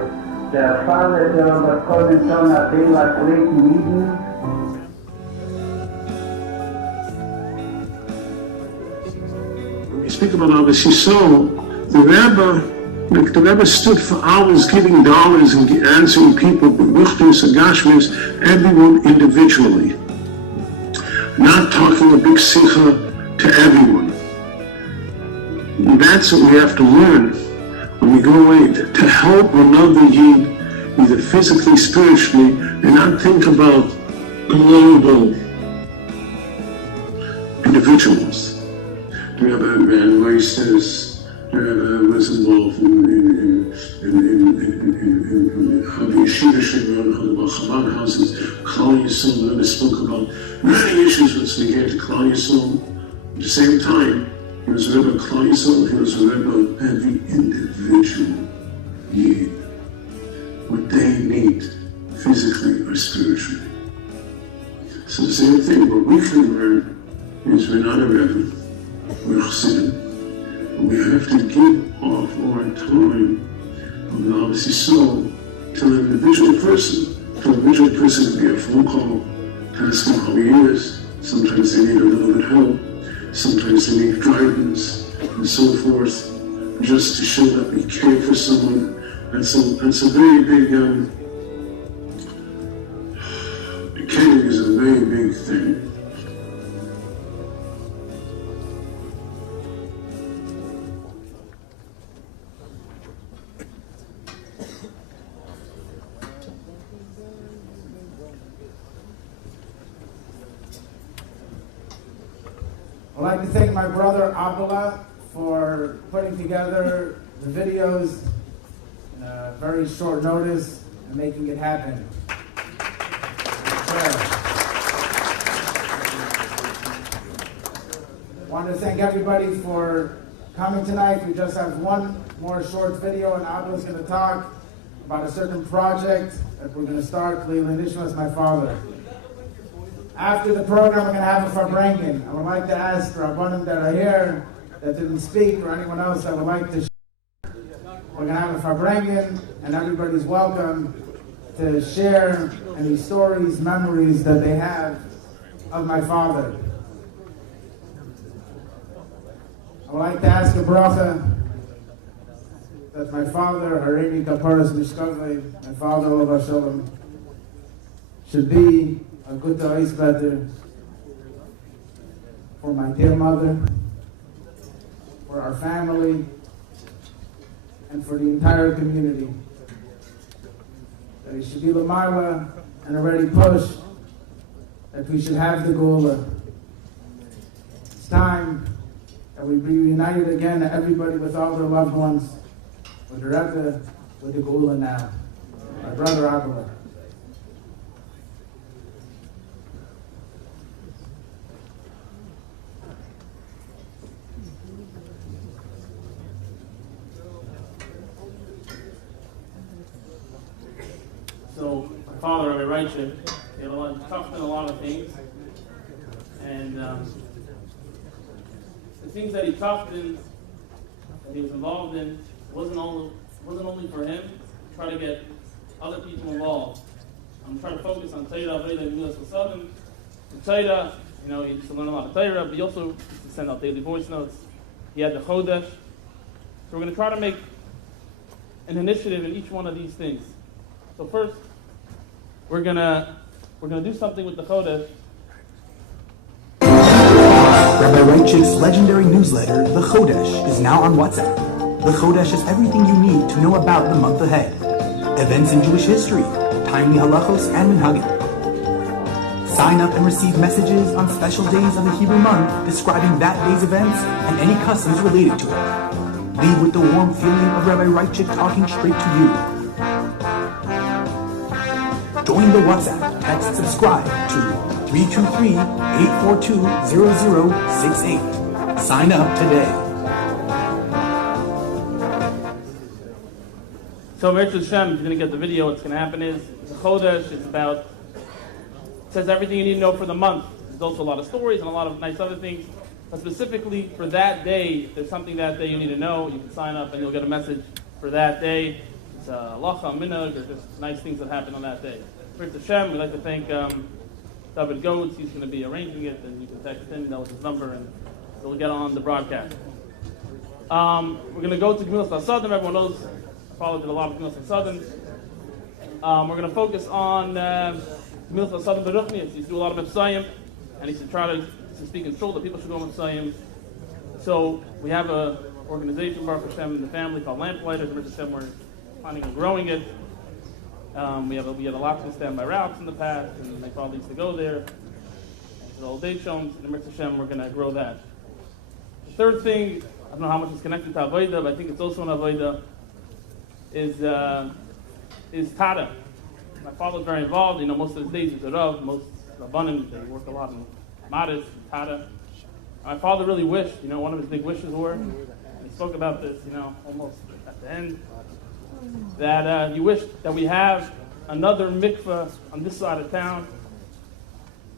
Der Fall ist der Konvention hat Teva Kreten Mieden. When we speak about Advocacy, the Rebbe stood for hours giving dollars and answering people, Buchtus and Gashmis, everyone individually. Not talking a big sikha to everyone. And that's what we have to learn when we go away, to help another Yid, either physically, spiritually, and not think about global individuals. The Rebbe ran races. The Rebbe was involved in how the yeshiva should run, how the Chabad houses, Klal Yisrael. The Rebbe spoke about many issues once we get to Klal Yisrael. At the same time, he was a Rebbe of Klal Yisrael, he was a Rebbe of every individual Yid, what they need, physically or spiritually. So the same thing, what we can learn is we're not a Rebbe, we're Chassidim. We have to give off our time of the Advocacy soul to an individual person. To an individual person could be a phone call to ask them how he is. Sometimes they need a little bit of help. Sometimes they need guidance and so forth, just to show that we care for someone. That's a very big, caring is a very big thing. I'd like to thank my brother Abdullah for putting together the videos in a very short notice and making it happen. I want to thank everybody for coming tonight. We just have one more short video, and Abdullah is going to talk about a certain project that we're going to start, Leila Nishmas, my father. After the program, we're going to have a Farbrengen. I would like to ask Rabbanim that are here, that didn't speak, or anyone else that would like to share. We're going to have a Farbrengen, and everybody's welcome to share any stories, memories that they have of my father. I would like to ask a bracha that my father, Harini Kaparas Mishkavei, my father, Olav Shalom, should be a good ice better for my dear mother, for our family, and for the entire community. That he should be Lamala and already push that we should have the Gula. It's time that we be reunited again, everybody with all their loved ones, with the Rebbe, with the Gula now. My brother Abdullah. So, my father, Rabbi Raichik, he touched on a lot of things, and the things that he touched in, that he was involved in, wasn't only for him. Try to get other people involved. I'm trying to focus on Torah, Aveda, and Milas Vasadim. Torah, he used to learn a lot of Torah, but he also used to send out daily voice notes. He had the Chodesh. So we're going to try to make an initiative in each one of these things. So first, we're gonna do something with the Chodesh. Rabbi Raichik's legendary newsletter, The Chodesh, is now on WhatsApp. The Chodesh is everything you need to know about the month ahead. Events in Jewish history, timely halachos and minhagim. Sign up and receive messages on special days of the Hebrew month describing that day's events and any customs related to it. Leave with the warm feeling of Rabbi Raichik talking straight to you. Join the WhatsApp. Text subscribe to 323-842-0068. Sign up today. So, Mirza Hashem, if you're going to get the video, what's going to happen is the Chodesh is about, it says everything you need to know for the month. There's also a lot of stories and a lot of nice other things. But specifically for that day, if there's something that day you need to know, you can sign up and you'll get a message for that day. It's halacha, minhag, or just nice things that happen on that day. Mirza Hashem, we'd like to thank David Goetz. He's going to be arranging it, and you can text him, that was his number, and we'll get on the broadcast. We're going to go to Gemilas Vasadim. Everyone knows my father did a lot of Gemilas Vasadim. We're going to focus on Gemilas Vasadim Beruchnius. He used to do a lot of Mepsayim, and he should try to speak in shul that people should go Mepsayim. So we have an organization, Baruch Hashem, in the family called Lamplighters. Mirza Hashem, we're planning on growing it. We had a lot to stand by routes in the past, and my father used to go there. And the old age homes, and Mirza Hashem, we're going to grow that. The third thing, I don't know how much it's connected to Avodah, but I think it's also an Avodah, is Tada. My father was very involved. Most of his days he's a Rav. Most Rabbanim, they work a lot in Maris, Tada. My father really wished, one of his big wishes were, and he spoke about this, almost at the end, that he wished that we have another mikveh on this side of town,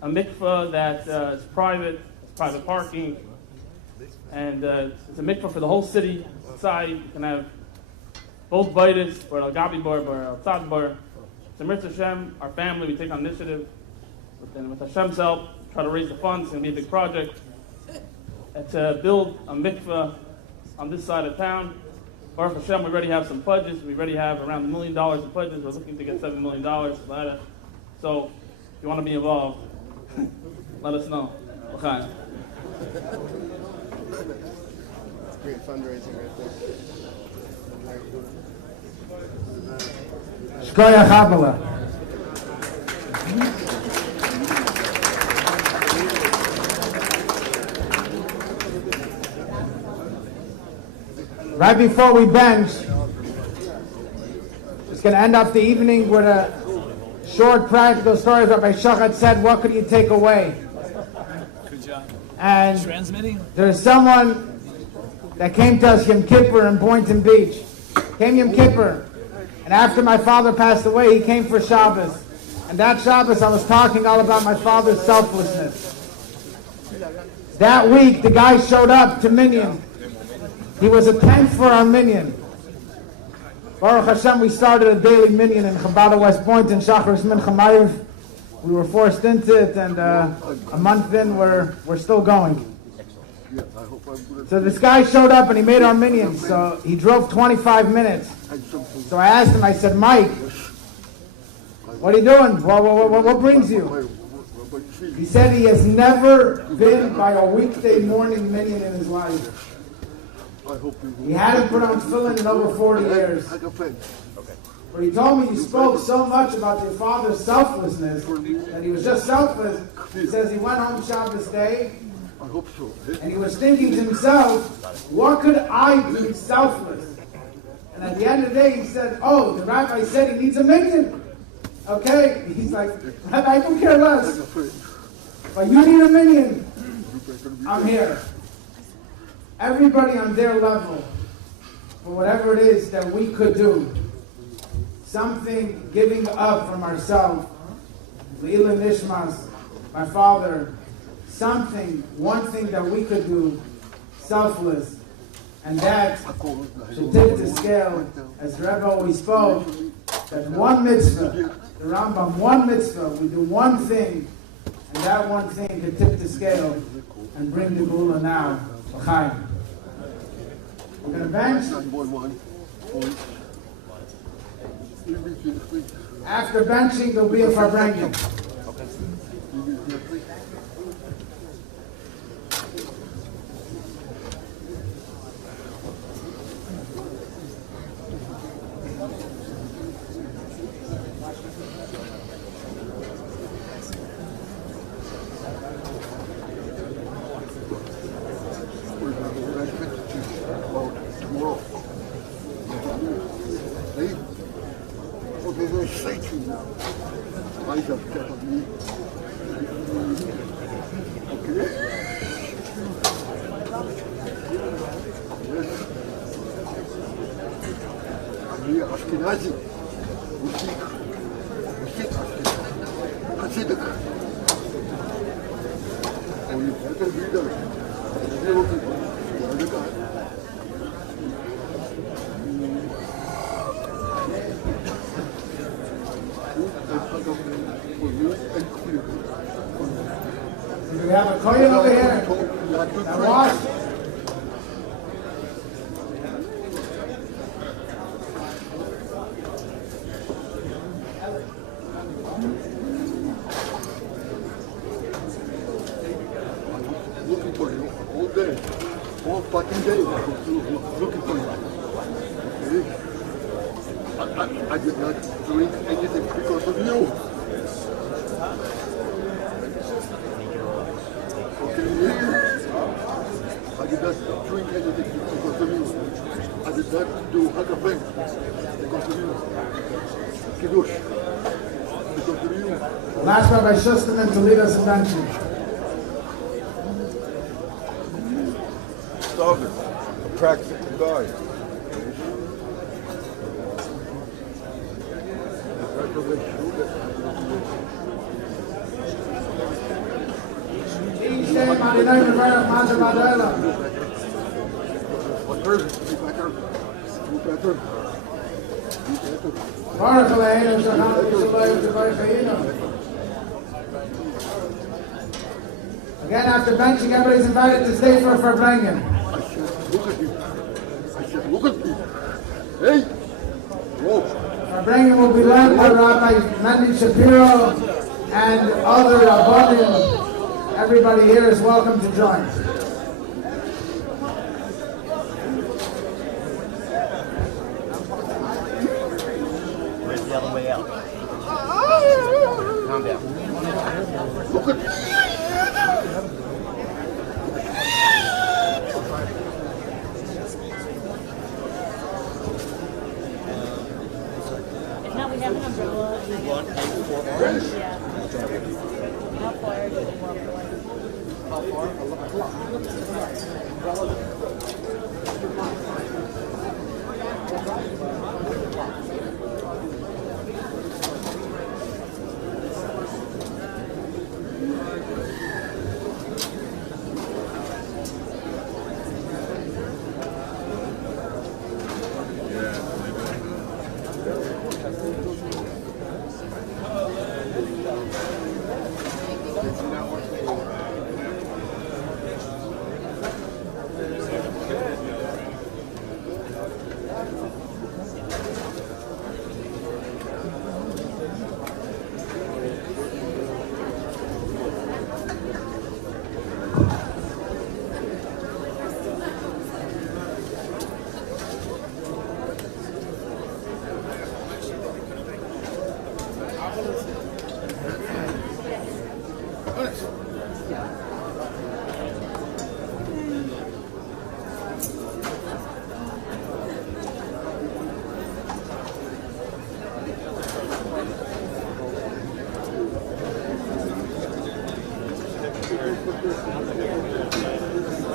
a mikveh that is private, it's private parking, and it's a mikveh for the whole city, society. You can have both baitis, or al-gabi bar, or al-tzad bar. So Mirza Hashem, our family, we take on initiative, with Hashem's help, try to raise the funds. It's going to be a big project, and to build a mikveh on this side of town. Baruch Hashem, we already have some pledges. We already have around $1 million in pledges. We're looking to get $7 million. So, if you want to be involved, let us know. Okay. It's great fundraising right there. Shkoyach Abdullah. Right before we bench, it's going to end up the evening with a short practical story. Rabbi Shachat said, what could you take away? Good job. And Transmitting. there's someone that came to us Yom Kippur in Boynton Beach. Came Yom Kippur. And after my father passed away, he came for Shabbos. And that Shabbos, I was talking all about my father's selflessness. That week, the guy showed up to Minyan. He was a tent for our Minyan. Baruch Hashem, we started a daily Minyan in Chabad West Point in Shacharis Mincha Maariv. We were forced into it, and a month in, we're still going. So this guy showed up and he made our Minyan. So he drove 25 minutes. So I asked him, I said, Mike, what are you doing? What brings you? He said he has never been by a weekday morning Minyan in his life. He hadn't put on tefillin in over 40 years. But he told me you spoke so much about your father's selflessness that he was just selfless. He says he went home Shabbos day and he was thinking to himself, what could I be selfless? And at the end of the day he said, oh, the rabbi said he needs a minyan. Okay? He's like, I don't care less. But you need a minyan. I'm here. Everybody on their level, for whatever it is that we could do, something giving up from ourselves, Leila Nishmas, my father, something, one thing that we could do, selfless, and that should tip the scale, as the Rebbe always spoke, that one mitzvah, the Rambam, one mitzvah, we do one thing, and that one thing could tip the scale and bring the Gula now. L'chaim. We're going to bench. After benching, there'll be a farbrengen. We have a kohen over here. Now watch. Looking for you all day, all fucking day. Looking for you. Okay? I did not drink anything because of you. I did not drink anything because of you. I did not do hakafeng because of you. Kiddush because of you. Last Rabbi Shusterman to lead us in benching. Started a practical guy. Again, after benching, everybody's invited to stay for a farbrengen. Look at you. I said, look at me. Hey! Whoa. Farbrengen will be led by Rabbi Mendy Shapiro and other Rabbanim. Everybody here is welcome to join. Where's the other way out? Calm down. Look at me. want egg for orange? How far are you in walkway? How far?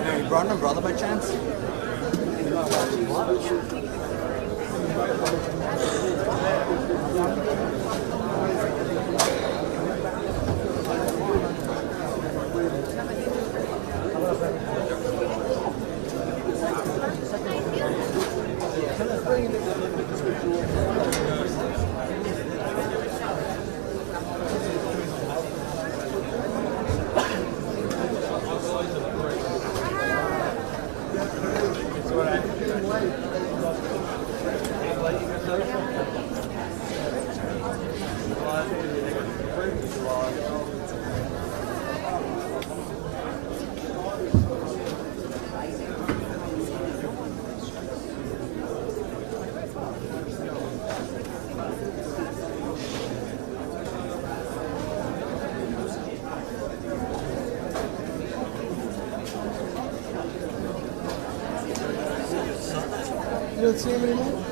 Hey, you brought an umbrella by chance? You don't see him anymore?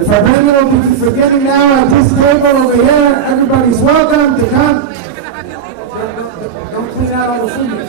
If anyone will be forgetting now at this table over here, everybody's welcome to come. Don't clean out all the food.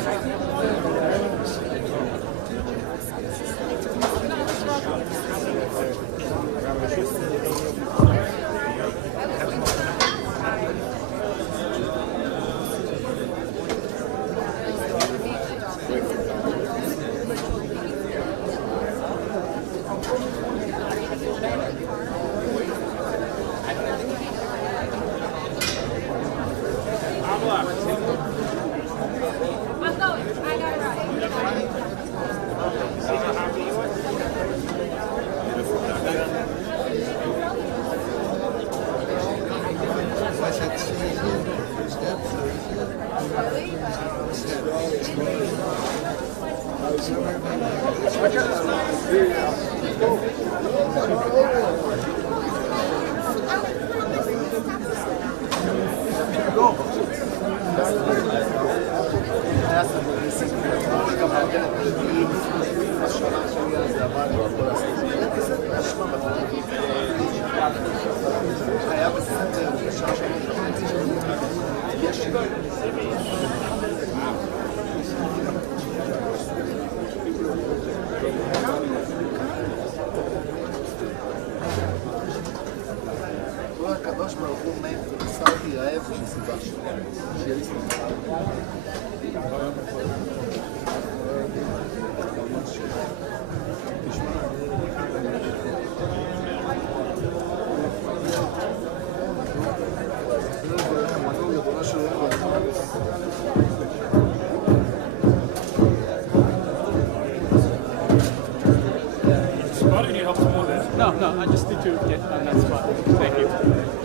No, I just need to get on that spot. Thank you.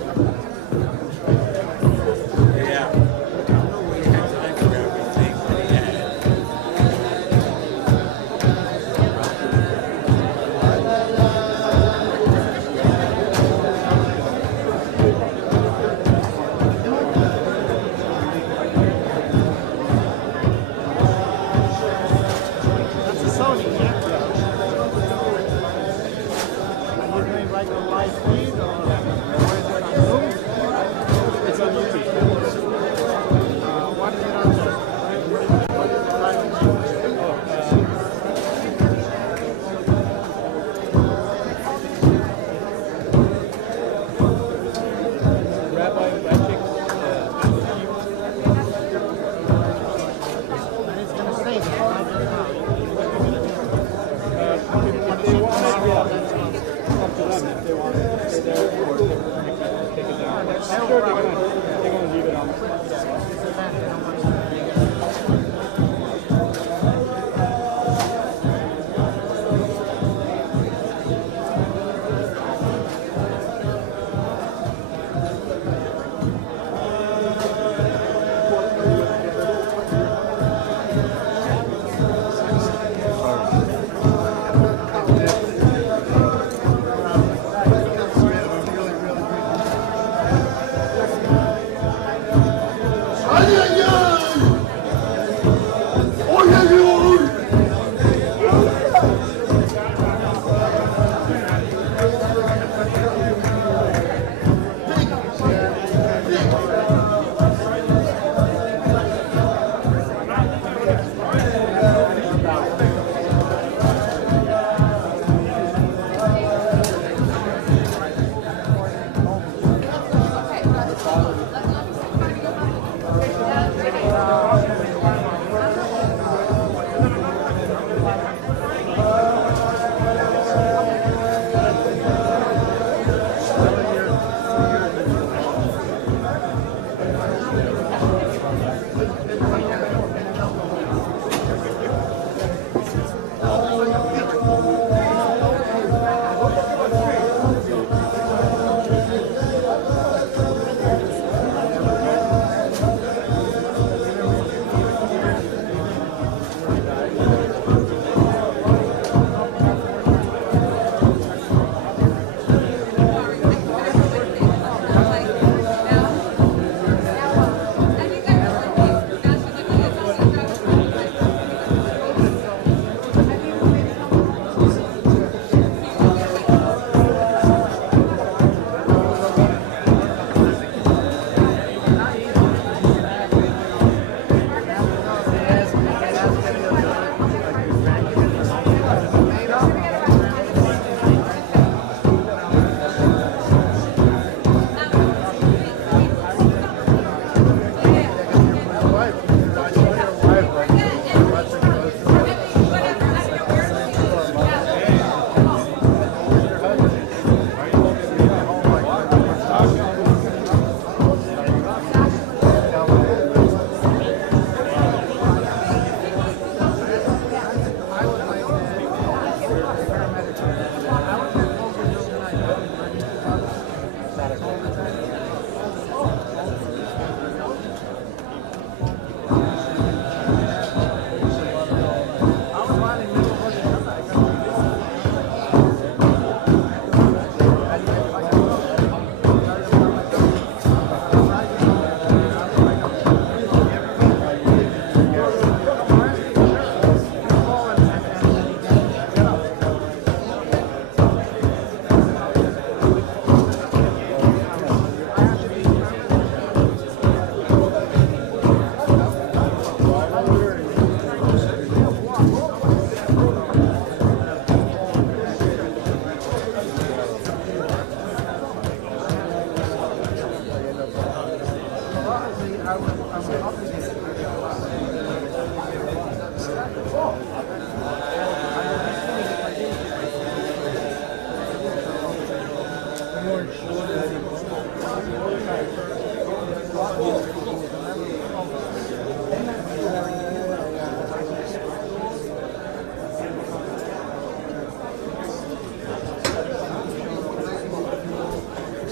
Ay, ay, ay.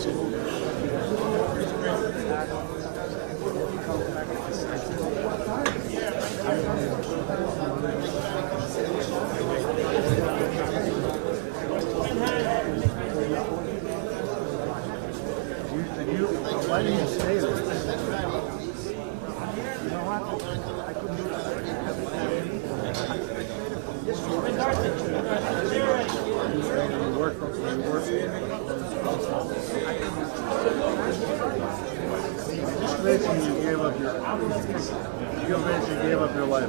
Why didn't you stay there? You know what? I couldn't do Just basically you gave up your life.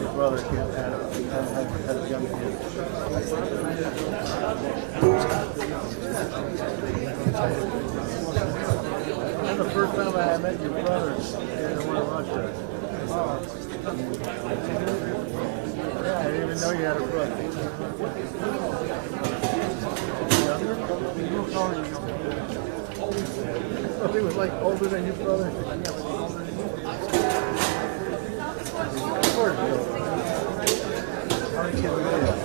Your brother can't have young kids. And the first time I met your brother in Russia. Yeah, I didn't even know you had a brother. He was like older than your brother. Of course, how many kids do you have?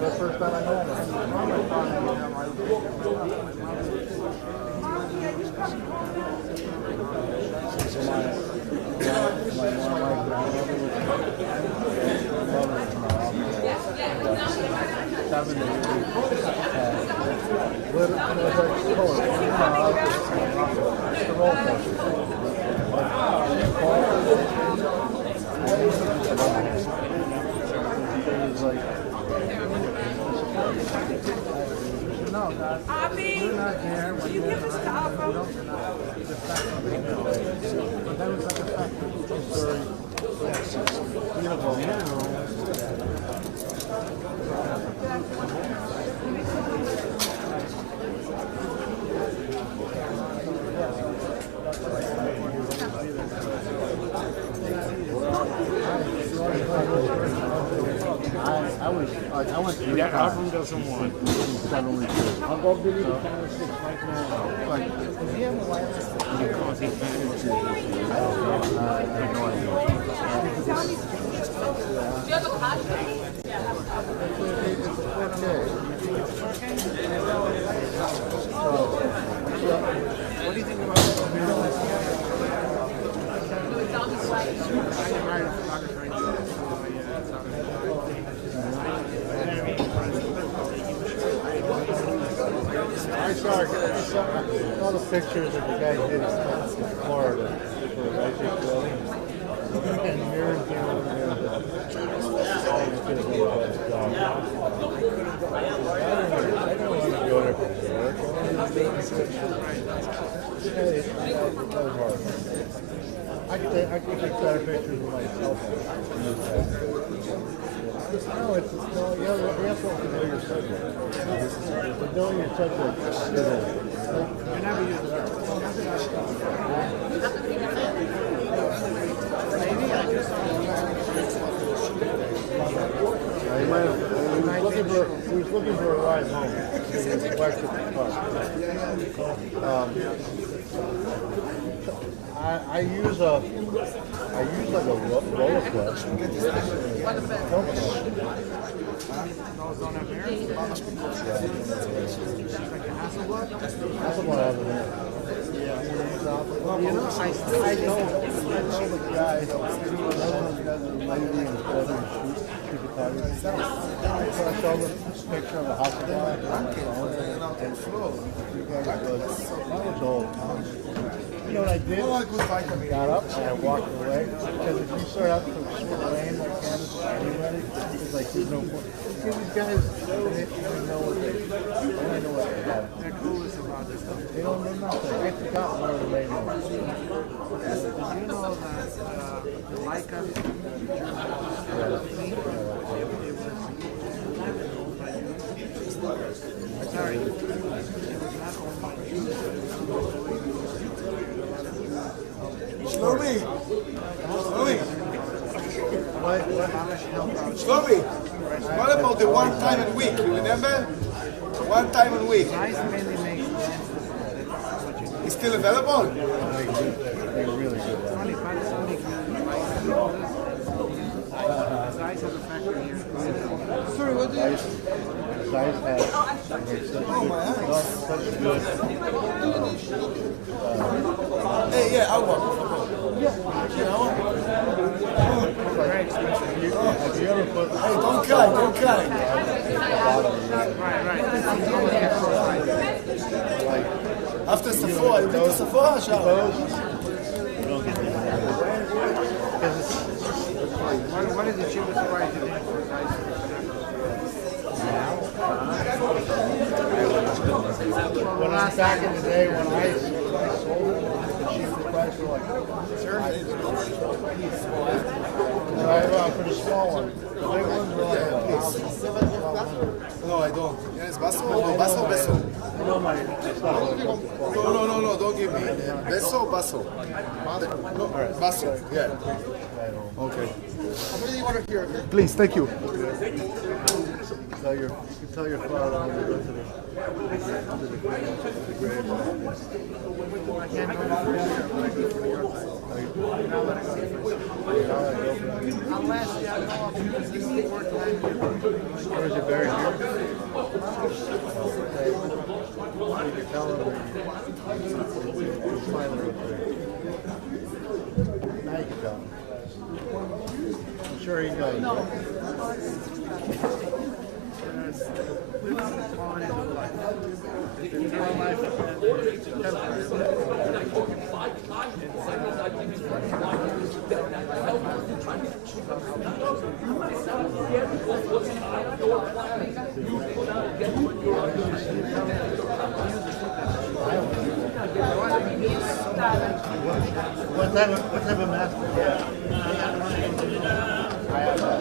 The first time I met him. Abby, will you give this to Alpha? That was like a factory story. Beautiful. I went to Avram doesn't want. I'll go give you the 5 or 6 right now. Like, if you have a wife, because he's been into I have no idea. Do you have a contract? What do you think about I saw all the pictures that the guy did in Florida for the Raichik building. And mirrors there. I don't want to go there for work. I could take better pictures of myself. No, it's no, you have to know your subject. Knowing your subject is I never use it. He was looking for a ride home. He was west of the park. I use like a roller coaster. You know, I know the guy, the lady and brother shoot the party. So I showed him a picture of a house guy and that was old. You know what I did? I got up and I walked away. Because if you start out to rain like Candace or anybody, it's like there's no point. See, these guys, they know what they have. They're clueless about this stuff. They don't know nothing. I forgot one of the main ones. Did you know that Leica sorry. Shlomi! Shlomi, what about the one time a week? You remember? One time a week. It's still available? They're really good. Sorry, what did you? Size has such good. Hey, yeah, I want. Have you ever put? Hey, don't cry, don't cry. After Sephora, you been to Sephora, Sharon? What is the cheapest price you think for guys? When I back in the day when I sold the cheapest price for like for the small one. The big ones were like No, I don't. Yes, Basso or Basso Besso? No, don't give me. Besso or Basso? No, Basso, yeah. Okay. Please, thank you. you can tell your father when you go to the grave. Or is it buried here? You can tell him he's smiling up there. Now you can tell him. I'm sure he knows. What type of master? I have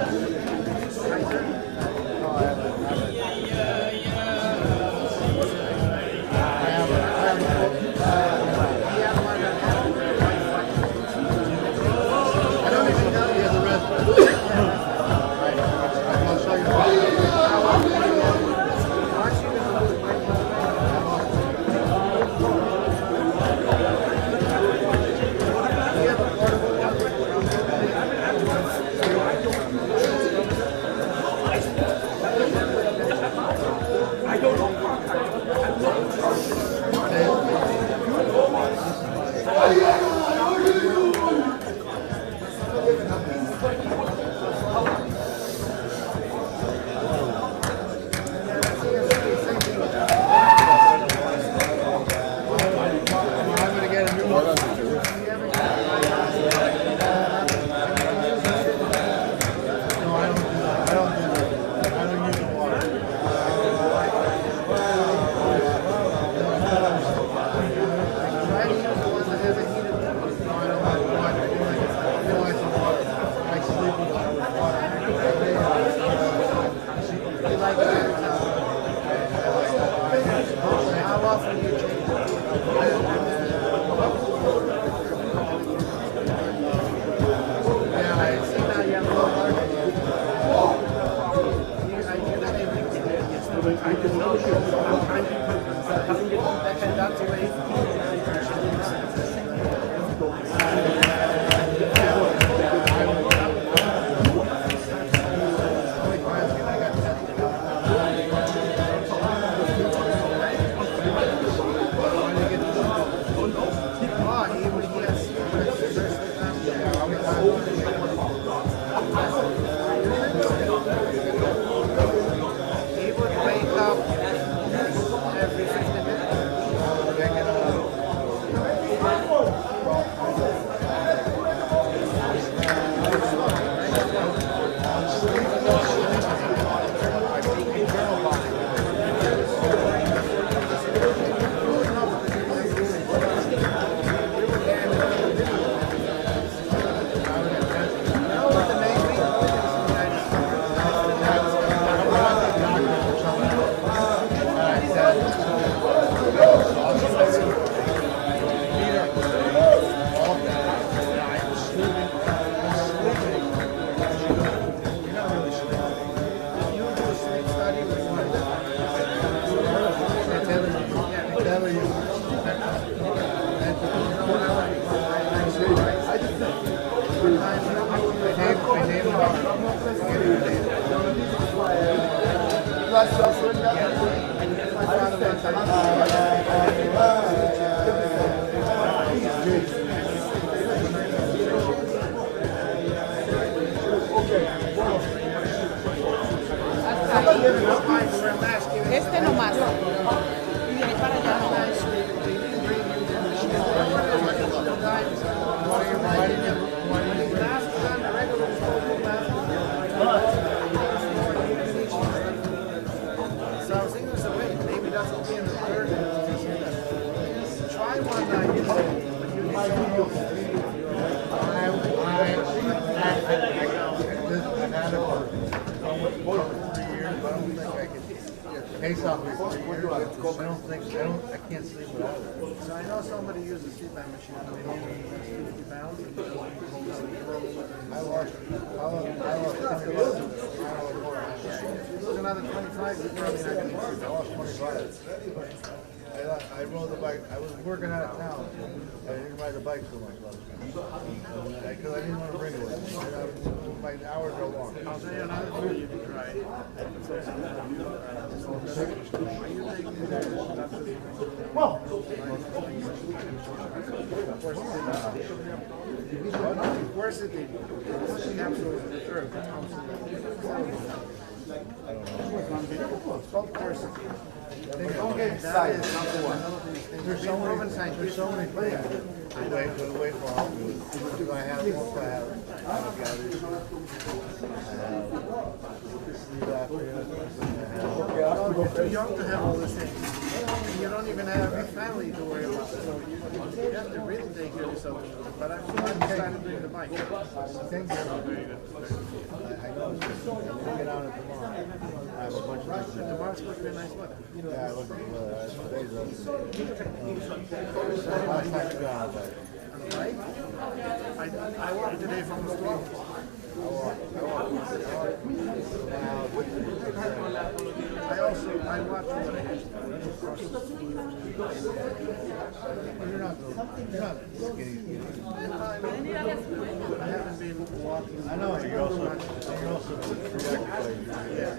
Este nomás. Y ahí para allá nomás. So I was thinking this away. Maybe that's what we in the third. Try one night. Pesach is 3 years. I can't sleep without it. So I know somebody uses a sleep machine. They maybe 50 pounds. I lost 20 pounds. If you lose another 25, you're probably not going to sleep. I lost 25. I rode the bike. I was working out of town. I didn't ride the bike so much. Because I didn't want to bring it with me. My hours are long. I'll tell you another thing you can try. Well, Where's the thing? Capsule is the third. They don't get excited. There's so many things. Wait for all of it. I have avocado. You're too young to have all these things. And you don't even have your family to worry about. So you have to really take care of yourself. But I'm decided to bring the bike. Thank you. I know. We'll get on it tomorrow. I have a bunch of things. Tomorrow's supposed to be a nice weather. Yeah, I look at the weather. Today's last time you got on the bike. I walked today from the store. I watched what I had. You're not skinny. I haven't been walking. I know, you're also preoccupied. Yeah.